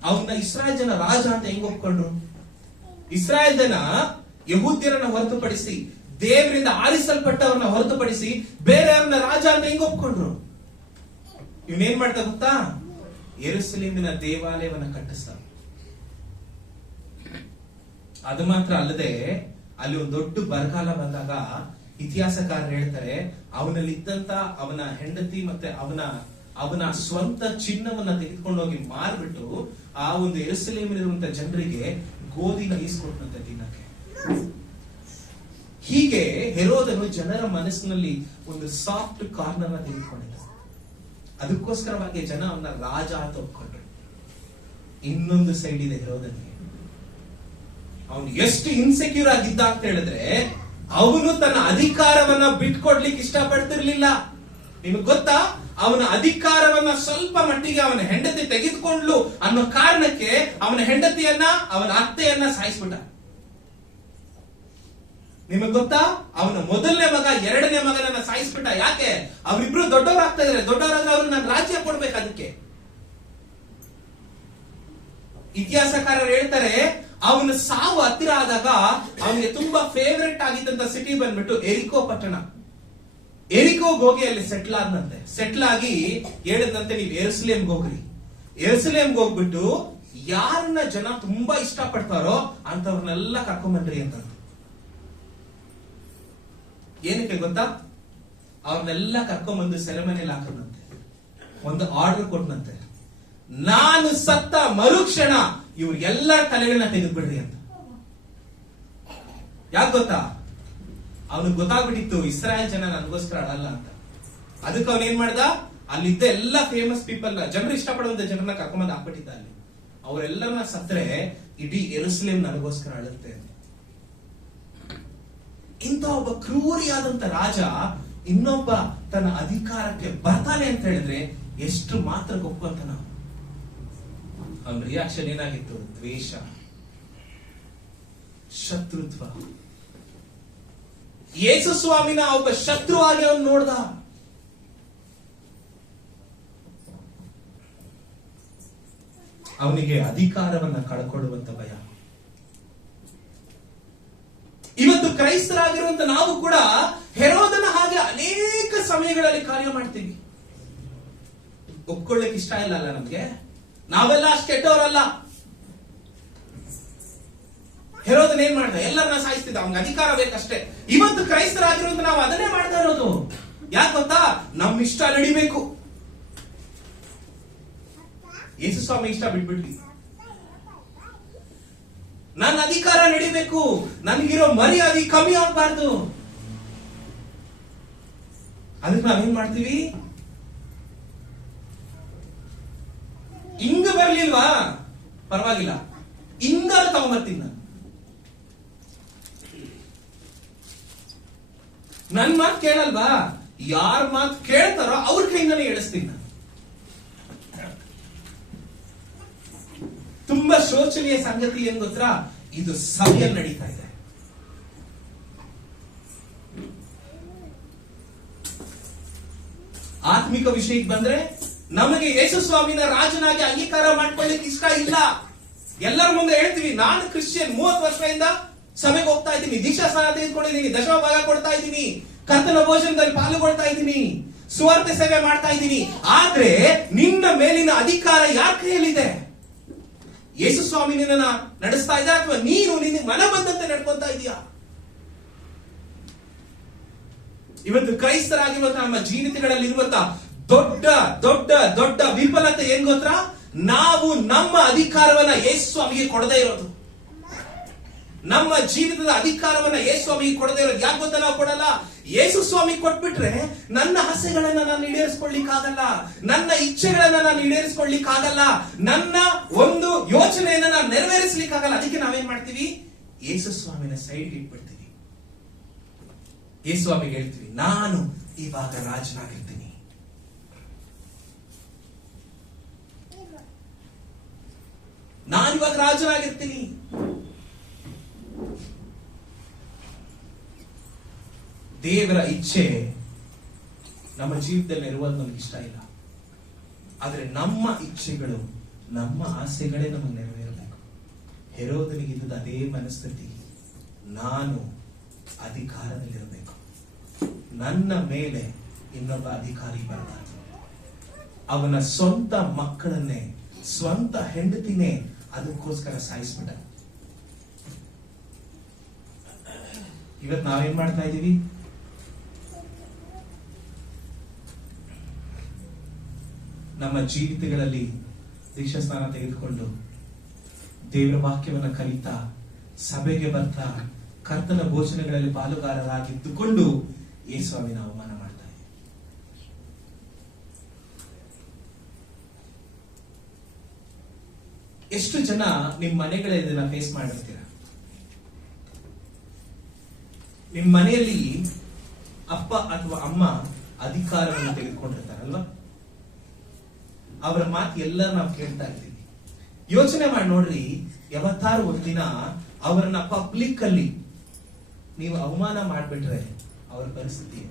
ಅವನ್ನ ಇಸ್ರಾಯೇಲ್ ಜನ ರಾಜ ಅಂತ ಹೆಂಗ್ ಒಪ್ಕೊಂಡ್ರು? ಇಸ್ರಾಯೇಲ್ ಜನ ಯಹೂದ್ಯರನ್ನ ಹೊರತುಪಡಿಸಿ, ದೇವರಿಂದ ಆರಿಸಲ್ಪಟ್ಟವರನ್ನ ಹೊರತುಪಡಿಸಿ ಬೇರೆಯವ್ರನ್ನ ರಾಜ ಅಂತ ಹೆಂಗ್ ಒಪ್ಕೊಂಡ್ರು? ಇವನೇನ್ ಮಾಡ್ತಾ ಗೊತ್ತಾ? ಯೆರೂಸಲೇಮಿನ ದೇವಾಲಯವನ್ನ ಕಟ್ಟಿಸ್ತಾರೆ. ಅದು ಮಾತ್ರ ಅಲ್ಲದೆ ಅಲ್ಲಿ ಒಂದು ದೊಡ್ಡ ಬರಗಾಲ ಬಂದಾಗ ಇತಿಹಾಸಕಾರರು ಹೇಳ್ತಾರೆ, ಅವನಲ್ಲಿ ಇದ್ದಂತ ಅವನ ಹೆಂಡತಿ ಮತ್ತೆ ಅವನ ಸ್ವಂತ ಚಿನ್ನವನ್ನ ತೆಗೆದುಕೊಂಡು ಹೋಗಿ ಮಾರ್ಬಿಟ್ಟು ಆ ಒಂದು ಯೆರೂಸಲೇಮಿನಲ್ಲಿರುವಂತ ಜನರಿಗೆ ಗೋಧಿನ ಈಸ್ಕೊಟ್ಟಂತೆ ತಿನ್ನಕ್ಕೆ. ಹೀಗೆ ಹೆರೋದನು ಜನರ ಮನಸ್ಸಿನಲ್ಲಿ ಒಂದು ಸಾಫ್ಟ್ ಕಾರ್ನರ್ ತೆಗೆದುಕೊಂಡಿದ್ದ. ಅದಕ್ಕೋಸ್ಕರವಾಗಿ ಜನ ಅವನ ರಾಜ ಅಂತ ಒಪ್ಕೊಂಡ್ರು. ಇನ್ನೊಂದು ಸೈಡ್ ಇದೆ ಹೆರೋದನಿಗೆ. ಅವನು ಎಷ್ಟು ಇನ್ಸೆಕ್ಯೂರ್ ಆಗಿದ್ದ ಅಂತ ಹೇಳಿದ್ರೆ, ಅವನು ತನ್ನ ಅಧಿಕಾರವನ್ನ ಬಿಟ್ಕೊಡ್ಲಿಕ್ಕೆ ಇಷ್ಟಪಡ್ತಿರ್ಲಿಲ್ಲ. ನಿಮಗೆ ಗೊತ್ತಾ? ಅವನ ಅಧಿಕಾರವನ್ನ ಸ್ವಲ್ಪ ಮಟ್ಟಿಗೆ ಅವನ ಹೆಂಡತಿ ತೆಗೆದುಕೊಂಡ್ಲು ಅನ್ನೋ ಕಾರಣಕ್ಕೆ ಅವನ ಹೆಂಡತಿಯನ್ನ, ಅವನ ಅತ್ತೆಯನ್ನ ಸಾಯಿಸ್ಬಿಟ್ಟ. ನಿಮಗೆ ಗೊತ್ತಾ? ಅವನ ಮೊದಲನೇ ಮಗ 2ನೇ ಮಗನನ್ನ ಸಾಯಿಸ್ಬಿಟ್ಟ. ಯಾಕೆ? ಅವರಿಬ್ರು ದೊಡ್ಡವರಾಗ್ತಾ ಇದಾರೆ. ದೊಡ್ಡವರಾದ್ರೆ ಅವ್ರು ನಾನು ರಾಜ್ಯ ಕೊಡ್ಬೇಕು. ಅದಕ್ಕೆ ಇತಿಹಾಸಕಾರರು ಹೇಳ್ತಾರೆ, ಅವನ ಸಾವು ಹತ್ತಿರ ಆದಾಗ ಅವನಿಗೆ ತುಂಬಾ ಫೇವರೆಟ್ ಆಗಿದ್ದಂತ ಸಿಟಿ ಬಂದ್ಬಿಟ್ಟು ಎರಿಕೋ ಪಟ್ಟಣ. ಎರಿಕೋಗ್ ಹೋಗಿ ಅಲ್ಲಿ ಸೆಟ್ಲ್ ಆದಂತೆ. ಸೆಟ್ಲ್ ಆಗಿ ಹೇಳಿದಂತೆ, ನೀವು ಯೆರೂಸಲೇಮ್ಗೆ ಹೋಗ್ರಿ, ಯೆರೂಸಲೇಮ್ಗೆ ಹೋಗ್ಬಿಟ್ಟು ಯಾರನ್ನ ಜನ ತುಂಬಾ ಇಷ್ಟ ಪಡ್ತಾರೋ ಅಂತವ್ರನ್ನೆಲ್ಲ ಕರ್ಕೊಂಡ್ಬನ್ರಿ ಅಂತ. ಏನಕ್ಕೆ ಗೊತ್ತಾ? ಅವ್ರನ್ನೆಲ್ಲ ಕರ್ಕೊಂಡ್ಬಂದು ಸೆರೆಮನೆಯಲ್ಲಿ ಹಾಕೊಂಡಂತೆ. ಒಂದು ಆರ್ಡರ್ ಕೊಟ್ಟನಂತೆ, ನಾನು ಸತ್ತ ಮರುಕ್ಷಣ ಇವ್ರಿಗೆಲ್ಲ ತಲೆಗಳನ್ನ ತೆಗೆದ್ಬಿಡ್ರಿ ಅಂತ. ಯಾಕೆ ಗೊತ್ತಾ? ಅವನಿಗೆ ಗೊತ್ತಾಗ್ಬಿಟ್ಟಿತ್ತು ಇಸ್ರಾಯೇಲ್ ಜನ ನನಗೋಸ್ಕರ ಅಳಲ್ಲ ಅಂತ. ಅದಕ್ಕೆ ಅವನ್ ಏನ್ ಮಾಡ್ದ? ಅಲ್ಲಿದ್ದ ಎಲ್ಲ ಫೇಮಸ್ ಪೀಪಲ್, ಜನರು ಇಷ್ಟಪಡುವಂತ ಜನರನ್ನ ಕರ್ಕೊಂಬಂದು ಹಾಕ್ಬಿಟ್ಟಿದ್ದ. ಅಲ್ಲಿ ಅವರೆಲ್ಲರನ್ನ ಸತ್ರೆ ಇಡೀ ಯೆರೂಸಲೇಮ್ ನನಗೋಸ್ಕರ ಅಳುತ್ತೆ. ಇಂಥ ಒಬ್ಬ ಕ್ರೂರಿಯಾದಂತ ರಾಜ ಇನ್ನೊಬ್ಬ ತನ್ನ ಅಧಿಕಾರಕ್ಕೆ ಬರ್ತಾನೆ ಅಂತ ಹೇಳಿದ್ರೆ ಎಷ್ಟು ಮಾತ್ರ ಗೊಪ್ಪಂತ ನಾವು. ಅವನ ರಿಯಾಕ್ಷನ್ ಏನಾಗಿತ್ತು? ದ್ವೇಷ, ಶತ್ರುತ್ವ. ಯೇಸು ಸ್ವಾಮಿನ ಒಬ್ಬ ಶತ್ರುವಾಗಿ ಅವನು ನೋಡ್ದ. ಅವನಿಗೆ ಅಧಿಕಾರವನ್ನ ಕಳ್ಕೊಳ್ಳುವಂತ ಭಯ. ಇವತ್ತು ಕ್ರೈಸ್ತರಾಗಿರುವಂತ ನಾವು ಕೂಡ ಹೆರೋದನ ಹಾಗೆ ಅನೇಕ ಸಮಯಗಳಲ್ಲಿ ಕಾರ್ಯ ಮಾಡ್ತೀವಿ. ಒಪ್ಕೊಳ್ಳಿಕ್ಕೆ ಇಷ್ಟ ಇಲ್ಲ ಅಲ್ಲ ನಮ್ಗೆ, ನಾವೆಲ್ಲ ಅಷ್ಟು ಕೆಟ್ಟವರಲ್ಲ. ಹೆರೋದನ್ ಏನ್ ಮಾಡ್ದ? ಎಲ್ಲರನ್ನ ಸಾಯಿಸ್ತಿದ್ದ, ಅವ್ನಿಗೆ ಅಧಿಕಾರ ಬೇಕಷ್ಟೇ. ಇವತ್ತು ಕ್ರೈಸ್ತರಾಗಿರುವಂತ ನಾವು ಅದನ್ನೇ ಮಾಡ್ತಾ ಇರೋದು. ಯಾಕೆ ಗೊತ್ತಾ? ನಮ್ಮ ಇಷ್ಟ ನಡಿಬೇಕು. ಯೇಸು ಸ್ವಾಮಿ ಇಷ್ಟ ಬಿಟ್ಬಿಟ್ವಿ. ನನ್ನ ಅಧಿಕಾರ ನಡಿಬೇಕು, ನನ್ಗಿರೋ ಮರ್ಯಾದೆ ಕಮ್ಮಿ ಆಗ್ಬಾರ್ದು. ಅದಕ್ಕೆ ನಾವೇನ್ ಮಾಡ್ತೀವಿ? ಹಿಂಗ ಬರ್ಲಿಲ್ವಾ ಪರವಾಗಿಲ್ಲ, ಹಿಂಗಾರ ತಗೊಂಬರ್ತೀನಿ ನಾನು. ನನ್ ಮಾತು ಕೇಳಲ್ವಾ? ಯಾರ ಮಾತು ಕೇಳ್ತಾರೋ ಅವ್ರ ಕೈಯಿಂದಾನೆ ಹೇಳಿಸ್ತೀನಿ ನಾನು. ತುಂಬಾ ಶೋಚನೀಯ ಸಂಗತಿ ಏನ್ ಗೊತ್ತಾ? ಇದು ಸಭೆಯಲ್ಲಿ ನಡೀತಾ ಇದೆ. ಆತ್ಮಿಕ ವಿಷಯಕ್ಕೆ ಬಂದ್ರೆ ನಮಗೆ ಯೇಸು ಸ್ವಾಮಿನ ರಾಜನಾಗಿ ಅಂಗೀಕಾರ ಮಾಡ್ಕೊಳ್ಳಿಕ್ಕೆ ಇಷ್ಟ ಇಲ್ಲ. ಎಲ್ಲರ ಮುಂದೆ ಹೇಳ್ತೀವಿ, ನಾನು ಕ್ರಿಶ್ಚಿಯನ್, 30 ವರ್ಷದಿಂದ ಸಭೆಗೆ ಹೋಗ್ತಾ ಇದ್ದೀನಿ, ದೀಕ್ಷಾ ಸ್ನಾನ ತೆಗೆದುಕೊಂಡಿದ್ದೀನಿ, ದಶಮ ಭಾಗ ಕೊಡ್ತಾ ಇದ್ದೀನಿ, ಕರ್ತನ ಭೋಜನದಲ್ಲಿ ಪಾಲ್ಗೊಳ್ತಾ ಇದ್ದೀನಿ, ಸುವಾರ್ತೆ ಸೇವೆ ಮಾಡ್ತಾ ಇದ್ದೀನಿ. ಆದ್ರೆ ನಿನ್ನ ಮೇಲಿನ ಅಧಿಕಾರ ಯಾರ ಕೈಯಲ್ಲಿದೆ? ಯೇಸು ಸ್ವಾಮಿ ನಿನ್ನ ನಡೆಸ್ತಾ ಇದ್ದ, ಅಥವಾ ನೀನು ನಿನ್ನ ಮನ ಬಂದಂತೆ ನಡ್ಕೊಂತಾ ಇದೀಯಾ? ಇವತ್ತು ಕ್ರೈಸ್ತರಾಗಿರುವಂತಹ ನಮ್ಮ ಜೀವಿತಗಳಲ್ಲಿ ಇರುವಂತಹ ದೊಡ್ಡ ದೊಡ್ಡ ದೊಡ್ಡ ವಿಫಲತೆ ಏನ್ ಗೊತ್ತಾ? ನಾವು ನಮ್ಮ ಅಧಿಕಾರವನ್ನ ಯೇಸು ಸ್ವಾಮಿಗೆ ಕೊಡದೇ ಇರೋದು. ನಮ್ಮ ಜೀವಿತದ ಅಧಿಕಾರವನ್ನ ಯೇಸು ಸ್ವಾಮಿಗೆ ಕೊಡದೇ ಇರೋದು. ಯಾಕೆ ಗೊತ್ತಾ ನಾವು ಕೊಡಲ್ಲ? ಯೇಸು ಸ್ವಾಮಿ ಕೊಟ್ಬಿಟ್ರೆ ನನ್ನ ಆಸೆಗಳನ್ನ ನಾನು ಈಡೇರಿಸ್ಕೊಳ್ಳಿಕ್ಕಾಗಲ್ಲ, ನನ್ನ ಇಚ್ಛೆಗಳನ್ನ ನಾನು ಈಡೇರಿಸ್ಕೊಳ್ಳಿಕ್ಕಾಗಲ್ಲ, ನನ್ನ ಒಂದು ಯೋಚನೆಯನ್ನ ನಾನು ನೆರವೇರಿಸಲಿಕ್ಕಾಗಲ್ಲ. ಅದಕ್ಕೆ ನಾವೇನ್ ಮಾಡ್ತೀವಿ? ಯೇಸು ಸ್ವಾಮಿನ ಸೈಡ್ ಇಟ್ಬಿಡ್ತೀವಿ. ಯೇಸು ಸ್ವಾಮಿಗೆ ಹೇಳ್ತೀವಿ, ನಾನು ಇವಾಗ ರಾಜನಾಗಿರ್ತೀನಿ, ನಾನಿವಾಗ ರಾಜನಾಗಿರ್ತೀನಿ. ದೇವರ ಇಚ್ಛೆ ನಮ್ಮ ಜೀವಿತದಲ್ಲಿ ಇರುವುದು ನಮ್ಗೆ ಇಷ್ಟ ಇಲ್ಲ. ಆದ್ರೆ ನಮ್ಮ ಇಚ್ಛೆಗಳು, ನಮ್ಮ ಆಸೆಗಳೇ ನಮಗೆ ನೆರವೇರಬೇಕು. ಹೆರೋದನಿಗಿದ್ದ ಅದೇ ಮನಸ್ಥಿತಿ. ನಾನು ಅಧಿಕಾರದಲ್ಲಿರಬೇಕು, ನನ್ನ ಮೇಲೆ ಇನ್ನೊಬ್ಬ ಅಧಿಕಾರಿ ಬರಬಾರದು. ಅವನ ಸ್ವಂತ ಮಕ್ಕಳನ್ನೇ, ಸ್ವಂತ ಹೆಂಡತಿನೇ ಅದಕ್ಕೋಸ್ಕರ ಸಾಯಿಸ್ಬಿಟ್ಟ. ಇವತ್ತು ನಾವೇನ್ ಮಾಡ್ತಾ ಇದೀವಿ? ನಮ್ಮ ಜೀವಿತಗಳಲ್ಲಿ ದೀಕ್ಷಾ ಸ್ನಾನ ತೆಗೆದುಕೊಂಡು ದೇವರ ವಾಕ್ಯವನ್ನ ಕಲಿತಾ, ಸಭೆಗೆ ಬರ್ತಾ, ಕರ್ತನ ಭೋಜನಗಳಲ್ಲಿ ಪಾಲುಗಾರರಾಗಿದ್ದುಕೊಂಡು ಯೇಸುವಿನ ಅವಮಾನ ಮಾಡ್ತಾ ಇದ್ದೀವಿ. ಎಷ್ಟು ಜನ ನಿಮ್ ಮನೆಗಳಲ್ಲಿ ಇದನ್ನ ಫೇಸ್ ಮಾಡಿರ್ತೀರ? ನಿಮ್ ಮನೆಯಲ್ಲಿ ಅಪ್ಪ ಅಥವಾ ಅಮ್ಮ ಅಧಿಕಾರವನ್ನು ತೆಗೆದುಕೊಂಡಿರ್ತಾರಲ್ವಾ? ಅವರ ಮಾತು ಎಲ್ಲ ನಾವು ಕೇಳ್ತಾ ಇರ್ತೀವಿ. ಯೋಚನೆ ಮಾಡಿ ನೋಡ್ರಿ, ಯಾವತ್ತಾರು ಒಂದಿನ ಅವರನ್ನ ಪಬ್ಲಿಕ್ ಅಲ್ಲಿ ನೀವು ಅವಮಾನ ಮಾಡ್ಬಿಟ್ರೆ ಅವರ ಪರಿಸ್ಥಿತಿ.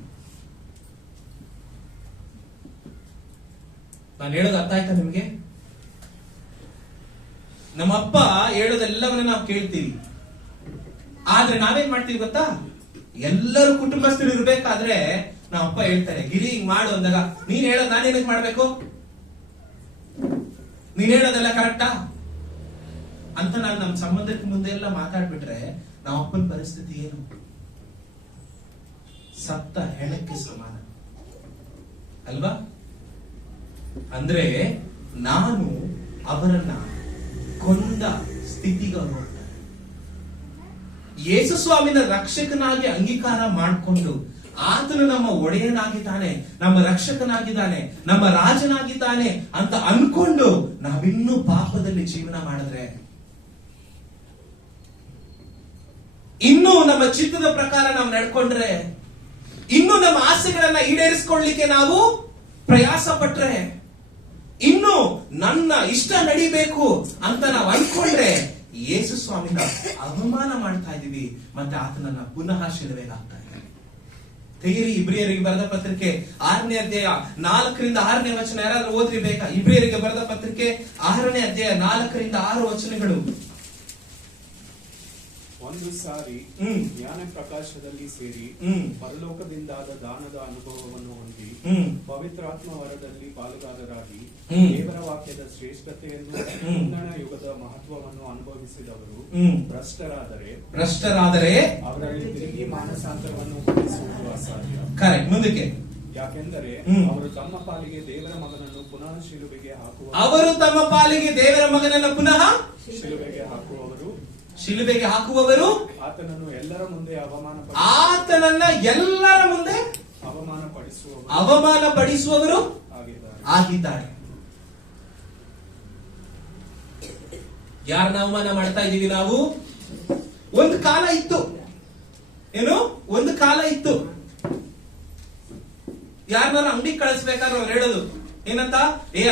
ನಾನು ಹೇಳೋದು ಅರ್ಥ ಆಯ್ತಾ ನಿಮ್ಗೆ? ನಮ್ಮಪ್ಪ ಹೇಳೋದೆಲ್ಲವನ್ನ ನಾವು ಕೇಳ್ತೀವಿ. ಆದ್ರೆ ನಾವೇನ್ ಮಾಡ್ತೀವಿ ಗೊತ್ತಾ? ಎಲ್ಲರೂ ಕುಟುಂಬಸ್ಥರು ಇರ್ಬೇಕಾದ್ರೆ ನಮ್ಮಪ್ಪ ಹೇಳ್ತಾರೆ, ಗಿರಿ ಹಿಂಗ್ ಮಾಡು ಅಂದಾಗ ನೀನ್ ಹೇಳೋದು ನಾನೇನಕ್ ಮಾಡ್ಬೇಕು? ನೀನ್ ಹೇಳೋದೆಲ್ಲ ಕರೆಕ್ಟಾ ಅಂತ ನಾನು ನಮ್ಮ ಸಂಬಂಧಕ್ಕೆ ಮುಂದೆ ಎಲ್ಲ ಮಾತಾಡ್ಬಿಟ್ರೆ ನಮ್ಮ ಅಪ್ಪನ ಪರಿಸ್ಥಿತಿ ಏನು? ಸತ್ತ ಹೆಣಕ್ಕೆ ಸಮಾನ ಅಲ್ವಾ? ಅಂದ್ರೆ ನಾನು ಅವರನ್ನ ಕೊಂದ ಸ್ಥಿತಿಗೆ ಹೋಗ್ತಾರೆ. ಯೇಸು ಸ್ವಾಮಿನ ರಕ್ಷಕನಾಗಿ ಅಂಗೀಕಾರ ಮಾಡಿಕೊಂಡು ಆತನು ನಮ್ಮ ಒಡೆಯನಾಗಿದ್ದಾನೆ, ನಮ್ಮ ರಕ್ಷಕನಾಗಿದ್ದಾನೆ, ನಮ್ಮ ರಾಜನಾಗಿದ್ದಾನೆ ಅಂತ ಅನ್ಕೊಂಡು ನಾವಿನ್ನೂ ಪಾಪದಲ್ಲಿ ಜೀವನ ಮಾಡಿದ್ರೆ, ಇನ್ನೂ ನಮ್ಮ ಚಿತ್ತದ ಪ್ರಕಾರ ನಾವು ನಡ್ಕೊಂಡ್ರೆ, ಇನ್ನು ನಮ್ಮ ಆಸೆಗಳನ್ನ ಈಡೇರಿಸಿಕೊಳ್ಳಿಕ್ಕೆ ನಾವು ಪ್ರಯಾಸ ಪಟ್ರೆ, ಇನ್ನು ನನ್ನ ಇಷ್ಟ ನಡಿಬೇಕು ಅಂತ ನಾವು ಅನ್ಕೊಂಡ್ರೆ ಯೇಸು ಸ್ವಾಮಿನ ಅವಮಾನ ಮಾಡ್ತಾ ಇದೀವಿ. ಮತ್ತೆ ಆತನನ್ನ ಪುನಃ ಶಿಲುಬೆಗೆ ಹಾಕ್ತಾ ಇದ್ದೀವಿ. ತೆಗಿರಿ ಇಬ್ರಿಯರಿಗೆ ಬರೆದ ಪತ್ರಿಕೆ 6ನೇ ಅಧ್ಯಾಯ 4ರಿಂದ 6ನೇ ವಚನ. ಯಾರಾದ್ರೂ ಓದ್ರಿ ಬೇಕಾ? ಇಬ್ರಿಯರಿಗೆ ಬರೆದ ಪತ್ರಿಕೆ 6ನೇ ಅಧ್ಯಾಯ 4ರಿಂದ 6 ವಚನಗಳು. ಒಂದು ಸಾರಿ ಜ್ಞಾನ ಪ್ರಕಾಶದಲ್ಲಿ ಸೇರಿ ಪರಲೋಕದಿಂದಾದ ದಾನದ ಅನುಭವವನ್ನು ಹೊಂದಿ ಪವಿತ್ರಾತ್ಮ ವರದಲ್ಲಿ ಪಾಲುಗಾರರಾಗಿ ದೇವರ ವಾಕ್ಯದ ಶ್ರೇಷ್ಠತೆಯನ್ನು ಮುಂದಣ ಯುಗದ ಮಹತ್ವವನ್ನು ಅನುಭವಿಸಿದವರು ಭ್ರಷ್ಟರಾದರೆ ಅವರಲ್ಲಿ ತಿರುಗಿ ಮಾನಸಾಂತರವನ್ನು ಹೊಂದಿಸುವುದು ಅಸಾಧ್ಯ. ಕರೆಕ್ಟ್. ಮುಂದಕ್ಕೆ. ಯಾಕೆಂದರೆ ಅವರು ತಮ್ಮ ಪಾಲಿಗೆ ದೇವರ ಮಗನನ್ನು ಪುನಃ ಶಿಲುಬೆಗೆ ಹಾಕುವವರು ಆತನನ್ನು ಎಲ್ಲರ ಮುಂದೆ ಅವಮಾನಪಡಿಸುವವರು ಆಗಿದ್ದಾರೆ. ಯಾರನ್ನ ಅವಮಾನ ಮಾಡ್ತಾ ಇದೀವಿ ನಾವು? ಒಂದು ಕಾಲ ಇತ್ತು. ಏನು? ಒಂದು ಕಾಲ ಇತ್ತು. ಯಾರನ್ನಾರು ಅಂಗಡಿ ಕಳಿಸ್ಬೇಕಾದ್ರೆ ಅವ್ರು ಹೇಳೋದು ಏನಂತ?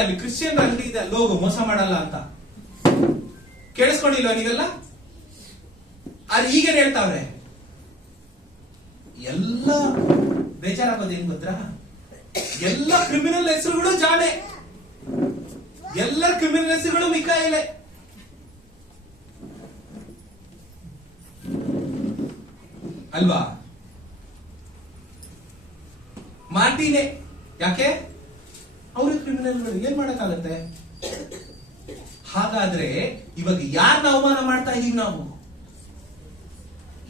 ಅಲ್ಲಿ ಕ್ರಿಶ್ಚಿಯನ್ ಅಂಗಡಿ ಇದೆ, ಲೋಗೋ ಮೋಸ ಮಾಡಲ್ಲ ಅಂತ. ಕೇಳಿಸ್ಕೊಂಡಿಲ್ವ ನೀವೆಲ್ಲ? ಅದು ಈಗೇನ್ ಹೇಳ್ತಾವ್ರೆ? ಎಲ್ಲ ಬೇಜಾರಾಗೋದು ಏನ್ ಗೊತ್ತಾ? ಎಲ್ಲ ಕ್ರಿಮಿನಲ್ ಹೆಸರುಗಳು ಜಾನೆ, ಎಲ್ಲ ಕ್ರಿಮಿನಲ್ ಹೆಸರುಗಳು ಮಿಕಾಯಿಲೆ. ಅಲ್ವಾ? ಮಾರ್ಟಿನೇ. ಯಾಕೆ? ಅವ್ರಿಗೆ ಕ್ರಿಮಿನಲ್ಗಳು. ಏನ್ ಮಾಡಕ್ಕಾಗತ್ತೆ? ಹಾಗಾದ್ರೆ ಇವಾಗ ಯಾರನ್ನ ಅವಮಾನ ಮಾಡ್ತಾ ಇದೀವಿ ನಾವು?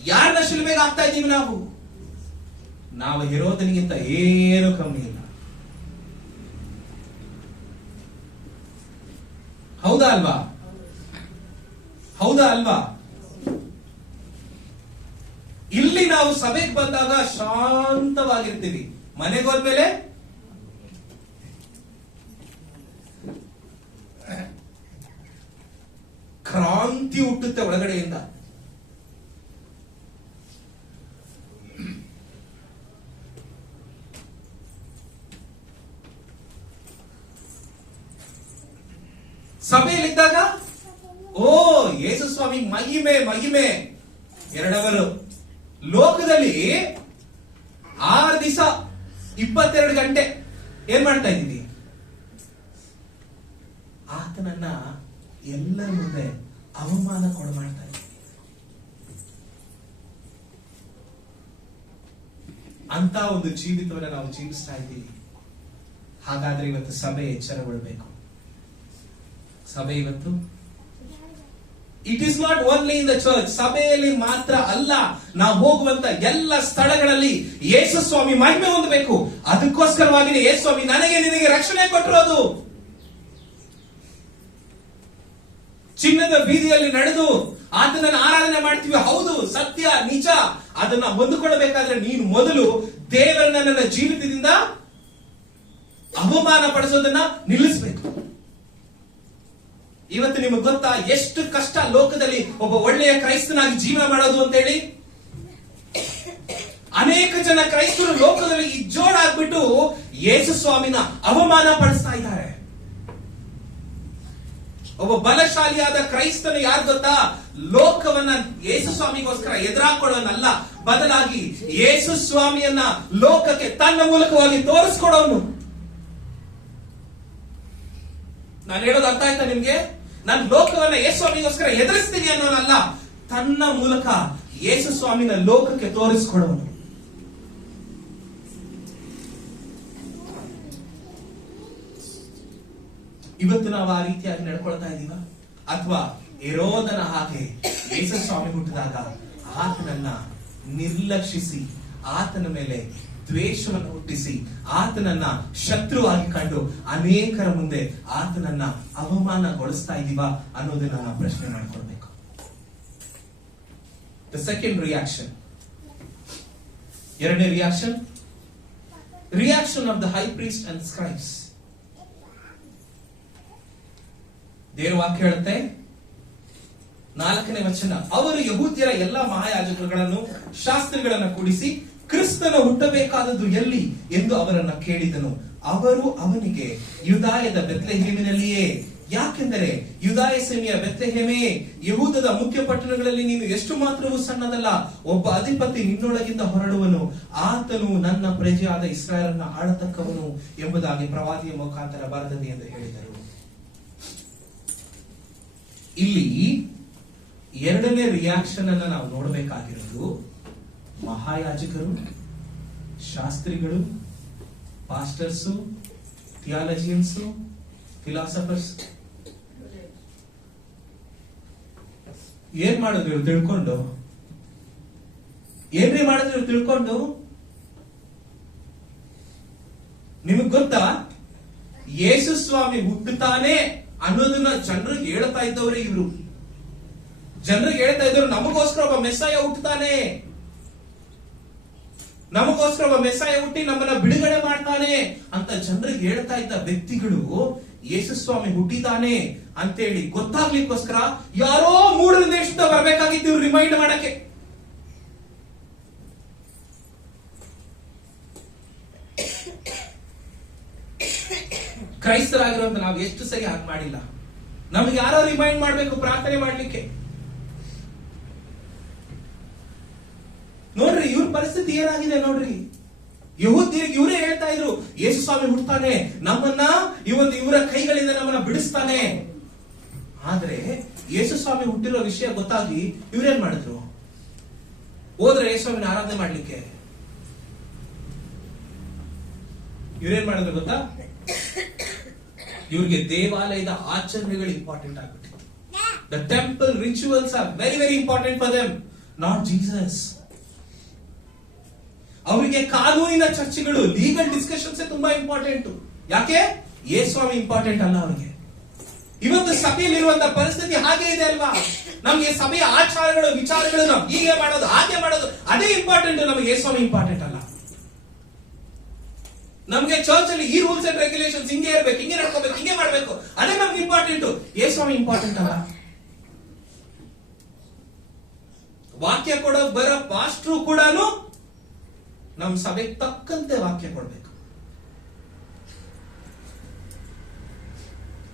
ಯಾರನ್ನ ಶಿಲುಬೆಗೆ ಹಾಕ್ತಾ ಇದೀವಿ ನಾವು? ನಾವು ಹೆರೋದನಿಗಿಂತ ಏನು ಕಮ್ಮಿ ಇಲ್ಲ. ಹೌದಾ ಅಲ್ವಾ? ಹೌದಾ ಅಲ್ವಾ? ಇಲ್ಲಿ ನಾವು ಸಭೆಗೆ ಬಂದಾಗ ಶಾಂತವಾಗಿರ್ತೀವಿ, ಮನೆಗೆ ಹೋದ್ಮೇಲೆ ಕ್ರಾಂತಿ ಹುಟ್ಟುತ್ತೆ ಒಳಗಡೆಯಿಂದ. ಸಭೆಯಲ್ಲಿದ್ದಾಗ ಓ ಯೇಸು ಸ್ವಾಮಿ ಮಹಿಮೆ ಮಹಿಮೆ. ಎರಡವರು ಲೋಕದಲ್ಲಿ 6 ದಿವಸ 22 ಗಂಟೆ ಏನ್ ಮಾಡ್ತಾ ಇದ್ದೀವಿ? ಆತನನ್ನ ಎಲ್ಲರ ಮುಂದೆ ಅವಮಾನ ಮಾಡ್ತಾ ಇದ್ದೀವಿ. ಅಂತ ಒಂದು ಜೀವಿತವನ್ನ ನಾವು ಜೀವಿಸ್ತಾ ಇದ್ದೀವಿ. ಹಾಗಾದ್ರೆ ಇವತ್ತು ಸಭೆ ಎಚ್ಚರಗೊಳ್ಬೇಕು. ಸಭೆ ಇವತ್ತು it is not only in the church. ಸಭೆಯಲ್ಲಿ ಮಾತ್ರ ಅಲ್ಲ, ನಾವು ಹೋಗುವಂತ ಎಲ್ಲ ಸ್ಥಳಗಳಲ್ಲಿ ಯೇಸು ಸ್ವಾಮಿ ಮಹಿಮೆ ಹೊಂದಬೇಕು. ಅದಕ್ಕೋಸ್ಕರವಾಗಿನೇ ಯೇಸು ಸ್ವಾಮಿ ನನಗೆ ನಿನಗೆ ರಕ್ಷಣೆ ಕೊಟ್ಟಿರೋದು. ಚಿನ್ನದ ಬೀದಿಯಲ್ಲಿ ನಡೆದು ಆತನನ್ನು ಆರಾಧನೆ ಮಾಡ್ತೀವಿ, ಹೌದು, ಸತ್ಯ, ನಿಜ. ಅದನ್ನ ಹೊಂದಿಕೊಳ್ಳಬೇಕಾದ್ರೆ ನೀನು ಮೊದಲು ದೇವರನ್ನ ನನ್ನ ಜೀವಿತದಿಂದ ಅವಮಾನ ಪಡಿಸೋದನ್ನ ನಿಲ್ಲಿಸಬೇಕು. ಇವತ್ತು ನಿಮಗೆ ಗೊತ್ತಾ ಎಷ್ಟು ಕಷ್ಟ ಲೋಕದಲ್ಲಿ ಒಬ್ಬ ಒಳ್ಳೆಯ ಕ್ರೈಸ್ತನಾಗಿ ಜೀವನ ಮಾಡೋದು ಅಂತ ಹೇಳಿ? ಅನೇಕ ಜನ ಕ್ರೈಸ್ತರು ಲೋಕದಲ್ಲಿ ಇಜ್ಜೋಡಾಗ್ಬಿಟ್ಟು ಯೇಸು ಸ್ವಾಮಿನ ಅವಮಾನ ಪಡಿಸ್ತಾ ಇದ್ದಾರೆ. ಒಬ್ಬ ಬಲಶಾಲಿಯಾದ ಕ್ರೈಸ್ತನು ಯಾರು ಗೊತ್ತಾ? ಲೋಕವನ್ನ ಯೇಸು ಸ್ವಾಮಿಗೋಸ್ಕರ ಎದುರಾಕೊಡೋನಲ್ಲ, ಬದಲಾಗಿ ಯೇಸು ಸ್ವಾಮಿಯನ್ನ ಲೋಕಕ್ಕೆ ತನ್ನ ಮೂಲಕವಾಗಿ ತೋರಿಸ್ಕೊಡೋನು. ನಾನು ಹೇಳೋದು ಅರ್ಥ ಆಯ್ತಾ ನಿಮ್ಗೆ? ನಾನು ಲೋಕವನ್ನ ಯೇಸು ಸ್ವಾಮಿಗೋಸ್ಕರ ಎದುರಿಸ್ತೀನಿ ಅನ್ನೋನಲ್ಲ, ತನ್ನ ಮೂಲಕ ಯೇಸು ಸ್ವಾಮಿನ ಲೋಕಕ್ಕೆ ತೋರಿಸ್ಕೊಡೋನು. ಇವತ್ತು ನಾವು ಆ ರೀತಿಯಾಗಿ ನಡ್ಕೊಳ್ತಾ ಇದೀವ? ಅಥವಾ ಹೆರೋದನ ಹಾಗೆ ಯೇಸು ಸ್ವಾಮಿ ಹುಟ್ಟಿದಾಗ ಆತನನ್ನ ನಿರ್ಲಕ್ಷಿಸಿ, ಆತನ ಮೇಲೆ ದ್ವೇಷವನ್ನು ಹುಟ್ಟಿಸಿ, ಆತನನ್ನ ಶತ್ರುವಾಗಿ ಕಂಡು ಅನೇಕರ ಮುಂದೆ ಆತನನ್ನ ಅವಮಾನಗೊಳಿಸ್ತಾ ಇದೀವ ಅನ್ನೋದನ್ನ ನಾವು ಪ್ರಶ್ನೆ ಮಾಡ್ಕೊಳ್ಬೇಕು. ದ ಸೆಕೆಂಡ್ ರಿಯಾಕ್ಷನ್, ಎರಡನೇ reaction of the high priest and scribes. ದೇವರ ವಾಕ್ಯ ಹೇಳುತ್ತೆ 4ನೇ ವಚನ, ಅವರು ಯಹೂದ್ಯರ ಎಲ್ಲಾ ಮಹಾಯಾಜಕರುಗಳನ್ನು ಶಾಸ್ತ್ರಿಗಳನ್ನು ಕೂಡಿಸಿ ಕ್ರಿಸ್ತನ ಹುಟ್ಟಬೇಕಾದದ್ದು ಎಲ್ಲಿ ಎಂದು ಅವರನ್ನ ಕೇಳಿದನು. ಅವರು ಅವನಿಗೆ ಯೂದಾಯದ ಬೆತ್ಲೆಹೇಮಿನಲ್ಲಿಯೇ ಯಾಕೆಂದರೆ ಯೂದಾಯ ಸೀಮೆಯ ಬೆತ್ಲೆಹೇಮೇ, ಯಹೂದದ ಮುಖ್ಯ ಪಟ್ಟಣಗಳಲ್ಲಿ ನೀನು ಎಷ್ಟು ಮಾತ್ರವೂ ಸಣ್ಣದಲ್ಲ. ಒಬ್ಬ ಅಧಿಪತಿ ನಿನ್ನೊಳಗಿಂದ ಹೊರಡುವನು, ಆತನು ನನ್ನ ಪ್ರಜೆಯಾದ ಇಸ್ರಾಯೇಲನ್ನು ಆಳತಕ್ಕವನು ಎಂಬುದಾಗಿ ಪ್ರವಾದಿಯ ಮುಖಾಂತರ ಬರೆದದೆ ಎಂದು ಹೇಳಿದರು. ಇಲ್ಲಿ ಎರಡನೇ ರಿಯಾಕ್ಷನ್ ಅನ್ನ ನಾವು ನೋಡಬೇಕಾಗಿರೋದು, ಮಹಾಯಾಜಕರು, ಶಾಸ್ತ್ರಿಗಳು, ಪಾಸ್ಟರ್ಸು, ಥಿಯಾಲಜಿಯನ್ಸ್, ಫಿಲಾಸಫರ್ಸ್ ಏನ್ ಮಾಡಿದ್ರು ಇವ್ರು ತಿಳ್ಕೊಂಡು? ಏನ್ರಿ ಮಾಡಿದ್ರು ಇವ್ರು ತಿಳ್ಕೊಂಡು? ನಿಮಗ್ ಗೊತ್ತಾ, ಯೇಸು ಸ್ವಾಮಿ ಹುಟ್ಟುತ್ತಾನೆ ಅನ್ನೋದನ್ನ ಜನರಿಗೆ ಹೇಳ್ತಾ ಇದ್ದವ್ರೆ ಇವರು. ಜನರಿಗೆ ಹೇಳ್ತಾ ಇದ್ರು, ನಮಗೋಸ್ಕರ ಒಬ್ಬ ಮೆಸ್ಸಾಯ ಹುಟ್ಟುತ್ತಾನೆ, ನಮಗೋಸ್ಕರ ಒಬ್ಬ ಮೆಸ್ಸಾಯ ಹುಟ್ಟಿ ನಮ್ಮನ್ನ ಬಿಡುಗಡೆ ಮಾಡ್ತಾನೆ ಅಂತ ಜನರಿಗೆ ಹೇಳ್ತಾ ಇದ್ದ ವ್ಯಕ್ತಿಗಳು ಯೇಸು ಸ್ವಾಮಿ ಹುಟ್ಟಿದ್ದಾನೆ ಅಂತೇಳಿ ಗೊತ್ತಾಗ್ಲಿಕ್ಕೋಸ್ಕರ ಯಾರೋ ಮೂಢ ದೇಶದಿಂದ ಬರ್ಬೇಕಾಗಿತ್ತು ಇವ್ರು ರಿಮೈಂಡ್ ಮಾಡಕ್ಕೆ. ಕ್ರೈಸ್ತರಾಗಿರುವಂತ ನಾವು ಎಷ್ಟು ಸರಿ ಹಾಗೆ ಮಾಡಿಲ್ಲ. ನಮ್ಗೆ ಯಾರೋ ರಿಮೈಂಡ್ ಮಾಡ್ಬೇಕು ಪ್ರಾರ್ಥನೆ ಮಾಡ್ಲಿಕ್ಕೆ. ನೋಡ್ರಿ ಇವ್ರ ಪರಿಸ್ಥಿತಿ ಏನಾಗಿದೆ ನೋಡ್ರಿ. ಯಹೂದ್ಯರಿಗೆ ಇವರೇ ಹೇಳ್ತಾ ಇದ್ರು, ಯೇಸು ಸ್ವಾಮಿ ಹುಡ್ತಾನೆ, ನಮ್ಮನ್ನ ಇವರ ಕೈಗಳಿಂದ ನಮ್ಮನ್ನ ಬಿಡಿಸ್ತಾನೆ. ಆದ್ರೆ ಯೇಸು ಸ್ವಾಮಿ ಹುಟ್ಟಿರೋ ವಿಷಯ ಗೊತ್ತಾಗಿ ಇವ್ರೇನ್ ಮಾಡಿದ್ರು? ಹೋದ್ರೆ ಯೇಸು ಸ್ವಾಮಿನ ಆರಾಧನೆ ಮಾಡ್ಲಿಕ್ಕೆ ಇವ್ರೇನ್ ಮಾಡಿದ್ರು ಗೊತ್ತಾ? ಇವ್ರಿಗೆ ದೇವಾಲಯದ ಆಚರಣೆಗಳು ಇಂಪಾರ್ಟೆಂಟ್ ಆಗ್ಬಿಟ್ಟಿತ್ತು. The temple rituals are very very important for them, not Jesus. ಅವರಿಗೆ ಕಾನೂನಿನ ಚರ್ಚೆಗಳು, ಲೀಗಲ್ ಡಿಸ್ಕಷನ್ಸ್ ತುಂಬಾ ಇಂಪಾರ್ಟೆಂಟ್. ಯಾಕೆ? ಯೇಸು ಸ್ವಾಮಿ ಇಂಪಾರ್ಟೆಂಟ್ ಅಲ್ಲ ಅವರಿಗೆ. ಇವತ್ತು ಸಭೆಯಲ್ಲಿರುವಂತಹ ಪರಿಸ್ಥಿತಿ ಹಾಗೆ ಇದೆ ಅಲ್ವಾ? ನಮ್ಗೆ ಸಭೆಯ ಆಚಾರಗಳು, ವಿಚಾರಗಳು, ನಾವು ಹೀಗೆ ಮಾಡೋದು, ಹಾಗೆ ಮಾಡೋದು, ಅದೇ ಇಂಪಾರ್ಟೆಂಟ್. ನಮಗೆ ಯೇಸು ಸ್ವಾಮಿ ಇಂಪಾರ್ಟೆಂಟ್ ಅಲ್ಲ. ನಮ್ಗೆ ಚರ್ಚ್ ಅಲ್ಲಿ ಈ ರೂಲ್ಸ್ ಅಂಡ್ ರೆಗ್ಯುಲೇಷನ್ಸ್ ಹಿಂಗೆ ಇರಬೇಕು, ಹಿಂಗೆ ನಡ್ಕೋಬೇಕು, ಹಿಂಗೆ ಮಾಡ್ಬೇಕು, ಅದೇ ನಮ್ಗೆ ಇಂಪಾರ್ಟೆಂಟ್. ಯೇಸು ಸ್ವಾಮಿ ಇಂಪಾರ್ಟೆಂಟ್ ಅಲ್ಲ. ವಾಕ್ಯ ಕೊಡೋ ಬರೋ ಪಾಸ್ಟ್ರು ಕೂಡ ನಮ್ ಸಭೆಗೆ ತಕ್ಕಂತೆ ವಾಕ್ಯ ಕೊಡ್ಬೇಕು.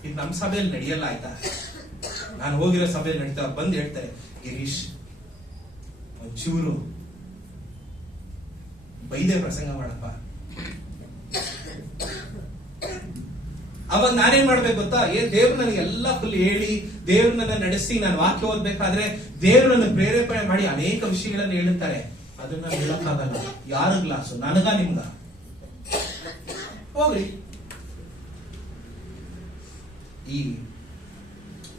ಇದು ನಮ್ ಸಭೆಯಲ್ಲಿ ನಡೆಯಲ್ಲ, ಆಯ್ತಾ? ನಾನು ಹೋಗಿರೋ ಸಭೆಯಲ್ಲಿ ನಡೀತಾ ಬಂದು ಹೇಳ್ತಾರೆ, ಗಿರೀಶ್ ಒಂಚೂರು ಬೈದೆ ಪ್ರಸಂಗ ಮಾಡಪ್ಪ. ಅವಾಗ ನಾನೇನ್ ಮಾಡ್ಬೇಕು ಗೊತ್ತಾ? ದೇವ್ರು ನನಗೆ ಎಲ್ಲ ಫುಲ್ ಹೇಳಿ, ದೇವ್ರು ನನ್ನ ನಡೆಸಿ, ನಾನು ವಾಕ್ಯ ಓದ್ಬೇಕಾದ್ರೆ ದೇವ್ರು ನನ್ನ ಪ್ರೇರೇಪಣೆ ಮಾಡಿ ಅನೇಕ ವಿಷಯಗಳನ್ನು ಹೇಳುತ್ತಾರೆ. ಅದನ್ನ ಹೇಳಕ್ಕಾಗಲ್ಲ. ಯಾರ ಗ್ಲಾಸು, ನನಗ ನಿಮ್ಗ? ಹೋಗ್ರಿ. ಈ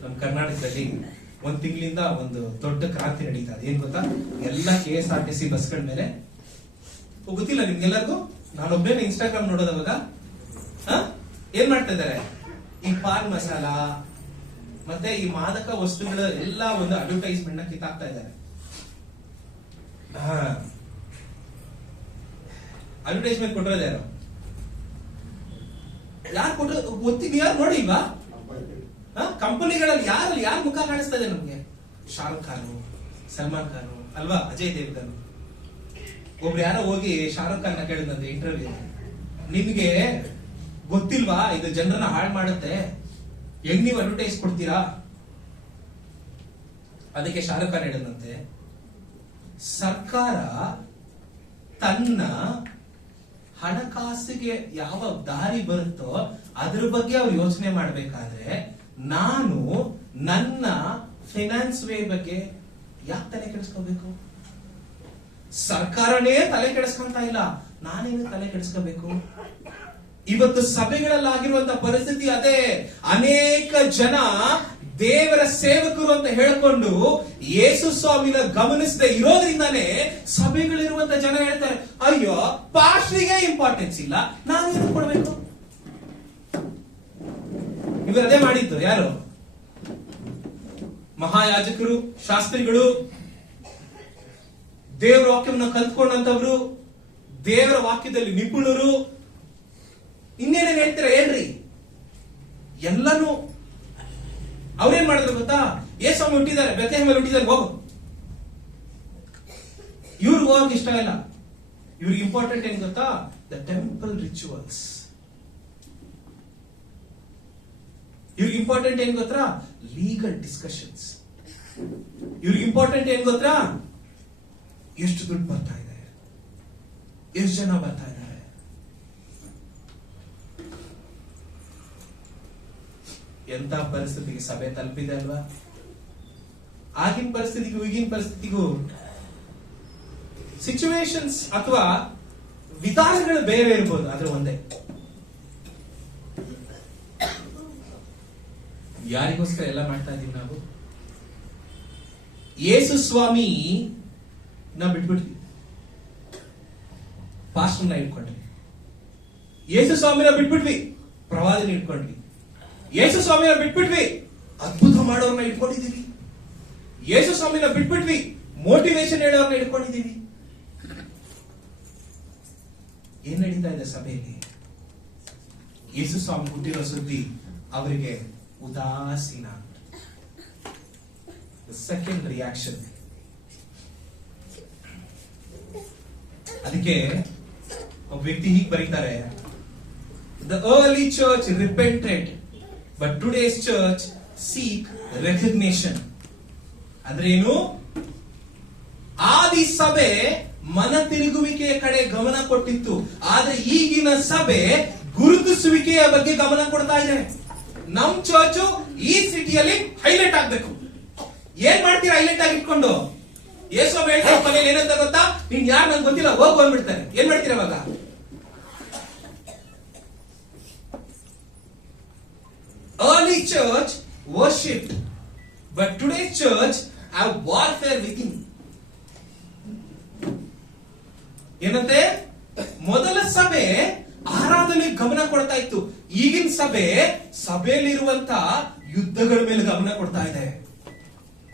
ನಮ್ಮ ಕರ್ನಾಟಕದಲ್ಲಿ ಒಂದ್ ತಿಂಗಳಿಂದ ಒಂದು ದೊಡ್ಡ ಕ್ರಾಂತಿ ನಡೀತಾ ಇದೆ. ಏನ್ ಗೊತ್ತಾ? ಎಲ್ಲ KSRTC ಬಸ್ಗಳ ಮೇಲೆ, ಗೊತ್ತಿಲ್ಲ ನಿಮ್ಗೆಲ್ಲರಿಗೂ, ನಾನೊಬ್ಬನೇ ಇನ್ಸ್ಟಾಗ್ರಾಮ್ ನೋಡೋದವಾಗ ಏನ್ ಮಾಡ್ತಾ ಇದ್ದಾರೆ, ಈ ಪಾನ್ ಮಸಾಲ ಮತ್ತೆ ಈ ಮಾದಕ ವಸ್ತುಗಳ ಎಲ್ಲ ಒಂದು ಅಡ್ವರ್ಟೈಸ್ಮೆಂಟ್ ನ ಕಿತ್ತಾಕ್ತಾ ಇದ್ದಾರೆ. ಅಡ್ವರ್ಟೈಸ್ಮೆಂಟ್ ಕೊಟ್ಟಿರೋದು ಯಾರು? ಯಾರು ಕೊಟ್ಟರು ಗೊತ್ತಿದ್ ಯಾರು ನೋಡಿಲ್ವಾ? ಕಂಪನಿಗಳಲ್ಲಿ ಯಾರು ಮುಖ ಕಾಣಿಸ್ತಾ ಇದೆ ನಮ್ಗೆ? ಶಾರುಖ್ ಖಾನ್, ಸಲ್ಮಾನ್ ಖಾನ್ ಅಲ್ವಾ, ಅಜಯ್ ದೇವ್ಗನ್. ಒಬ್ರು ಯಾರೋ ಹೋಗಿ ಶಾರುಖ್ ಖಾನ್ ಕೇಳಿದಂತೆ ಇಂಟರ್ವ್ಯೂ, ನಿಮ್ಗೆ ಗೊತ್ತಿಲ್ವಾ ಇದು ಜನರನ್ನ ಹಾಳು ಮಾಡುತ್ತೆ, ಹೆಂಗ್ ನೀವು ಅಡ್ವರ್ಟೈಸ್ ಕೊಡ್ತೀರಾ? ಅದಕ್ಕೆ ಶಾರುಖ್ ಖಾನ್ ಹೇಳಿದಂತೆ, ಸರ್ಕಾರ ತನ್ನ ಹಣಕಾಸಿಗೆ ಯಾವ ದಾರಿ ಬರುತ್ತೋ ಅದ್ರ ಬಗ್ಗೆ ಅವ್ರು ಯೋಚನೆ ಮಾಡ್ಬೇಕಾದ್ರೆ ನಾನು ನನ್ನ ಫೈನಾನ್ಸ್ ವೇ ಬಗ್ಗೆ ಯಾಕೆ ತಲೆ ಕೆಡಿಸ್ಕೋಬೇಕು? ಸರ್ಕಾರನೇ ತಲೆ ಕೆಡಿಸ್ಕೊಂತ ಇಲ್ಲ, ನಾನೇನು ತಲೆ ಕೆಡಿಸ್ಕೋಬೇಕು? ಇವತ್ತು ಸಭೆಗಳಲ್ಲಾಗಿರುವಂತ ಪರಿಸ್ಥಿತಿ ಅದೇ. ಅನೇಕ ಜನ ದೇವರ ಸೇವಕರು ಅಂತ ಹೇಳ್ಕೊಂಡು ಯೇಸು ಸ್ವಾಮಿನ ಗಮನಿಸದೆ ಇರೋದ್ರಿಂದಾನೇ ಸಭೆಗಳಿರುವಂತ ಜನ ಹೇಳ್ತಾರೆ, ಅಯ್ಯೋ ಪಾಸ್ಟ್ರಿಗೆ ಇಂಪಾರ್ಟೆನ್ಸ್ ಇಲ್ಲ, ನಾನೇನು ಕೊಡ್ಬೇಕು? ಇವರು ಅದೇ ಮಾಡಿದ್ದು. ಯಾರು? ಮಹಾಯಾಜಕರು, ಶಾಸ್ತ್ರಿಗಳು, ದೇವರ ವಾಕ್ಯವನ್ನು ಕಲ್ತ್ಕೊಂಡಂತವ್ರು, ದೇವರ ವಾಕ್ಯದಲ್ಲಿ ನಿಪುಣರು. ಇನ್ನೇನೇನ್ ಹೇಳ್ತೀರಾ ಹೇಳ್ರಿ? ಎಲ್ಲನೂ ಅವ್ರೇನ್ ಮಾಡಿದ್ರು ಗೊತ್ತಾ? ಯೇಸು ಸ್ವಾಮಿ ಹುಟ್ಟಿದ್ದಾರೆ, ಬೆತ್ಲೆಹೇಮಲ್ಲಿ ಹುಟ್ಟಿದ್ದಾರೆ, ಹೋಗು. ಇವ್ರಿಗೆ ಹೋಗಕ್ಕೆ ಇಷ್ಟ ಇಲ್ಲ. ಇವ್ರಿಗೆ ಇಂಪಾರ್ಟೆಂಟ್ ಏನ್ ಗೊತ್ತಾ? The temple rituals. ಇವ್ರಿಗೆ ಇಂಪಾರ್ಟೆಂಟ್ ಏನ್ ಗೊತ್ತಾ? Legal discussions. ಇವ್ರಿಗೆ ಇಂಪಾರ್ಟೆಂಟ್ ಏನ್ ಗೊತ್ತಾ? ಎಷ್ಟು ದುಡ್ಡು ಬರ್ತಾ ಇದೆ, ಎಷ್ಟು ಜನ ಬರ್ತಾ ಇದ್ದಾರೆ. ಎಂತ ಪರಿಸ್ಥಿತಿಗೆ ಸಭೆ ತಲುಪಿದೆ ಅಲ್ವಾ? ಆಗಿನ ಪರಿಸ್ಥಿತಿಗೂ ಈಗಿನ ಪರಿಸ್ಥಿತಿಗೂ ಸಿಚುವೇಶನ್ಸ್ ಅಥವಾ ವಿಧಾನಗಳು ಬೇರೆ ಇರ್ಬೋದು, ಆದ್ರೆ ಒಂದೇ. ಯಾರಿಗೋಸ್ಕರ ಎಲ್ಲ ಮಾಡ್ತಾ ಇದೀವಿ ನಾವು? ಯೇಸು ಸ್ವಾಮಿ ನಾವು ಬಿಟ್ಬಿಟ್ವಿ, ಪಾಸ್ಟರ್ನ ಇಟ್ಕೊಂಡ್ವಿ. ಯೇಸು ಸ್ವಾಮಿನ ಬಿಟ್ಬಿಟ್ವಿ, ಪ್ರವಾದಿನ ಇಟ್ಕೊಂಡ್ವಿ. ಯೇಸು ಸ್ವಾಮಿನ ಬಿಟ್ಬಿಟ್ವಿ, ಅದ್ಭುತ ಮಾಡೋರ್ನ ಇಟ್ಕೊಂಡಿದೀವಿ. ಯೇಸು ಸ್ವಾಮಿನ ಬಿಟ್ಬಿಟ್ವಿ, ಮೋಟಿವೇಶನ್ ಹೇಳೋರ್ನ ಇಟ್ಕೊಂಡಿದೀವಿ. ಏನ್ ನಡೀತಾ ಇದೆ ಸಭೆಯಲ್ಲಿ? ಯೇಸು ಸ್ವಾಮಿ ಹುಟ್ಟಿರೋ ಸುದ್ದಿ ಅವರಿಗೆ ಉದಾಸೀನ. Second reaction. ಅದಕ್ಕೆ ಒಬ್ಬ ವ್ಯಕ್ತಿ ಹೀಗೆ ಬರೀತಾರೆ, the early church repented but today's church seek recognition. ಅಂದ್ರೆ ಏನು? ಆದಿ ಸಭೆ ಮನ ತಿರುಗುವಿಕೆಯ ಕಡೆ ಗಮನ ಕೊಟ್ಟಿತ್ತು, ಆದ್ರೆ ಈಗಿನ ಸಭೆ ಗುರುತಿಸುವಿಕೆಯ ಬಗ್ಗೆ ಗಮನ ಕೊಡ್ತಾ ಇದೆ. ನಮ್ ಚರ್ಚ್ ಈ ಸಿಟಿಯಲ್ಲಿ ಹೈಲೈಟ್ ಆಗ್ಬೇಕು. ಏನ್ ಮಾಡ್ತೀರಾ ಹೈಲೈಟ್ ಆಗಿ ಇಟ್ಕೊಂಡು? ಯೇಸು ಹೇಳ್ತಾರೆ ಮನೇಲಿ ಏನಂತ ಗೊತ್ತಾ? ನೀನ್ ಯಾರು ನಂಗೆ ಗೊತ್ತಿಲ್ಲ, ಹೋಗಿ ಬಂದ್ಬಿಡ್ತಾರೆ. ಏನ್ ಮಾಡ್ತೀರಾ ಇವಾಗ? Early church worshipped, but today's church have warfare within. ಏನಂತೆ? ಮೊದಲ ಸಭೆ ಆರಾಧನೆ ಗಮನ ಕೊಡ್ತಾ ಇತ್ತು, ಈಗಿನ ಸಭೆಯಲ್ಲಿರುವಂತ ಯುದ್ಧಗಳ ಮೇಲೆ ಗಮನ ಕೊಡ್ತಾ ಇದೆ.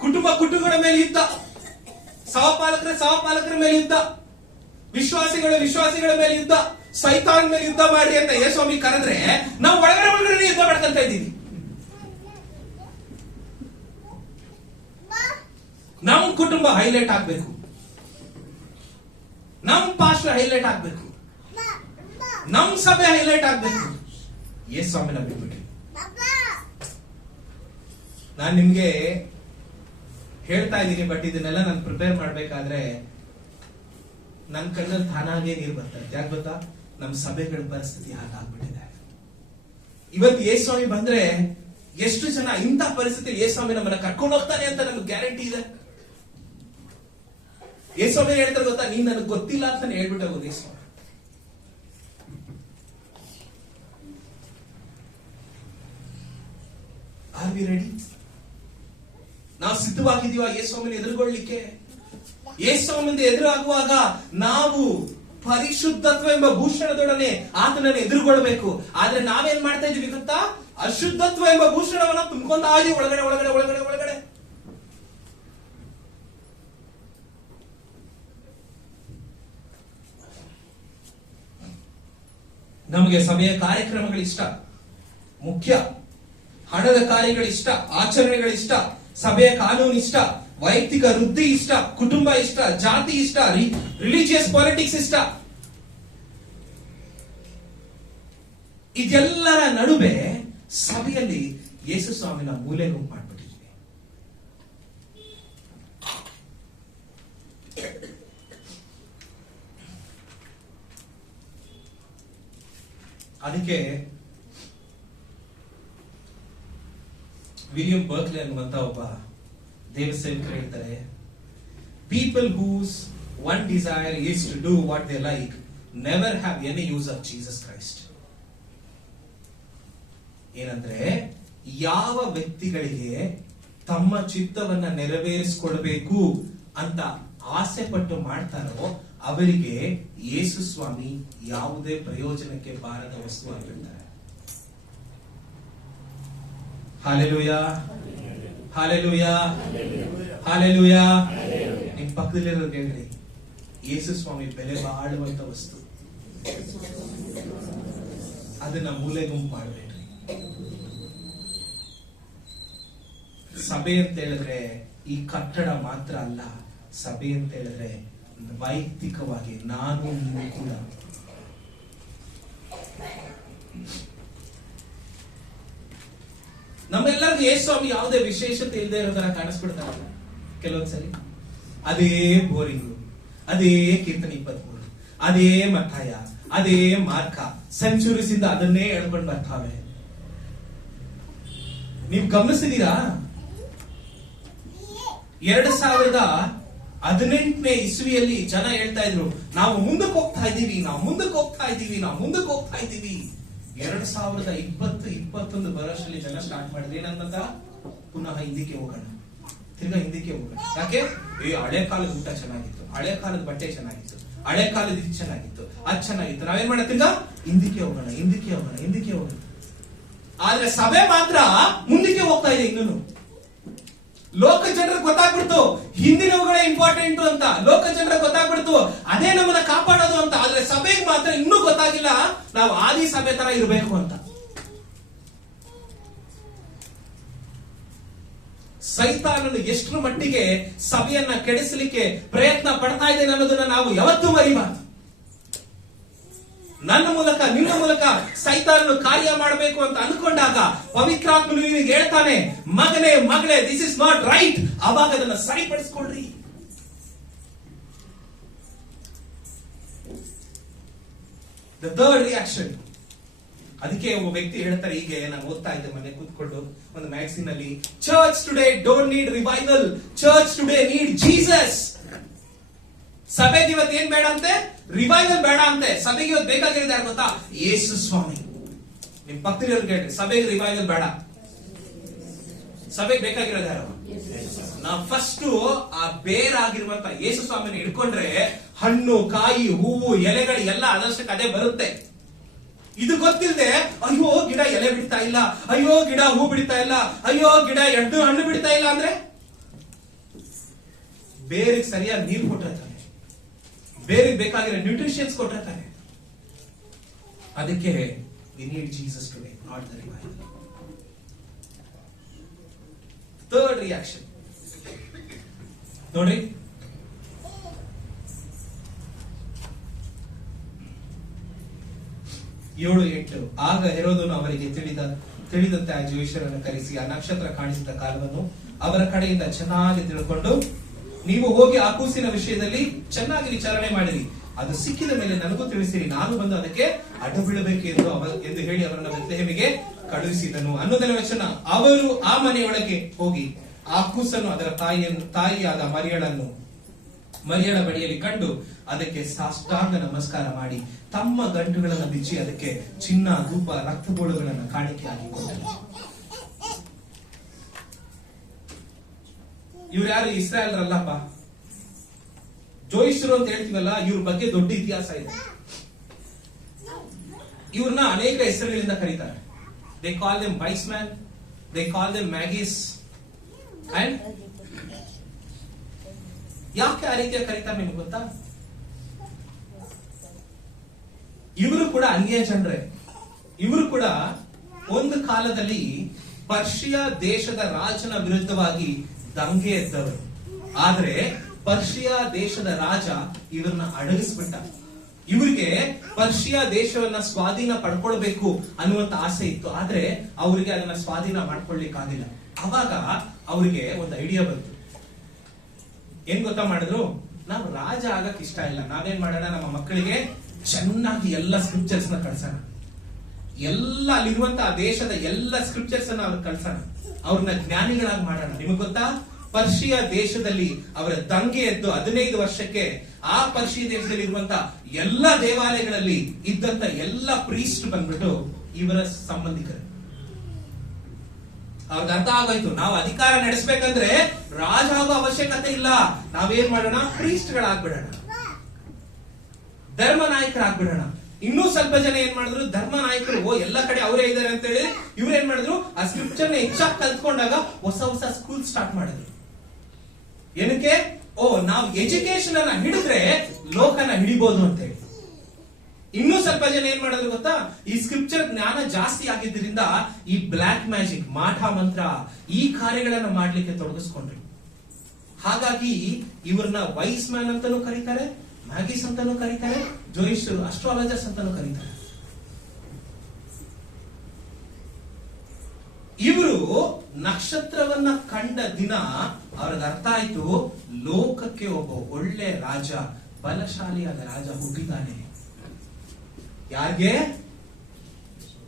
ಕುಟುಂಬಗಳ ಮೇಲೆ ಯುದ್ಧ, ಸಹಪಾಲಕರ ಮೇಲೆ ಯುದ್ಧ, ವಿಶ್ವಾಸಿಗಳ ಮೇಲೆ ಯುದ್ಧ, ಸೈತಾನ್ ಮೇಲೆ ಯುದ್ಧ ಮಾಡಿ ಅಂತ ಯೇಸ್ವಾಮಿ ಕರೆದ್ರೆ ನಾವು ಒಳಗಡೆ ಯುದ್ಧ ಮಾಡ್ಕೊಂತ ಇದ್ದೀವಿ. ನಮ್ ಕುಟುಂಬ ಹೈಲೈಟ್ ಆಗ್ಬೇಕು, ನಮ್ ಪಾಸ್ಟರ್ ಹೈಲೈಟ್ ಆಗ್ಬೇಕು, ನಮ್ ಸಭೆ ಹೈಲೈಟ್ ಆಗ್ಬೇಕು. ಯೇಸ್ವಾಮಿನ ಬಿಟ್ಬಿಟ್ರಿ. ನಾನ್ ನಿಮ್ಗೆ ಹೇಳ್ತಾ ಇದ್ದೀನಿ, ಬಟ್ ಇದನ್ನೆಲ್ಲ ನಾನು ಪ್ರಿಪೇರ್ ಮಾಡ್ಬೇಕಾದ್ರೆ ನನ್ ಕಣ್ಣಲ್ಲಿ ತಾನಾಗೆ ನೀರು ಬರ್ತಾರೆ. ಯಾಕೆ ಗೊತ್ತಾ? ನಮ್ ಸಭೆಗಳ ಪರಿಸ್ಥಿತಿ ಹಾಗಾಗ್ಬಿಟ್ಟಿದೆ. ಇವತ್ತು ಯೇಸ್ವಾಮಿ ಬಂದ್ರೆ ಎಷ್ಟು ಜನ ಇಂಥ ಪರಿಸ್ಥಿತಿ ಯೇಸ್ವಾಮಿ ನಮ್ಮನ್ನ ಕರ್ಕೊಂಡು ಹೋಗ್ತಾನೆ ಅಂತ ನಮ್ಗೆ ಗ್ಯಾರಂಟಿ ಇದೆ? ಯೇಸ್ವಾಮಿ ಹೇಳ್ತಾರೆ ಗೊತ್ತಾ? ನೀನ್ ನನಗೆ ಗೊತ್ತಿಲ್ಲ ಅಂತ ಹೇಳ್ಬಿಟ್ಟು ಹೋಗೋದು ಯೇಸ್ವಾಮಿ. R V ready? ನಾವು ಸಿದ್ಧವಾಗಿದೀವ ಯೇಸ್ವಾಮಿನ ಎದುರುಗೊಳ್ಳಿಕ್ಕೆ? ಯೇಸ್ವಾಮಿಂದ ಎದುರಾಗುವಾಗ ನಾವು ಪರಿಶುದ್ಧತ್ವ ಎಂಬ ಭೂಷಣದೊಡನೆ ಆತನನ್ನು ಎದುರುಗೊಳ್ಳಬೇಕು. ಆದ್ರೆ ನಾವೇನ್ ಮಾಡ್ತಾ ಇದೀವಿ ಗೊತ್ತಾ? ಅಶುದ್ಧತ್ವ ಎಂಬ ಭೂಷಣವನ್ನ ತುಂಬ್ಕೊಂತ ಇದೀವಿ ಒಳಗಡೆ ಒಳಗಡೆ ಒಳಗಡೆ ಒಳಗಡೆ. ನಮಗೆ ಸಭೆಯ ಕಾರ್ಯಕ್ರಮಗಳಿಷ್ಟ, ಮುಖ್ಯ. ಹಣದ ಕಾರ್ಯಗಳಿಷ್ಟ, ಆಚರಣೆಗಳಿಷ್ಟ, ಸಭೆಯ ಕಾನೂನು ಇಷ್ಟ, ವೈಯಕ್ತಿಕ ವೃದ್ಧಿ ಇಷ್ಟ, ಕುಟುಂಬ ಇಷ್ಟ, ಜಾತಿ ಇಷ್ಟ, ರಿಲಿಜಿಯಸ್ ಪಾಲಿಟಿಕ್ಸ್ ಇಷ್ಟ. ಇದೆಲ್ಲರ ನಡುವೆ ಸಭೆಯಲ್ಲಿ ಯೇಸು ಸ್ವಾಮಿನ ಮೂಲೆ ಗುಂಪು ಮಾಡ್ಬಿಟ್ಟಿದ್ವಿ. ಅದಕ್ಕೆ ವಿಲಿಯಂ ಬರ್ಕ್ಲೆ ಅನ್ನುವಂತ ಒಬ್ಬ ದೇವ ಸೇವಕರು ಹೇಳ್ತಾರೆ, people whose own desire is to do what they like never have any use of Jesus Christ. ಏನಂದ್ರೆ, ಯಾವ ವ್ಯಕ್ತಿಗಳಿಗೆ ತಮ್ಮ ಚಿತ್ತವನ್ನ ನೆರವೇರಿಸಿಕೊಳ್ಬೇಕು ಅಂತ ಆಸೆ ಪಟ್ಟು ಮಾಡ್ತಾರೋ ಅವರಿಗೆ ಯೇಸು ಸ್ವಾಮಿ ಯಾವುದೇ ಪ್ರಯೋಜನಕ್ಕೆ ಬಾರದ ವಸ್ತು ಆಗಿರ್ತಾರೆ. Hallelujah, hallelujah, hallelujah. ನಿಮ್ ಪಕ್ಕದಲ್ಲಿರೋದು ಹೇಳ್ರಿ, ಯೇಸು ಸ್ವಾಮಿ ಬೆಲೆ ಬಾಳುವಂತ ವಸ್ತು. ಅದನ್ನ ಮೂಲೆ ಗುಂಪು ಮಾಡಬೇಡ್ರಿ. ಸಭೆ ಅಂತ ಹೇಳಿದ್ರೆ ಈ ಕಟ್ಟಡ ಮಾತ್ರ ಅಲ್ಲ, ಸಭೆ ಅಂತ ಹೇಳಿದ್ರೆ ವೈಯಕ್ತಿಕವಾಗಿ ನಾನು ನೀವು ಕೂಡ. ನಮ್ಮೆಲ್ಲರಿಗೂ ಯೇಸು ಸ್ವಾಮಿ ಯಾವುದೇ ವಿಶೇಷತೆ ಇಲ್ಲದೆ ಇರೋ ತರ ಕಾಣಿಸ್ಬಿಡ್ತಾರೆ ಕೆಲವೊಂದ್ಸರಿ. ಅದೇ ಬೋರಿಂಗು, ಅದೇ ಕೀರ್ತನೆ 23, ಅದೇ ಮತ್ತಾಯ, ಅದೇ ಮಾರ್ಕ, ಸೆಂಚುರೀಸ್ ಇಂದ ಅದನ್ನೇ ಹೇಳ್ಕೊಂಡು ಬರ್ತಾವೆ. ನೀವು ಗಮನಿಸಿದೀರಾ? 2018ನೇ ಇಸ್ವಿಯಲ್ಲಿ ಜನ ಹೇಳ್ತಾ ಇದ್ರು, ನಾವು ಮುಂದಕ್ಕೆ ಹೋಗ್ತಾ ಇದ್ದೀವಿ, ನಾವು ಮುಂದಕ್ಕೆ ಹೋಗ್ತಾ ಇದ್ದೀವಿ, ನಾವು ಮುಂದಕ್ಕೆ ಹೋಗ್ತಾ ಇದ್ದೀವಿ. 2020-21 ಬರೋಷ್ಟರಲ್ಲಿ ಜನ ಸ್ಟಾರ್ಟ್ ಮಾಡಿದ್ರೆ ಏನಂತ, ಪುನಃ ಹಿಂದಕ್ಕೆ ಹೋಗೋಣ, ತಿರ್ಗಾ ಹಿಂದಕ್ಕೆ ಹೋಗೋಣ. ಯಾಕೆ? ಹಳೆ ಕಾಲದ ಊಟ ಚೆನ್ನಾಗಿತ್ತು, ಹಳೆ ಕಾಲದ ಬಟ್ಟೆ ಚೆನ್ನಾಗಿತ್ತು, ಹಳೆ ಕಾಲದ ಇದು ಚೆನ್ನಾಗಿತ್ತು, ಅದ್ ಚೆನ್ನಾಗಿತ್ತು, ನಾವೇನ್ ಮಾಡೋಣ, ತಿರ್ಗಾ ಹಿಂದಕ್ಕೆ ಹೋಗೋಣ, ಹಿಂದಕ್ಕೆ ಹೋಗೋಣ, ಹಿಂದಕ್ಕೆ ಹೋಗೋಣ. ಆದ್ರೆ ಸಭೆ ಮಾತ್ರ ಮುಂದಕ್ಕೆ ಹೋಗ್ತಾ ಇದೆ. ಇನ್ನೂ ಲೋಕ ಜನರಿಗೆ ಗೊತ್ತಾಗ್ಬಿಡ್ತು ಹಿಂದಿನವುಗಳೇ ಇಂಪಾರ್ಟೆಂಟ್ ಅಂತ, ಲೋಕ ಜನರಿಗೆ ಗೊತ್ತಾಗ್ಬಿಡ್ತು ಅದೇ ನಮ್ಮನ್ನ ಕಾಪಾಡೋದು ಅಂತ. ಆದ್ರೆ ಸಭೆಗೆ ಮಾತ್ರ ಇನ್ನೂ ಗೊತ್ತಾಗಿಲ್ಲ ನಾವು ಆದಿ ಸಭೆ ತರ ಇರಬೇಕು ಅಂತ. ಸೈತಾನನು ಎಷ್ಟರ ಮಟ್ಟಿಗೆ ಸಭೆಯನ್ನ ಕೆಡಿಸಲಿಕ್ಕೆ ಪ್ರಯತ್ನ ಪಡ್ತಾ ಇದ್ದೇನೆ ಅನ್ನೋದನ್ನ ನಾವು ಯಾವತ್ತೂ ಮರಿಬಾರ್ದು. ನನ್ನ ಮೂಲಕ, ನಿನ್ನ ಮೂಲಕ ಸೈತಾನನು ಕಾರ್ಯ ಮಾಡಬೇಕು ಅಂತ ಅನ್ಕೊಂಡಾಗ ಪವಿತ್ರಾತ್ಮನು ನಿನಗೆ ಹೇಳ್ತಾನೆ, ಮಗನೇ ಮಗಳೇ, ದಿಸ್ ಇಸ್ ನಾಟ್ ರೈಟ್. ಅವಾಗ ಅದನ್ನ ಸರಿಪಡಿಸ್ಕೊಳ್ರಿ. The third reaction. ಅದಕ್ಕೆ ಒಬ್ಬ ವ್ಯಕ್ತಿ ಹೇಳ್ತಾರೆ, ಹೀಗೆ ನಾನು ಓದ್ತಾ ಇದ್ದೆ ಮನೆ ಕೂತ್ಕೊಂಡು ಒಂದು ಮ್ಯಾಗಝಿನ್ ಅಲ್ಲಿ, church today don't need revival, church today need Jesus. ಸಭೆಗೆ ಇವತ್ತು ಏನ್ ಬೇಡ ಅಂತೆ? ರಿವೈವಲ್ ಬೇಡ ಅಂತೆ. ಸಭೆಗೆ ಇವತ್ತು ಬೇಕಾಗಿರೋದು ಯಾರು ಗೊತ್ತಾ? ಯೇಸು ಸ್ವಾಮಿ. ನಿಮ್ ಪಕ್ಕದವ್ರಿಗೆ ಹೇಳ್ರಿ, ಸಭೆಗೆ ರಿವೈವಲ್ ಬೇಡ, ಸಭೆಗೆ ಬೇಕಾಗಿರೋದು ಯಾರು? ನಾವು ಫಸ್ಟ್ ಆ ಬೇರಾಗಿರುವಂತ ಯೇಸು ಸ್ವಾಮಿನ ಹಿಡ್ಕೊಂಡ್ರೆ ಹಣ್ಣು, ಕಾಯಿ, ಹೂವು, ಎಲೆಗಳು ಎಲ್ಲ ಅದಷ್ಟಕ್ಕೆ ಅದೇ ಬರುತ್ತೆ. ಇದು ಗೊತ್ತಿಲ್ಲದೆ ಅಯ್ಯೋ ಗಿಡ ಎಲೆ ಬಿಡ್ತಾ ಇಲ್ಲ, ಅಯ್ಯೋ ಗಿಡ ಹೂ ಬಿಡ್ತಾ ಇಲ್ಲ, ಅಯ್ಯೋ ಗಿಡ ಹಣ್ಣು ಬಿಡ್ತಾ ಇಲ್ಲ ಅಂದ್ರೆ ಬೇರಿಗೆ ಸರಿಯಾಗಿ ನೀರು ಕೊಟ್ಟಿರ್ತಾನೆ, ಬೇರಿಗೆ ಬೇಕಾಗಿರೋ ನ್ಯೂಟ್ರಿಷನ್ಸ್ ಕೊಟ್ಟಿರ್ತಾನೆ. ಅದಕ್ಕೆ we need Jesus today, not the revival. Third reaction ನೋಡ್ರಿ, ಏಳು 8. ಆಗ ಹೆರೋದನು ಅವರಿಗೆ ತಿಳಿದಂತೆ ಆ ಜೋಯಿಷರನ್ನು ಕರೆಸಿ ಆ ನಕ್ಷತ್ರ ಕಾಣಿಸಿದ ಕಾಲವನ್ನು ಅವರ ಕಡೆಯಿಂದ ಚೆನ್ನಾಗಿ ತಿಳ್ಕೊಂಡು, ನೀವು ಹೋಗಿ ಆ ಕೂಸಿನ ವಿಷಯದಲ್ಲಿ ಚೆನ್ನಾಗಿ ವಿಚಾರಣೆ ಮಾಡಿರಿ, ಅದು ಸಿಕ್ಕಿದ ಮೇಲೆ ನನಗೂ ತಿಳಿಸಿರಿ, ನಾನು ಬಂದು ಅದಕ್ಕೆ ಅಡ್ಡ ಬೀಳಬೇಕು ಎಂದು ಹೇಳಿ ಅವರನ್ನು ಬೆತ್ಲೆಹೇಮಿಗೆ ಕಳುಹಿಸಿದನು ಅನ್ನೋದರ ವಚನ. ಅವರು ಆ ಮನೆಯೊಳಗೆ ಹೋಗಿ ಆ ಕೂಸನ್ನು ಅದರ ತಾಯಿಯಾದ ಮರಿಯಳ ಬಳಿಯಲ್ಲಿ ಕಂಡು ಅದಕ್ಕೆ ಸಾಷ್ಟಾಂಗ ನಮಸ್ಕಾರ ಮಾಡಿ ತಮ್ಮ ಗಂಟುಗಳನ್ನು ಬಿಚ್ಚಿ ಅದಕ್ಕೆ ಚಿನ್ನ, ಧೂಪ, ರಕ್ತಗೋಳುಗಳನ್ನು ಕಾಣಿಕೆಯಾಗಿ ಕೊಟ್ಟರು. ಇವ್ರು ಯಾರು? ಇಸ್ರಾಯೇಲ್ರಲ್ಲಪ್ಪ, ಜೋಯಿಷರು ಅಂತ ಹೇಳ್ತೀವಲ್ಲ, ಇವ್ರ ಬಗ್ಗೆ ದೊಡ್ಡ ಇತಿಹಾಸ ಇದೆ. ಇವ್ರನ್ನ ಅನೇಕ ಹೆಸರುಗಳಿಂದ ಕರೀತಾರೆ. They call them wise man, they call them magis. And ಯಾಕೆ ಆ ರೀತಿಯ ಕರೀತಾರೆ ನಿಮ್ಗೆ ಗೊತ್ತಾ? ಇವರು ಕೂಡ ಅನ್ಯ ಜನರೇ. ಇವರು ಕೂಡ ಒಂದು ಕಾಲದಲ್ಲಿ ಪರ್ಷಿಯಾ ದೇಶದ ರಾಜನ ವಿರುದ್ಧವಾಗಿ ದಂಗೆ ಎದ್ದವರು. ಆದ್ರೆ ಪರ್ಷಿಯಾ ದೇಶದ ರಾಜ ಇವರನ್ನ ಅಡಗಿಸ್ಬಿಟ್ಟ. ಇವರಿಗೆ ಪರ್ಷಿಯಾ ದೇಶವನ್ನ ಸ್ವಾಧೀನ ಪಡ್ಕೊಳ್ಬೇಕು ಅನ್ನುವಂತ ಆಸೆ ಇತ್ತು, ಆದ್ರೆ ಅವರಿಗೆ ಅದನ್ನ ಸ್ವಾಧೀನ ಮಾಡ್ಕೊಳ್ಳಿಕ್ಕಾಗಿಲ್ಲ. ಅವಾಗ ಅವರಿಗೆ ಒಂದು ಐಡಿಯಾ ಬಂತು. ಏನ್ ಗೊತ್ತಾ ಮಾಡಿದ್ರು? ನಾವು ರಾಜ ಆಗಕ್ ಇಷ್ಟ ಇಲ್ಲ, ನಾವೇನ್ ಮಾಡೋಣ, ನಮ್ಮ ಮಕ್ಕಳಿಗೆ ಚೆನ್ನಾಗಿ ಎಲ್ಲ ಸ್ಕ್ರಿಪ್ಚರ್ಸ್ ನ ಕಳ್ಸೋಣ, ಎಲ್ಲ ಅಲ್ಲಿರುವಂತಹ ದೇಶದ ಎಲ್ಲ ಸ್ಕ್ರಿಪ್ಚರ್ಸ್ ಅನ್ನ ಅವ್ರಿಗೆ ಕಳ್ಸೋಣ, ಅವ್ರನ್ನ ಜ್ಞಾನಿಗಳಾಗಿ ಮಾಡೋಣ. ನಿಮಗ್ ಗೊತ್ತಾ, ಪರ್ಷಿಯಾ ದೇಶದಲ್ಲಿ ಅವರ ದಂಗೆ ಎದ್ದು 15 ವರ್ಷಕ್ಕೆ ಆ ಪರ್ಷಿಯಾ ದೇಶದಲ್ಲಿ ಇರುವಂತಹ ಎಲ್ಲ ದೇವಾಲಯಗಳಲ್ಲಿ ಇದ್ದಂತ ಎಲ್ಲ ಪ್ರೀಸ್ಟ್ ಬಂದ್ಬಿಟ್ಟು ಇವರ ಸಂಬಂಧಿಕರು. ಅವ್ರಿಗೆ ಅರ್ಥ ಆಗೋಯ್ತು, ನಾವು ಅಧಿಕಾರ ನಡೆಸಬೇಕಂದ್ರೆ ರಾಜ ಆಗೋ ಅವಶ್ಯಕತೆ ಇಲ್ಲ, ನಾವೇನ್ ಮಾಡೋಣ, ಪ್ರೀಸ್ಟ್ ಗಳಾಗ್ಬಿಡೋಣ, ಧರ್ಮ ನಾಯಕರಾಗ್ಬಿಡೋಣ. ಇನ್ನೂ ಸ್ವಲ್ಪ ಜನ ಏನ್ ಮಾಡಿದ್ರು, ಧರ್ಮ ನಾಯಕರು ಎಲ್ಲ ಕಡೆ ಅವರೇ ಇದ್ದಾರೆ ಅಂತ ಹೇಳಿ ಇವ್ರು ಏನ್ ಮಾಡಿದ್ರು, ಆ ಸ್ಕ್ರಿಪ್ಚರ್ ನ ಹೆಚ್ಚಾಗಿ ಕಲ್ತ್ಕೊಂಡಾಗ ಹೊಸ ಸ್ಕೂಲ್ ಸ್ಟಾರ್ಟ್ ಮಾಡಿದ್ರು. ಏನಕ್ಕೆ? ನಾವು ಎಜುಕೇಶನ್ ಅನ್ನ ಹಿಡಿದ್ರೆ ಲೋಕನ ಹಿಡಿಬಹುದು ಅಂತ ಹೇಳಿ. ಇನ್ನೂ ಸ್ವಲ್ಪ ಜನ ಏನ್ ಮಾಡಿದ್ರು ಗೊತ್ತಾ, ಈ ಸ್ಕ್ರಿಪ್ಚರ್ ಜ್ಞಾನ ಜಾಸ್ತಿ ಆಗಿದ್ದರಿಂದ ಈ ಬ್ಲಾಕ್ ಮ್ಯಾಜಿಕ್, ಮಾಟ ಮಂತ್ರ, ಈ ಕಾರ್ಯಗಳನ್ನ ಮಾಡ್ಲಿಕ್ಕೆ ತೊಡಗಿಸ್ಕೊಂಡ್ರು. ಹಾಗಾಗಿ ಇವ್ರನ್ನ ವೈಸ್ ಮ್ಯಾನ್ ಅಂತಾನೂ ಕರೀತಾರೆ, ಮ್ಯಾಗಿಸ್ ಅಂತಾನೂ ಕರೀತಾರೆ, ಜೋಯಿಸ್, ಅಸ್ಟ್ರಾಲಜರ್ಸ್ ಅಂತಾನೂ ಕರೀತಾರೆ. ಇವರು ನಕ್ಷತ್ರವನ್ನ ಕಂಡ ದಿನ ಅವ್ರಿಗೆ ಅರ್ಥ ಆಯ್ತು, ಲೋಕಕ್ಕೆ ಒಬ್ಬ ಒಳ್ಳೆ ರಾಜ, ಬಲಶಾಲಿಯಾದ ರಾಜ ಹುಟ್ಟಿದ್ದಾನೆ. ಯಾರಿಗೆ?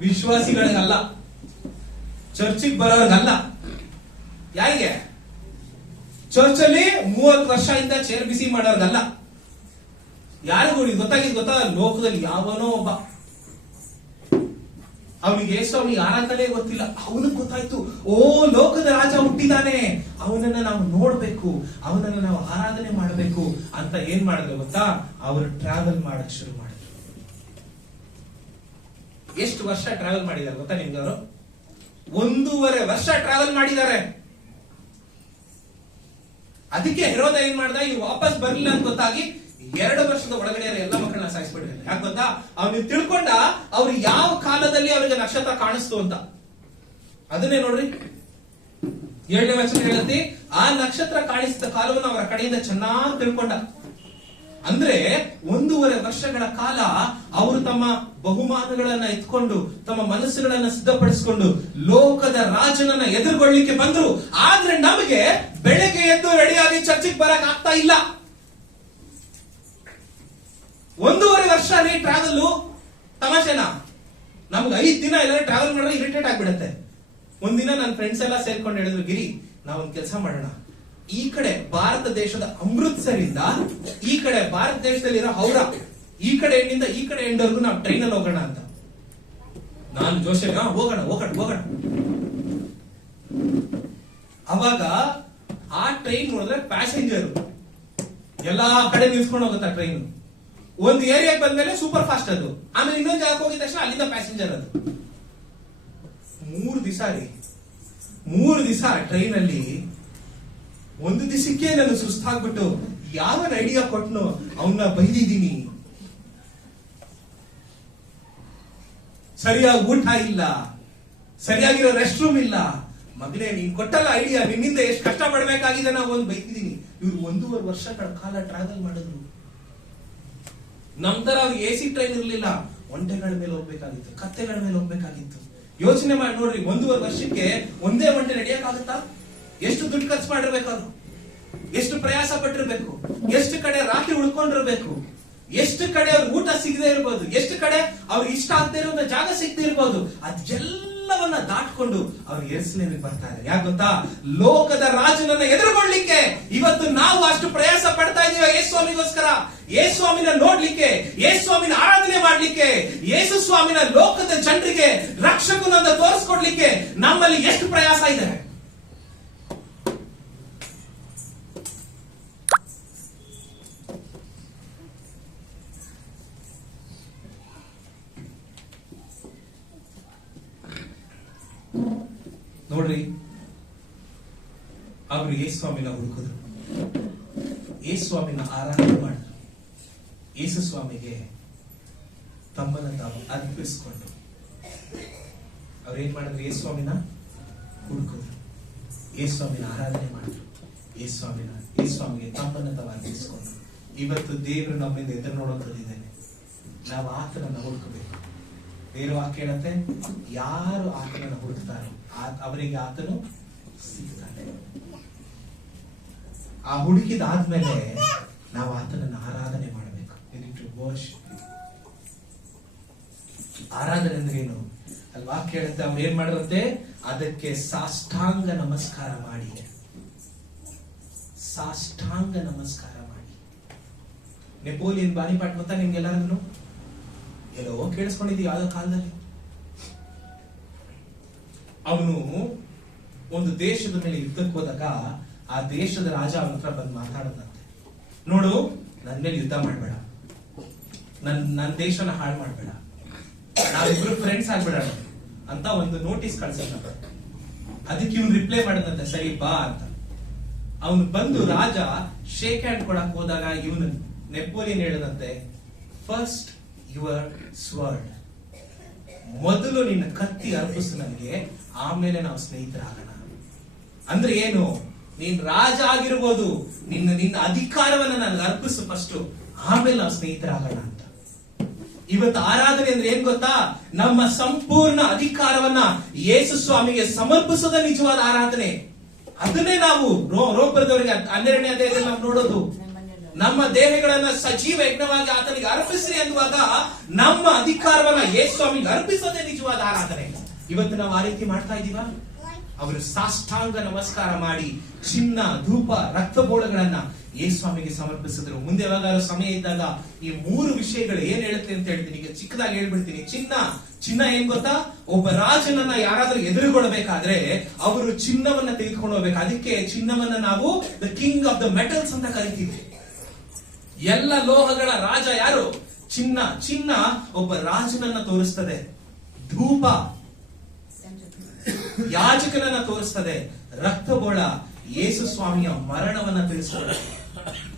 ವಿಶ್ವಾಸಿಗಳಿಗಲ್ಲ, ಚರ್ಚಿಗೆ ಬರೋರ್ಗಲ್ಲ. ಯಾರಿಗೆ? ಚರ್ಚ್ ಅಲ್ಲಿ 30 ವರ್ಷದಿಂದ ಚೇರ್ ಬಿಸಿ ಮಾಡೋರ್ಗಲ್ಲ. ಯಾರಿಗೂ ಗೊತ್ತಾ? ಲೋಕದಲ್ಲಿ ಯಾವನೋ ಒಬ್ಬ, ಅವನಿಗೆ ಯೇಸುವಿಗೆ ಆರಾಧನೆ ಗೊತ್ತಿಲ್ಲ, ಅವನಿಗೆ ಗೊತ್ತಾಯ್ತು, ಓ ಲೋಕದ ರಾಜ ಹುಟ್ಟಿದಾನೆ, ಅವನನ್ನ ನಾವು ನೋಡ್ಬೇಕು, ಅವನನ್ನ ನಾವು ಆರಾಧನೆ ಮಾಡಬೇಕು ಅಂತ ಏನ್ ಮಾಡಿದ್ರು ಗೊತ್ತಾ? ಅವರು ಟ್ರಾವೆಲ್ ಮಾಡಕ್ ಶುರು ಮಾಡಿದ್ರು. ಎಷ್ಟು ವರ್ಷ ಟ್ರಾವೆಲ್ ಮಾಡಿದ್ದಾರೆ ಗೊತ್ತಾ ನಿಮ್ಗೆ? ಅವರು 1.5 ವರ್ಷ ಟ್ರಾವೆಲ್ ಮಾಡಿದ್ದಾರೆ. ಅದಕ್ಕೆ ಹೆರೋದ ಏನ್ ಮಾಡ್ದ, ಇವ್ರು ವಾಪಸ್ ಬರ್ಲಿಲ್ಲ ಅಂತ ಗೊತ್ತಾಗಿ 2 ವರ್ಷದ ಒಳಗಡೆ ಎಲ್ಲ ಮಕ್ಕಳನ್ನ ಸಾಯಿಸ್ಬಿಟ್ಟಿದ್ದಾರೆ. ಯಾಕೆ ಗೊತ್ತಾ? ಅವ್ನಿಗೆ ತಿಳ್ಕೊಂಡ ಅವ್ರು ಯಾವ ಕಾಲದಲ್ಲಿ ಅವರಿಗೆ ನಕ್ಷತ್ರ ಕಾಣಿಸ್ತು ಅಂತ. ಅದನ್ನೇ ನೋಡ್ರಿ, 7ನೇ ವಚನ ಹೇಳುತ್ತೆ, ಆ ನಕ್ಷತ್ರ ಕಾಣಿಸಿದ ಕಾಲವನ್ನು ಅವರ ಕಡೆಯಿಂದ ಚೆನ್ನಾಗಿ ತಿಳ್ಕೊಂಡ. ಅಂದ್ರೆ 1.5 ವರ್ಷಗಳ ಕಾಲ ಅವರು ತಮ್ಮ ಬಹುಮಾನಗಳನ್ನ ಎತ್ಕೊಂಡು, ತಮ್ಮ ಮನಸ್ಸುಗಳನ್ನ ಸಿದ್ಧಪಡಿಸಿಕೊಂಡು ಲೋಕದ ರಾಜನನ್ನ ಎದುರುಗೊಳ್ಳಿಕ್ಕೆ ಬಂದ್ರು. ಆದ್ರೆ ನಮಗೆ ಬೆಳಗ್ಗೆ ಎದ್ದು ರೆಡಿಯಾಗಿ ಚರ್ಚಿಗೆ ಬರಕ್ ಆಗ್ತಾ ಇಲ್ಲ. 1.5 ವರ್ಷ ರೀ ಟ್ರಾವೆಲ್. ತಮಾಷೆನಾ? ನಮ್ಗೆ 5 ದಿನ ಎಲ್ಲ ಟ್ರಾವೆಲ್ ಮಾಡಿದ್ರೆ ಇರಿಟೇಟ್ ಆಗ್ಬಿಡುತ್ತೆ. ಒಂದಿನ ನನ್ನ ಫ್ರೆಂಡ್ಸ್ ಎಲ್ಲ ಸೇರ್ಕೊಂಡು ಹೇಳಿದ್ರು, ಗಿರಿ ನಾವೊಂದು ಕೆಲಸ ಮಾಡೋಣ, ಈ ಕಡೆ ಭಾರತ ದೇಶದ ಅಮೃತ್ಸರ್ ಇಂದ ಈ ಕಡೆ ಭಾರತ ದೇಶದಲ್ಲಿರೋ ಹೌರಾ, ಈ ಕಡೆ ಎಂಡಿಂದ ಈ ಕಡೆ ಎಂಡ್ವರೆಗೂ ನಾವು ಟ್ರೈನ್ ಅಲ್ಲಿ ಹೋಗೋಣ ಅಂತ. ನಾನು ಜೋಶೆ ಹೋಗೋಣ. ಅವಾಗ ಆ ಟ್ರೈನ್ ನೋಡಿದ್ರೆ ಪ್ಯಾಸೆಂಜರ್ ಎಲ್ಲಾ ಕಡೆ ನಿಲ್ಸ್ಕೊಂಡು ಹೋಗುತ್ತಾ ಟ್ರೈನ್. ಒಂದು ಏರಿಯಾಗೆ ಬಂದ್ಮೇಲೆ ಸೂಪರ್ ಫಾಸ್ಟ್ ಅದು, ಆಮೇಲೆ ಇನ್ನೊಂದು ಜಾಗಕ್ಕೆ ಹೋಗಿದ ತಕ್ಷಣ ಅಲ್ಲಿಂದ ಪ್ಯಾಸೆಂಜರ್ ಅದು. 3 ದಿವಸ ಟ್ರೈನ್ ಅಲ್ಲಿ. ಒಂದು ದಿವಸಕ್ಕೆ ನಾನು ಸುಸ್ತಾಗ್ಬಿಟ್ಟು ಯಾವನ್ ಐಡಿಯಾ ಕೊಟ್ನೋ ಅವನ್ನ ಬೈದಿದ್ದೀನಿ. ಸರಿಯಾಗಿ ಊಟ ಇಲ್ಲ, ಸರಿಯಾಗಿರೋ ರೆಸ್ಟ್ ರೂಮ್ ಇಲ್ಲ. ಮಗನೇ ನೀನ್ ಕೊಟ್ಟಲ್ಲ ಐಡಿಯಾ, ನಿನ್ನಿಂದ ಎಷ್ಟು ಕಷ್ಟ ಪಡ್ಬೇಕಾಗಿದೆ ನಾವು ಒಂದು ಬೈತಿದ್ದೀನಿ. ಇವ್ರು 1.5 ವರ್ಷಗಳ ಕಾಲ ಟ್ರಾವೆಲ್ ಮಾಡಿದ್ರು. ನಮ್ ತರ ಅವ್ರಿಗೆ AC ಟ್ರೈನ್ ಇರ್ಲಿಲ್ಲ, ಒಂಟೆಗಳ ಮೇಲೆ ಹೋಗ್ಬೇಕಾಗಿತ್ತು, ಕತ್ತೆಗಳ ಮೇಲೆ ಹೋಗ್ಬೇಕಾಗಿತ್ತು. ಯೋಚನೆ ಮಾಡಿ ನೋಡ್ರಿ, 1.5 ವರ್ಷಕ್ಕೆ ಒಂದೇ ಒಂಟೆ ನಡೆಯಕ್ಕಾಗುತ್ತಾ? ಎಷ್ಟು ದುಡ್ಡು ಖರ್ಚು ಮಾಡಿರ್ಬೇಕು ಅವರು, ಎಷ್ಟು ಪ್ರಯಾಸ ಪಟ್ಟಿರ್ಬೇಕು, ಎಷ್ಟು ಕಡೆ ರಾತ್ರಿ ಉಳ್ಕೊಂಡಿರ್ಬೇಕು, ಎಷ್ಟು ಕಡೆ ಅವ್ರಿಗೆ ಊಟ ಸಿಗದೆ ಇರ್ಬೋದು, ಎಷ್ಟು ಕಡೆ ಅವ್ರಿಗೆ ಇಷ್ಟ ಆಗದೆ ಇರೋ ಜಾಗ ಸಿಗದೆ ಇರ್ಬೋದು. ಅದೆಲ್ಲವನ್ನ ದಾಟ್ಕೊಂಡು ಅವ್ರು ಯೆರೂಸಲೇಮಿಗೆ ಬರ್ತಾ ಇದ್ದಾರೆ. ಯಾಕೆ ಗೊತ್ತಾ? ಲೋಕದ ರಾಜನನ್ನ ಎದುರುಗೊಳ್ಳಿಕ್ಕೆ ಇವತ್ತು ನಾವು ಅಷ್ಟು ಪ್ರಯಾಸ ಪಡ್ತಾ ಇದೀವಿ ಯೇಸುಸ್ವಾಮಿಗೋಸ್ಕರ. ಯೇಸುಸ್ವಾಮಿನ ನೋಡ್ಲಿಕ್ಕೆ, ಯೇಸುಸ್ವಾಮಿನ ಆರಾಧನೆ ಮಾಡ್ಲಿಕ್ಕೆ, ಯೇಸುಸ್ವಾಮಿನ ಲೋಕದ ಜನರಿಗೆ ರಕ್ಷಕನನ್ನ ತೋರಿಸ್ಕೊಡ್ಲಿಕ್ಕೆ ನಮ್ಮಲ್ಲಿ ಎಷ್ಟು ಪ್ರಯಾಸ ಇದೆ. ನೋಡ್ರಿ, ಅವರು ಯೇಸುಸ್ವಾಮಿನ ಹುಡುಕಿದ್ರು, ಯೇಸುಸ್ವಾಮಿನ ಆರಾಧನೆ ಮಾಡಿದ್ರು, ಯೇಸುಸ್ವಾಮಿಗೆ ತಮ್ಮನ್ನ ತಾವು ಅರ್ಪಿಸ್ಕೊಂಡು ಅವ್ರೇನ್ ಮಾಡಿದ್ರು? ಯೇಸುಸ್ವಾಮಿನ ಹುಡುಕಿದ್ರು, ಯೇಸುಸ್ವಾಮಿನ ಆರಾಧನೆ ಮಾಡಿದ್ರು, ಯೇಸುಸ್ವಾಮಿಗೆ ತಮ್ಮನ್ನ ತಾವು ಅರ್ಪಿಸ್ಕೊಂಡ್ರು. ಇವತ್ತು ದೇವರು ನಮ್ಮಿಂದ ಎದುರು ನೋಡೋದಿದ್ದೇನೆ, ನಾವು ಆತನನ್ನ ಹುಡುಕಬೇಕು. ಬೇರೆ ವಾಕ್ಯ ಹೇಳುತ್ತೆ, ಯಾರು ಆತನನ್ನು ಹುಡುಕ್ತಾರೋ ಅವರಿಗೆ ಆತನು ಸಿಗ್ತಾನೆ. ಆ ಹುಡುಕಿದಾದ್ಮೇಲೆ ನಾವು ಆತನನ್ನು ಆರಾಧನೆ ಮಾಡಬೇಕು. ಆರಾಧನೆ ಅಂದ್ರೆ ಏನು? ಅಲ್ಲಿ ವಾಕ್ಯ ಹೇಳುತ್ತೆ, ಅವ್ರು ಏನ್ ಮಾಡಿರುತ್ತೆ? ಅದಕ್ಕೆ ಸಾಷ್ಟಾಂಗ ನಮಸ್ಕಾರ ಮಾಡಿ, ಸಾಷ್ಟಾಂಗ ನಮಸ್ಕಾರ ಮಾಡಿ. ನೆಪೋಲಿಯನ್ ಬಾನಿಪಾಟ್ ಗೊತ್ತಾ ನಿಮ್ಗೆಲ್ಲರೂ? ಎಲ್ಲೋ ಕೇಳಿಸ್ಕೊಂಡಿದ್ದೀವಿ ಯಾವ್ದೋ ಕಾಲದಲ್ಲಿ. ಅವನು ಒಂದು ದೇಶದ ಮೇಲೆ ಯುದ್ಧಕ್ಕೆ ಹೋದಾಗ ಆ ದೇಶದ ರಾಜ ಅವನ ಹತ್ರ ಬಂದು ಮಾತಾಡದಂತೆ, ನೋಡು ನನ್ನ ಮೇಲೆ ಯುದ್ಧ ಮಾಡ್ಬೇಡ, ನನ್ನ ದೇಶನ ಹಾಳು ಮಾಡ್ಬೇಡ, ನಾವಿಬ್ರು ಫ್ರೆಂಡ್ಸ್ ಆಗ್ಬಿಡೋಣ ಅಂತ ಒಂದು ನೋಟಿಸ್ ಕಳ್ಸಿದ. ಅದಕ್ಕೆ ಇವನು ರಿಪ್ಲೈ ಮಾಡದಂತೆ, ಸರಿ ಬಾ ಅಂತ. ಅವನು ಬಂದು ರಾಜ ಶೇಕ್ ಹ್ಯಾಂಡ್ ಕೊಡಕ್ ಹೋದಾಗ ಇವನು ನೆಪೋಲಿಯನ್ ಹೇಳದಂತೆ, ಫಸ್ಟ್ ಯುವರ್ ಸ್ವರ್ಡ್, ಮೊದಲು ನಿನ್ನ ಕತ್ತಿ ಅರ್ಪಿಸು ನನಗೆ, ಆಮೇಲೆ ನಾವು ಸ್ನೇಹಿತರಾಗೋಣ. ಅಂದ್ರೆ ಏನು? ನೀನ್ ರಾಜ ಆಗಿರ್ಬೋದು, ನಿನ್ನ ಅಧಿಕಾರವನ್ನ ನನಗೆ ಅರ್ಪಿಸು ಫಸ್ಟ್, ಆಮೇಲೆ ನಾವು ಸ್ನೇಹಿತರಾಗೋಣ ಅಂತ. ಇವತ್ತು ಆರಾಧನೆ ಅಂದ್ರೆ ಏನ್ ಗೊತ್ತಾ? ನಮ್ಮ ಸಂಪೂರ್ಣ ಅಧಿಕಾರವನ್ನ ಯೇಸು ಸ್ವಾಮಿಗೆ ಸಮರ್ಪಿಸೋದ ನಿಜವಾದ ಆರಾಧನೆ. ಅದನ್ನೇ ನಾವು ರೋಮದವರಿಗೆ 12ನೇ ಅಧ್ಯಾಯದಲ್ಲಿ ನಾವು ನೋಡೋದು. ನಮ್ಮ ದೇಹಗಳನ್ನ ಸಜೀವ ಯಜ್ಞವಾಗಿ ಆತನಿಗೆ ಅರ್ಪಿಸ್ರಿ ಅನ್ನುವಾಗ ನಮ್ಮ ಅಧಿಕಾರವನ್ನ ಯೇಸು ಸ್ವಾಮಿಗೆ ಅರ್ಪಿಸೋದೇ ನಿಜವಾದ ಆರಾಧನೆ. ಇವತ್ತು ನಾವು ಆ ರೀತಿ ಮಾಡ್ತಾ ಇದೀವ? ಅವರು ಸಾಷ್ಟಾಂಗ ನಮಸ್ಕಾರ ಮಾಡಿ ಚಿನ್ನ, ಧೂಪ, ರಕ್ತಬೋಳಗಳನ್ನ ಯೇಸು ಸ್ವಾಮಿಗೆ ಸಮರ್ಪಿಸಿದ್ರು. ಮುಂದೆ ಯಾವಾಗಾದ್ರೂ ಸಮಯ ಇದ್ದಾಗ ಈ 3 ವಿಷಯಗಳು ಏನ್ ಹೇಳುತ್ತೆ ಅಂತ ಹೇಳ್ತೀನಿ. ಈಗ ಚಿಕ್ಕದಾಗಿ ಹೇಳ್ಬಿಡ್ತೀನಿ. ಚಿನ್ನ ಏನ್ ಗೊತ್ತಾ? ಒಬ್ಬ ರಾಜನನ್ನ ಯಾರಾದ್ರೂ ಎದುರುಗೊಳ್ಳಬೇಕಾದ್ರೆ ಅವರು ಚಿನ್ನವನ್ನ ತೆಗೆದುಕೊಂಡು ಹೋಗ್ಬೇಕು. ಅದಕ್ಕೆ ಚಿನ್ನವನ್ನ ನಾವು the king of the metals ಅಂತ ಕರಿತೀವಿ. ಎಲ್ಲ ಲೋಹಗಳ ರಾಜ ಯಾರು? ಚಿನ್ನ ಒಬ್ಬ ರಾಜನನ್ನ ತೋರಿಸ್ತದೆ. ಧೂಪ ಯಾಜಕನನ್ನ ತೋರಿಸ್ತದೆ. ರಕ್ತಬೋಳ ಯೇಸು ಸ್ವಾಮಿಯ ಮರಣವನ್ನ ತಿಳಿಸ್ತದೆ.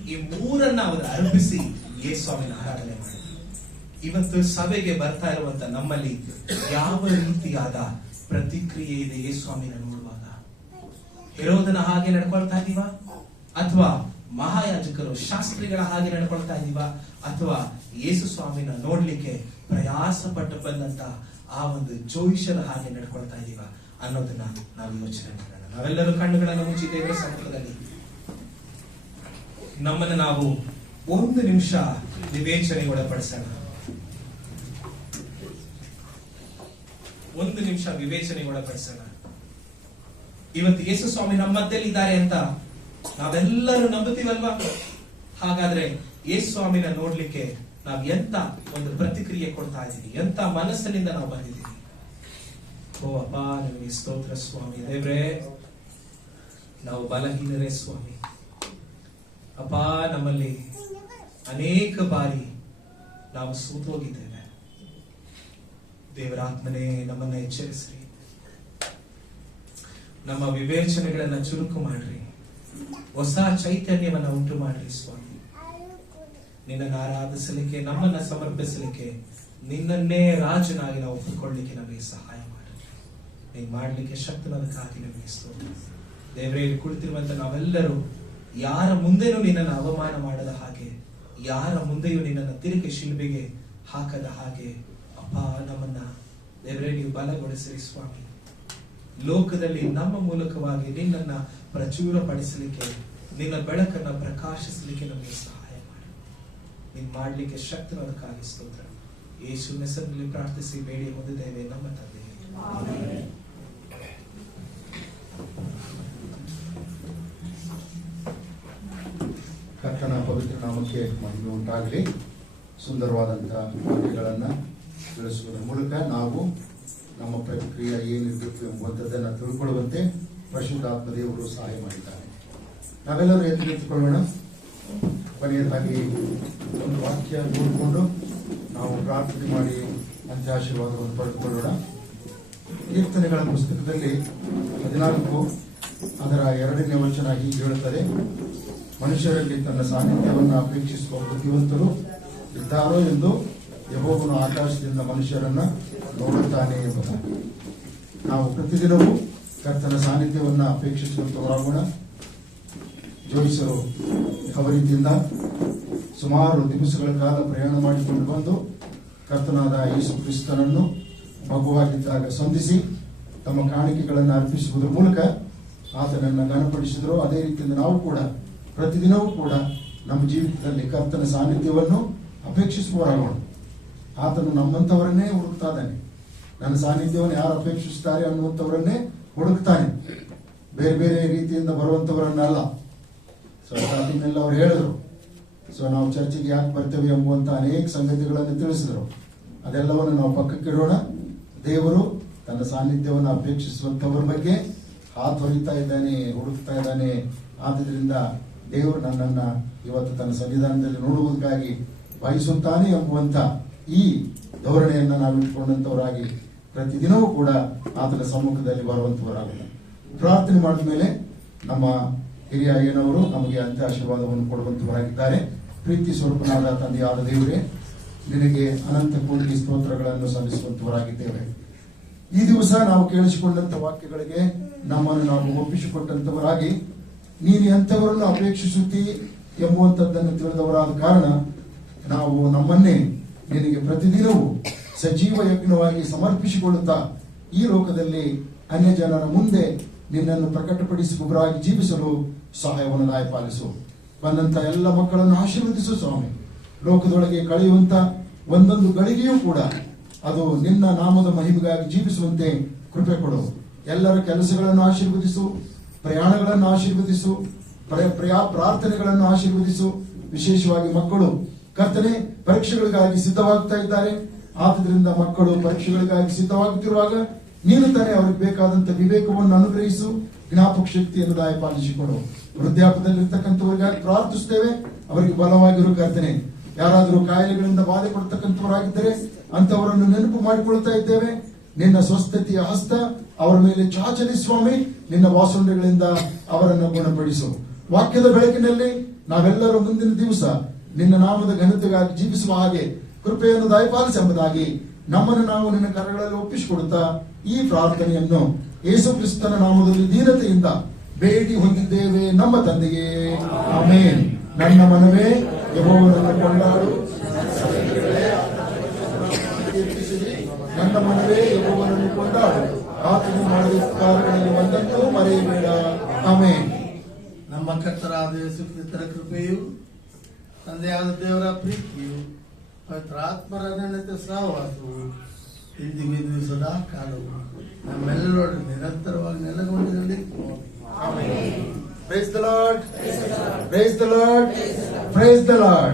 ಈ 3 ಅವರು ಅರ್ಪಿಸಿ ಯೇಸು ಸ್ವಾಮಿನ ಆರಾಧನೆ ಮಾಡಿದ್ರು. ಇವತ್ತು ಸಭೆಗೆ ಬರ್ತಾ ಇರುವಂತ ನಮ್ಮಲ್ಲಿ ಯಾವ ರೀತಿಯಾದ ಪ್ರತಿಕ್ರಿಯೆ ಇದೆ ಯೇಸು ಸ್ವಾಮಿನ ನೋಡುವಾಗ? ಹೆರೋದನ ಹಾಗೆ ನಡ್ಕೊಳ್ತಾ ಇದೀವ? ಅಥವಾ ಮಹಾಯಾಜಕರು, ಶಾಸ್ತ್ರಿಗಳ ಹಾಗೆ ನಡ್ಕೊಳ್ತಾ ಇದೀವ? ಅಥವಾ ಯೇಸು ಸ್ವಾಮಿನ ನೋಡ್ಲಿಕ್ಕೆ ಪ್ರಯಾಸ ಪಟ್ಟು ಬಂದಂತ ಆ ಒಂದು ಜೋಯಿಷರ ಹಾಗೆ ನಡ್ಕೊಳ್ತಾ ಇದೀವ ಅನ್ನೋದನ್ನ ನಾವು ಯೋಚನೆ ಮಾಡೋಣ. ನಾವೆಲ್ಲರೂ ಕಣ್ಣುಗಳನ್ನು ಮುಚ್ಚಿ ದೇವರ ಸಮ್ಮುಖದಲ್ಲಿ ನಮ್ಮನ್ನು ನಾವು 1 ನಿಮಿಷ ವಿವೇಚನೆಗೆ ಒಳಪಡಿಸೋಣ. 1 ನಿಮಿಷ ವಿವೇಚನೆಗೆ ಒಳಪಡಿಸೋಣ. ಇವತ್ತು ಯೇಸು ಸ್ವಾಮಿ ನಮ್ಮ ಮಧ್ಯದಲ್ಲಿ ಇದ್ದಾರೆ ಅಂತ ನಾವೆಲ್ಲರೂ ನಂಬುತ್ತೀವಲ್ವಾ? ಹಾಗಾದ್ರೆ ಯೇಸು ಸ್ವಾಮಿನ ನೋಡ್ಲಿಕ್ಕೆ ನಾವ್ ಎಂತ ಒಂದು ಪ್ರತಿಕ್ರಿಯೆ ಕೊಡ್ತಾ ಇದೀವಿ? ಎಂತ ಮನಸ್ಸಿನಿಂದ ನಾವು ಬಂದಿದ್ದೀವಿ? ಓ ಅಪ್ಪ, ನಿಮಗೆ ಸ್ತೋತ್ರ ಸ್ವಾಮಿ. ದೇವ್ರೇ, ನಾವು ಬಲಹೀನರೇ ಸ್ವಾಮಿ. ಅಪ್ಪ, ನಮ್ಮಲ್ಲಿ ಅನೇಕ ಬಾರಿ ನಾವು ಸೋತೋಗಿದ್ದೇವೆ. ದೇವರಾತ್ಮನೇ ನಮ್ಮನ್ನ ಎಚ್ಚರಿಸ್ರಿ. ನಮ್ಮ ವಿವೇಚನೆಗಳನ್ನ ಚುರುಕು ಮಾಡ್ರಿ. ಹೊಸ ಚೈತನ್ಯವನ್ನ ಉಂಟು ಮಾಡ್ರಿ ಸ್ವಾಮಿ. ನಿನ್ನನ್ನು ಆರಾಧಿಸಲಿಕ್ಕೆ, ನಮ್ಮನ್ನ ಸಮರ್ಪಿಸಲಿಕ್ಕೆ, ನಿನ್ನನ್ನೇ ರಾಜನಾಗಿ ನಾವು ಒಪ್ಪಿಕೊಳ್ಳಲಿಕ್ಕೆ ನಮಗೆ ಸಹಾಯ ಮಾಡಿ. ನೀನು ಮಾಡ್ಲಿಕ್ಕೆ ಶಕ್ತನದಕ್ಕಾಗಿ ನಮಗೆ ಸ್ತೋತ್ರ. ದೇವರೇ, ಕುಳಿತಿರುವಂತ ನಾವೆಲ್ಲರೂ ಯಾರ ಮುಂದೆನೂ ನಿನ್ನನ್ನು ಅವಮಾನ ಮಾಡದ ಹಾಗೆ, ಯಾರ ಮುಂದೆಯೂ ನಿನ್ನನ್ನು ತಿರುಗಿ ಶಿಲ್ಬೆಗೆ ಹಾಕದ ಹಾಗೆ ಅಪ್ಪ ನಮ್ಮನ್ನ ದೇವರೇ ನೀವು ಬಲಗೊಳಿಸಿರಿ ಸ್ವಾಮಿ. ಲೋಕದಲ್ಲಿ ನಮ್ಮ ಮೂಲಕವಾಗಿ ನಿನ್ನನ್ನ ಪ್ರಚುರಪಡಿಸಲಿಕ್ಕೆ, ನಿನ್ನ ಬೆಳಕನ್ನ ಪ್ರಕಾಶಿಸಲಿಕ್ಕೆ ನಮಗೆ ಸಹಾಯ ಮಾಡಿ. ನೀನ್ ಮಾಡ್ಲಿಕ್ಕೆ ಶಕ್ತನದಕ್ಕಾಗಿ ಸ್ತೋತ್ರ. ಯೇಸುವಿನ ಹೆಸರಿನಲ್ಲಿ ಪ್ರಾರ್ಥಿಸಿ ಬೇಡಿ ಹೊಂದಿದ್ದೇವೆ ನಮ್ಮ ತಂದೆ. ಆಮೆನ್. ಕರ್ತನ ಪವಿತ್ರ ನಾಮಕ್ಕೆ ಮಹಿಮೆ ಉಂಟಾಗಲಿ. ಸುಂದರವಾದಂತಹ ವಾಕ್ಯಗಳನ್ನ ತಿಳಿಸುವುದರ ಮೂಲಕ ನಾವು ನಮ್ಮ ಪ್ರತಿಕ್ರಿಯೆ ಏನಿರಬೇಕು ಎಂಬುದನ್ನು ತಿಳ್ಕೊಳ್ಳುವಂತೆ ಪರಿಶುದ್ಧಾತ್ಮ ದೇವರು ಸಹಾಯ ಮಾಡಿದ್ದಾರೆ. ನಾವೆಲ್ಲರೂ ಎದ್ದು ನಿಂತುಕೊಳ್ಳೋಣ. ಕೊನೆಯದಾಗಿ ಒಂದು ವಾಕ್ಯ ನೋಡಿಕೊಂಡು ನಾವು ಪ್ರಾರ್ಥನೆ ಮಾಡಿ ಅಂತ್ಯಾಶೀರ್ವಾದವನ್ನು ಪಡೆದುಕೊಳ್ಳೋಣ. ಕೀರ್ತನೆಗಳ ಪುಸ್ತಕದಲ್ಲಿ 14 ಅದರ 2ನೇ ವಚನ ಹೀಗೆ ಹೇಳುತ್ತದೆ: ಮನುಷ್ಯರಲ್ಲಿ ತನ್ನ ಸಾನ್ನಿಧ್ಯವನ್ನು ಅಪೇಕ್ಷಿಸುವ ಬುದ್ಧಿವಂತರು ಇದ್ದಾರೋ ಎಂದು ಯೆಹೋವನು ಆಕಾಶದಿಂದ ಮನುಷ್ಯರನ್ನ ನೋಡುತ್ತಾನೆ ಎಂಬುದಾಗಿ. ನಾವು ಪ್ರತಿದಿನವೂ ಕರ್ತನ ಸಾನ್ನಿಧ್ಯವನ್ನು ಅಪೇಕ್ಷಿಸುವಂತವರಾಗೋಣ. ಜೋಯಿಸರು ಯಾವ ರೀತಿಯಿಂದ ಸುಮಾರು ದಿವಸಗಳ ಕಾಲ ಪ್ರಯಾಣ ಮಾಡಿಕೊಂಡು ಬಂದು ಕರ್ತನಾದ ಯೇಸು ಕ್ರಿಸ್ತನನ್ನು ಮಗುವಾಗಿದ್ದಾಗ ಸಂಧಿಸಿ ತಮ್ಮ ಕಾಣಿಕೆಗಳನ್ನು ಅರ್ಪಿಸುವುದರ ಮೂಲಕ ಆತನನ್ನು ಘನಪಡಿಸಿದ್ರು. ಅದೇ ರೀತಿಯಿಂದ ನಾವು ಕೂಡ ಪ್ರತಿದಿನವೂ ಕೂಡ ನಮ್ಮ ಜೀವಿತದಲ್ಲಿ ಕರ್ತನ ಸಾನ್ನಿಧ್ಯವನ್ನು ಅಪೇಕ್ಷಿಸುವವರಾಗೋಣ. ಆತನು ನಮ್ಮಂಥವರನ್ನೇ ಹುಡುಕ್ತಾ ಇದ್ದಾನೆ. ನನ್ನ ಸಾನ್ನಿಧ್ಯವನ್ನು ಯಾರು ಅಪೇಕ್ಷಿಸುತ್ತಾರೆ ಅನ್ನುವಂಥವರನ್ನೇ ಹುಡುಕ್ತಾನೆ, ಬೇರೆ ಬೇರೆ ರೀತಿಯಿಂದ ಬರುವಂಥವರನ್ನಲ್ಲ. ಸೊ ಅದನ್ನೆಲ್ಲ ಅವ್ರು ಹೇಳಿದ್ರು. ಸೊ ನಾವು ಚರ್ಚಿಗೆ ಯಾಕೆ ಬರ್ತೇವೆ ಎಂಬುವಂತ ಅನೇಕ ಸಂಗತಿಗಳನ್ನು ತಿಳಿಸಿದ್ರು. ಅದೆಲ್ಲವನ್ನು ನಾವು ಪಕ್ಕಕ್ಕಿಡೋಣ. ದೇವರು ತನ್ನ ಸಾನ್ನಿಧ್ಯವನ್ನು ಅಪೇಕ್ಷಿಸುವಂಥವ್ರ ಬಗ್ಗೆ ಹಾತೊರಿತಾ ಇದ್ದಾನೆ, ಹುಡುಕ್ತಾ ಇದ್ದಾನೆ. ಆದ್ದರಿಂದ ದೇವರು ನನ್ನನ್ನ ಇವತ್ತು ತನ್ನ ಸನ್ನಿಧಾನದಲ್ಲಿ ನೋಡುವುದಕ್ಕಾಗಿ ಬಯಸುತ್ತಾನೆ ಎಂಬುವಂತ ಈ ಧೋರಣೆಯನ್ನ ನಾವು ಇಟ್ಕೊಂಡಂತವರಾಗಿ ಪ್ರತಿದಿನವೂ ಕೂಡ ಆತನ ಸಮ್ಮುಖದಲ್ಲಿ ಬರುವಂತವರಾಗೋಣ. ಪ್ರಾರ್ಥನೆ ಮಾಡಿದ ಮೇಲೆ ನಮ್ಮ ಹಿರಿಯ ಅಯ್ಯನವರು ನಮಗೆ ಅಂತ್ಯ ಆಶೀರ್ವಾದವನ್ನು ಕೊಡುವಂತವರಾಗಿದ್ದಾರೆ. ಪ್ರೀತಿ ಸ್ವರೂಪನಾದ ತಂದೆಯಾದ ದೇವರೇ, ನಿನಗೆ ಅನಂತ ಕೋಟಿ ಸ್ತೋತ್ರಗಳನ್ನು ಸಲ್ಲಿಸುವಂತವರಾಗಿದ್ದೇವೆ. ಈ ದಿವಸ ನಾವು ಕೇಳಿಸಿಕೊಂಡಂತ ವಾಕ್ಯಗಳಿಗೆ ನಮ್ಮನ್ನು ನಾವು ಒಪ್ಪಿಸಿಕೊಟ್ಟಂತವರಾಗಿ ನೀನು ಎಂಥವರನ್ನು ಅಪೇಕ್ಷಿಸುತ್ತಿ ಎಂಬುವಂಥದ್ದನ್ನು ತಿಳಿದವರಾದ ಕಾರಣ ನಾವು ನಮ್ಮನ್ನೇ ನಿನಗೆ ಪ್ರತಿದಿನವೂ ಸಜೀವ ಯಜ್ಞವಾಗಿ ಸಮರ್ಪಿಸಿಕೊಳ್ಳುತ್ತಾ ಈ ಲೋಕದಲ್ಲಿ ಅನ್ಯ ಜನರ ಮುಂದೆ ನಿನ್ನನ್ನು ಪ್ರಕಟಪಡಿಸಿ ಒಬ್ಬರಾಗಿ ಜೀವಿಸಲು ಸಹಾಯವನ್ನು ದಯಪಾಲಿಸು. ಬಂದಂತ ಎಲ್ಲ ಮಕ್ಕಳನ್ನು ಆಶೀರ್ವದಿಸು ಸ್ವಾಮಿ. ಲೋಕದೊಳಗೆ ಕಳೆಯುವಂತ ಒಂದೊಂದು ಗಳಿಗೆಯೂ ಕೂಡ ಅದು ನಿನ್ನ ನಾಮದ ಮಹಿಮೆಗಾಗಿ ಜೀವಿಸುವಂತೆ ಕೃಪೆ ಕೊಡು. ಎಲ್ಲರ ಕೆಲಸಗಳನ್ನು ಆಶೀರ್ವದಿಸು, ಪ್ರಯಾಣಗಳನ್ನು ಆಶೀರ್ವದಿಸು, ಪ್ರಾರ್ಥನೆಗಳನ್ನು ಆಶೀರ್ವದಿಸು. ವಿಶೇಷವಾಗಿ ಮಕ್ಕಳು ಕರ್ತನೆ ಪರೀಕ್ಷೆಗಳಿಗಾಗಿ ಸಿದ್ಧವಾಗ್ತಾ ಇದ್ದಾರೆ. ಆದ್ರಿಂದ ಮಕ್ಕಳು ಪರೀಕ್ಷೆಗಳಿಗಾಗಿ ಸಿದ್ಧವಾಗುತ್ತಿರುವಾಗ ನೀನು ತಾನೇ ಅವ್ರಿಗೆ ಬೇಕಾದಂತ ವಿವೇಕವನ್ನು ಅನುಗ್ರಹಿಸು, ಜ್ಞಾಪಕ ಶಕ್ತಿಯನ್ನು ದಯಪಾಲಿಸಿಕೊಡು. ವೃದ್ಧಾಪದಲ್ಲಿರ್ತಕ್ಕಂಥವರಿಗಾಗಿ ಪ್ರಾರ್ಥಿಸುತ್ತೇವೆ, ಅವರಿಗೆ ಬಲವಾಗಿರು ಕರ್ತನೆ. ಯಾರಾದರೂ ಕಾಯಿಲೆಗಳಿಂದ ಬಾಧೆ ಪಡ್ತಕ್ಕಂಥವರಾಗಿದ್ದರೆ ಅಂತವರನ್ನು ನೆನಪು ಮಾಡಿಕೊಳ್ತಾ ಇದ್ದೇವೆ. ನಿನ್ನ ಸ್ವಸ್ಥತೆಯ ಹಸ್ತ ಅವರ ಮೇಲೆ ಚಾಚಲಿ ಸ್ವಾಮಿ. ನಿನ್ನ ವಾಸನೆಗಳಿಂದ ಅವರನ್ನು ಗುಣಪಡಿಸು. ವಾಕ್ಯದ ಬೆಳಕಿನಲ್ಲಿ ನಾವೆಲ್ಲರೂ ಮುಂದಿನ ದಿವಸ ನಿನ್ನ ನಾಮದ ಘನತೆಗಾಗಿ ಜೀವಿಸುವ ಹಾಗೆ ಕೃಪೆಯನ್ನು ದಯಪಾಲಿಸಿ ಎಂಬುದಾಗಿ ನಮ್ಮನ್ನು ನಾವು ನಿನ್ನ ಕರಗಳಲ್ಲಿ ಒಪ್ಪಿಸಿಕೊಡುತ್ತಾ ಈ ಪ್ರಾರ್ಥನೆಯನ್ನು ಯೇಸು ಕ್ರಿಸ್ತನ ನಾಮದಲ್ಲಿ ದೀನತೆಯಿಂದ ಬೇಡಿ ಹೊಂದಿದ್ದೇವೆ ನಮ್ಮ ತಂದೆಯೇ, ಆಮೇನ್. ನನ್ನ ಮನವೇ ಯೆಹೋವನನ್ನು ಕೊಂಡಾಡು, ನನ್ನ ಮನವೇ ಯೆಹೋವನನ್ನು ಕೊಂಡಾಡು, ಆತನು ಮಾಡಿದ ಕಾರ್ಯಗಳಲ್ಲಿ ಒಂದನ್ನೂ ಮರೆಯಬೇಡ. ಆಮೇನ್. ನಮ್ಮ ಕರ್ತರಾದ ಯೇಸು ಕ್ರಿಸ್ತರ ಕೃಪೆಯು, ತಂದೆಯಾದ ದೇವರ ಪ್ರೀತಿಯು, ಪವಿತ್ರಾತ್ಮರ ಅನನ್ಯತೆ ಸಹವಾಸವು ಇಂದಿಗೂ ಇದು ಸದಾ ಕಾಲವು ನಮ್ಮೆಲ್ಲರೊಡನೆ ನಿರಂತರವಾಗಿ ನೆಲೆಗೊಂಡಿರಲಿ. Praise the Lord. Praise the Lord. Praise the Lord.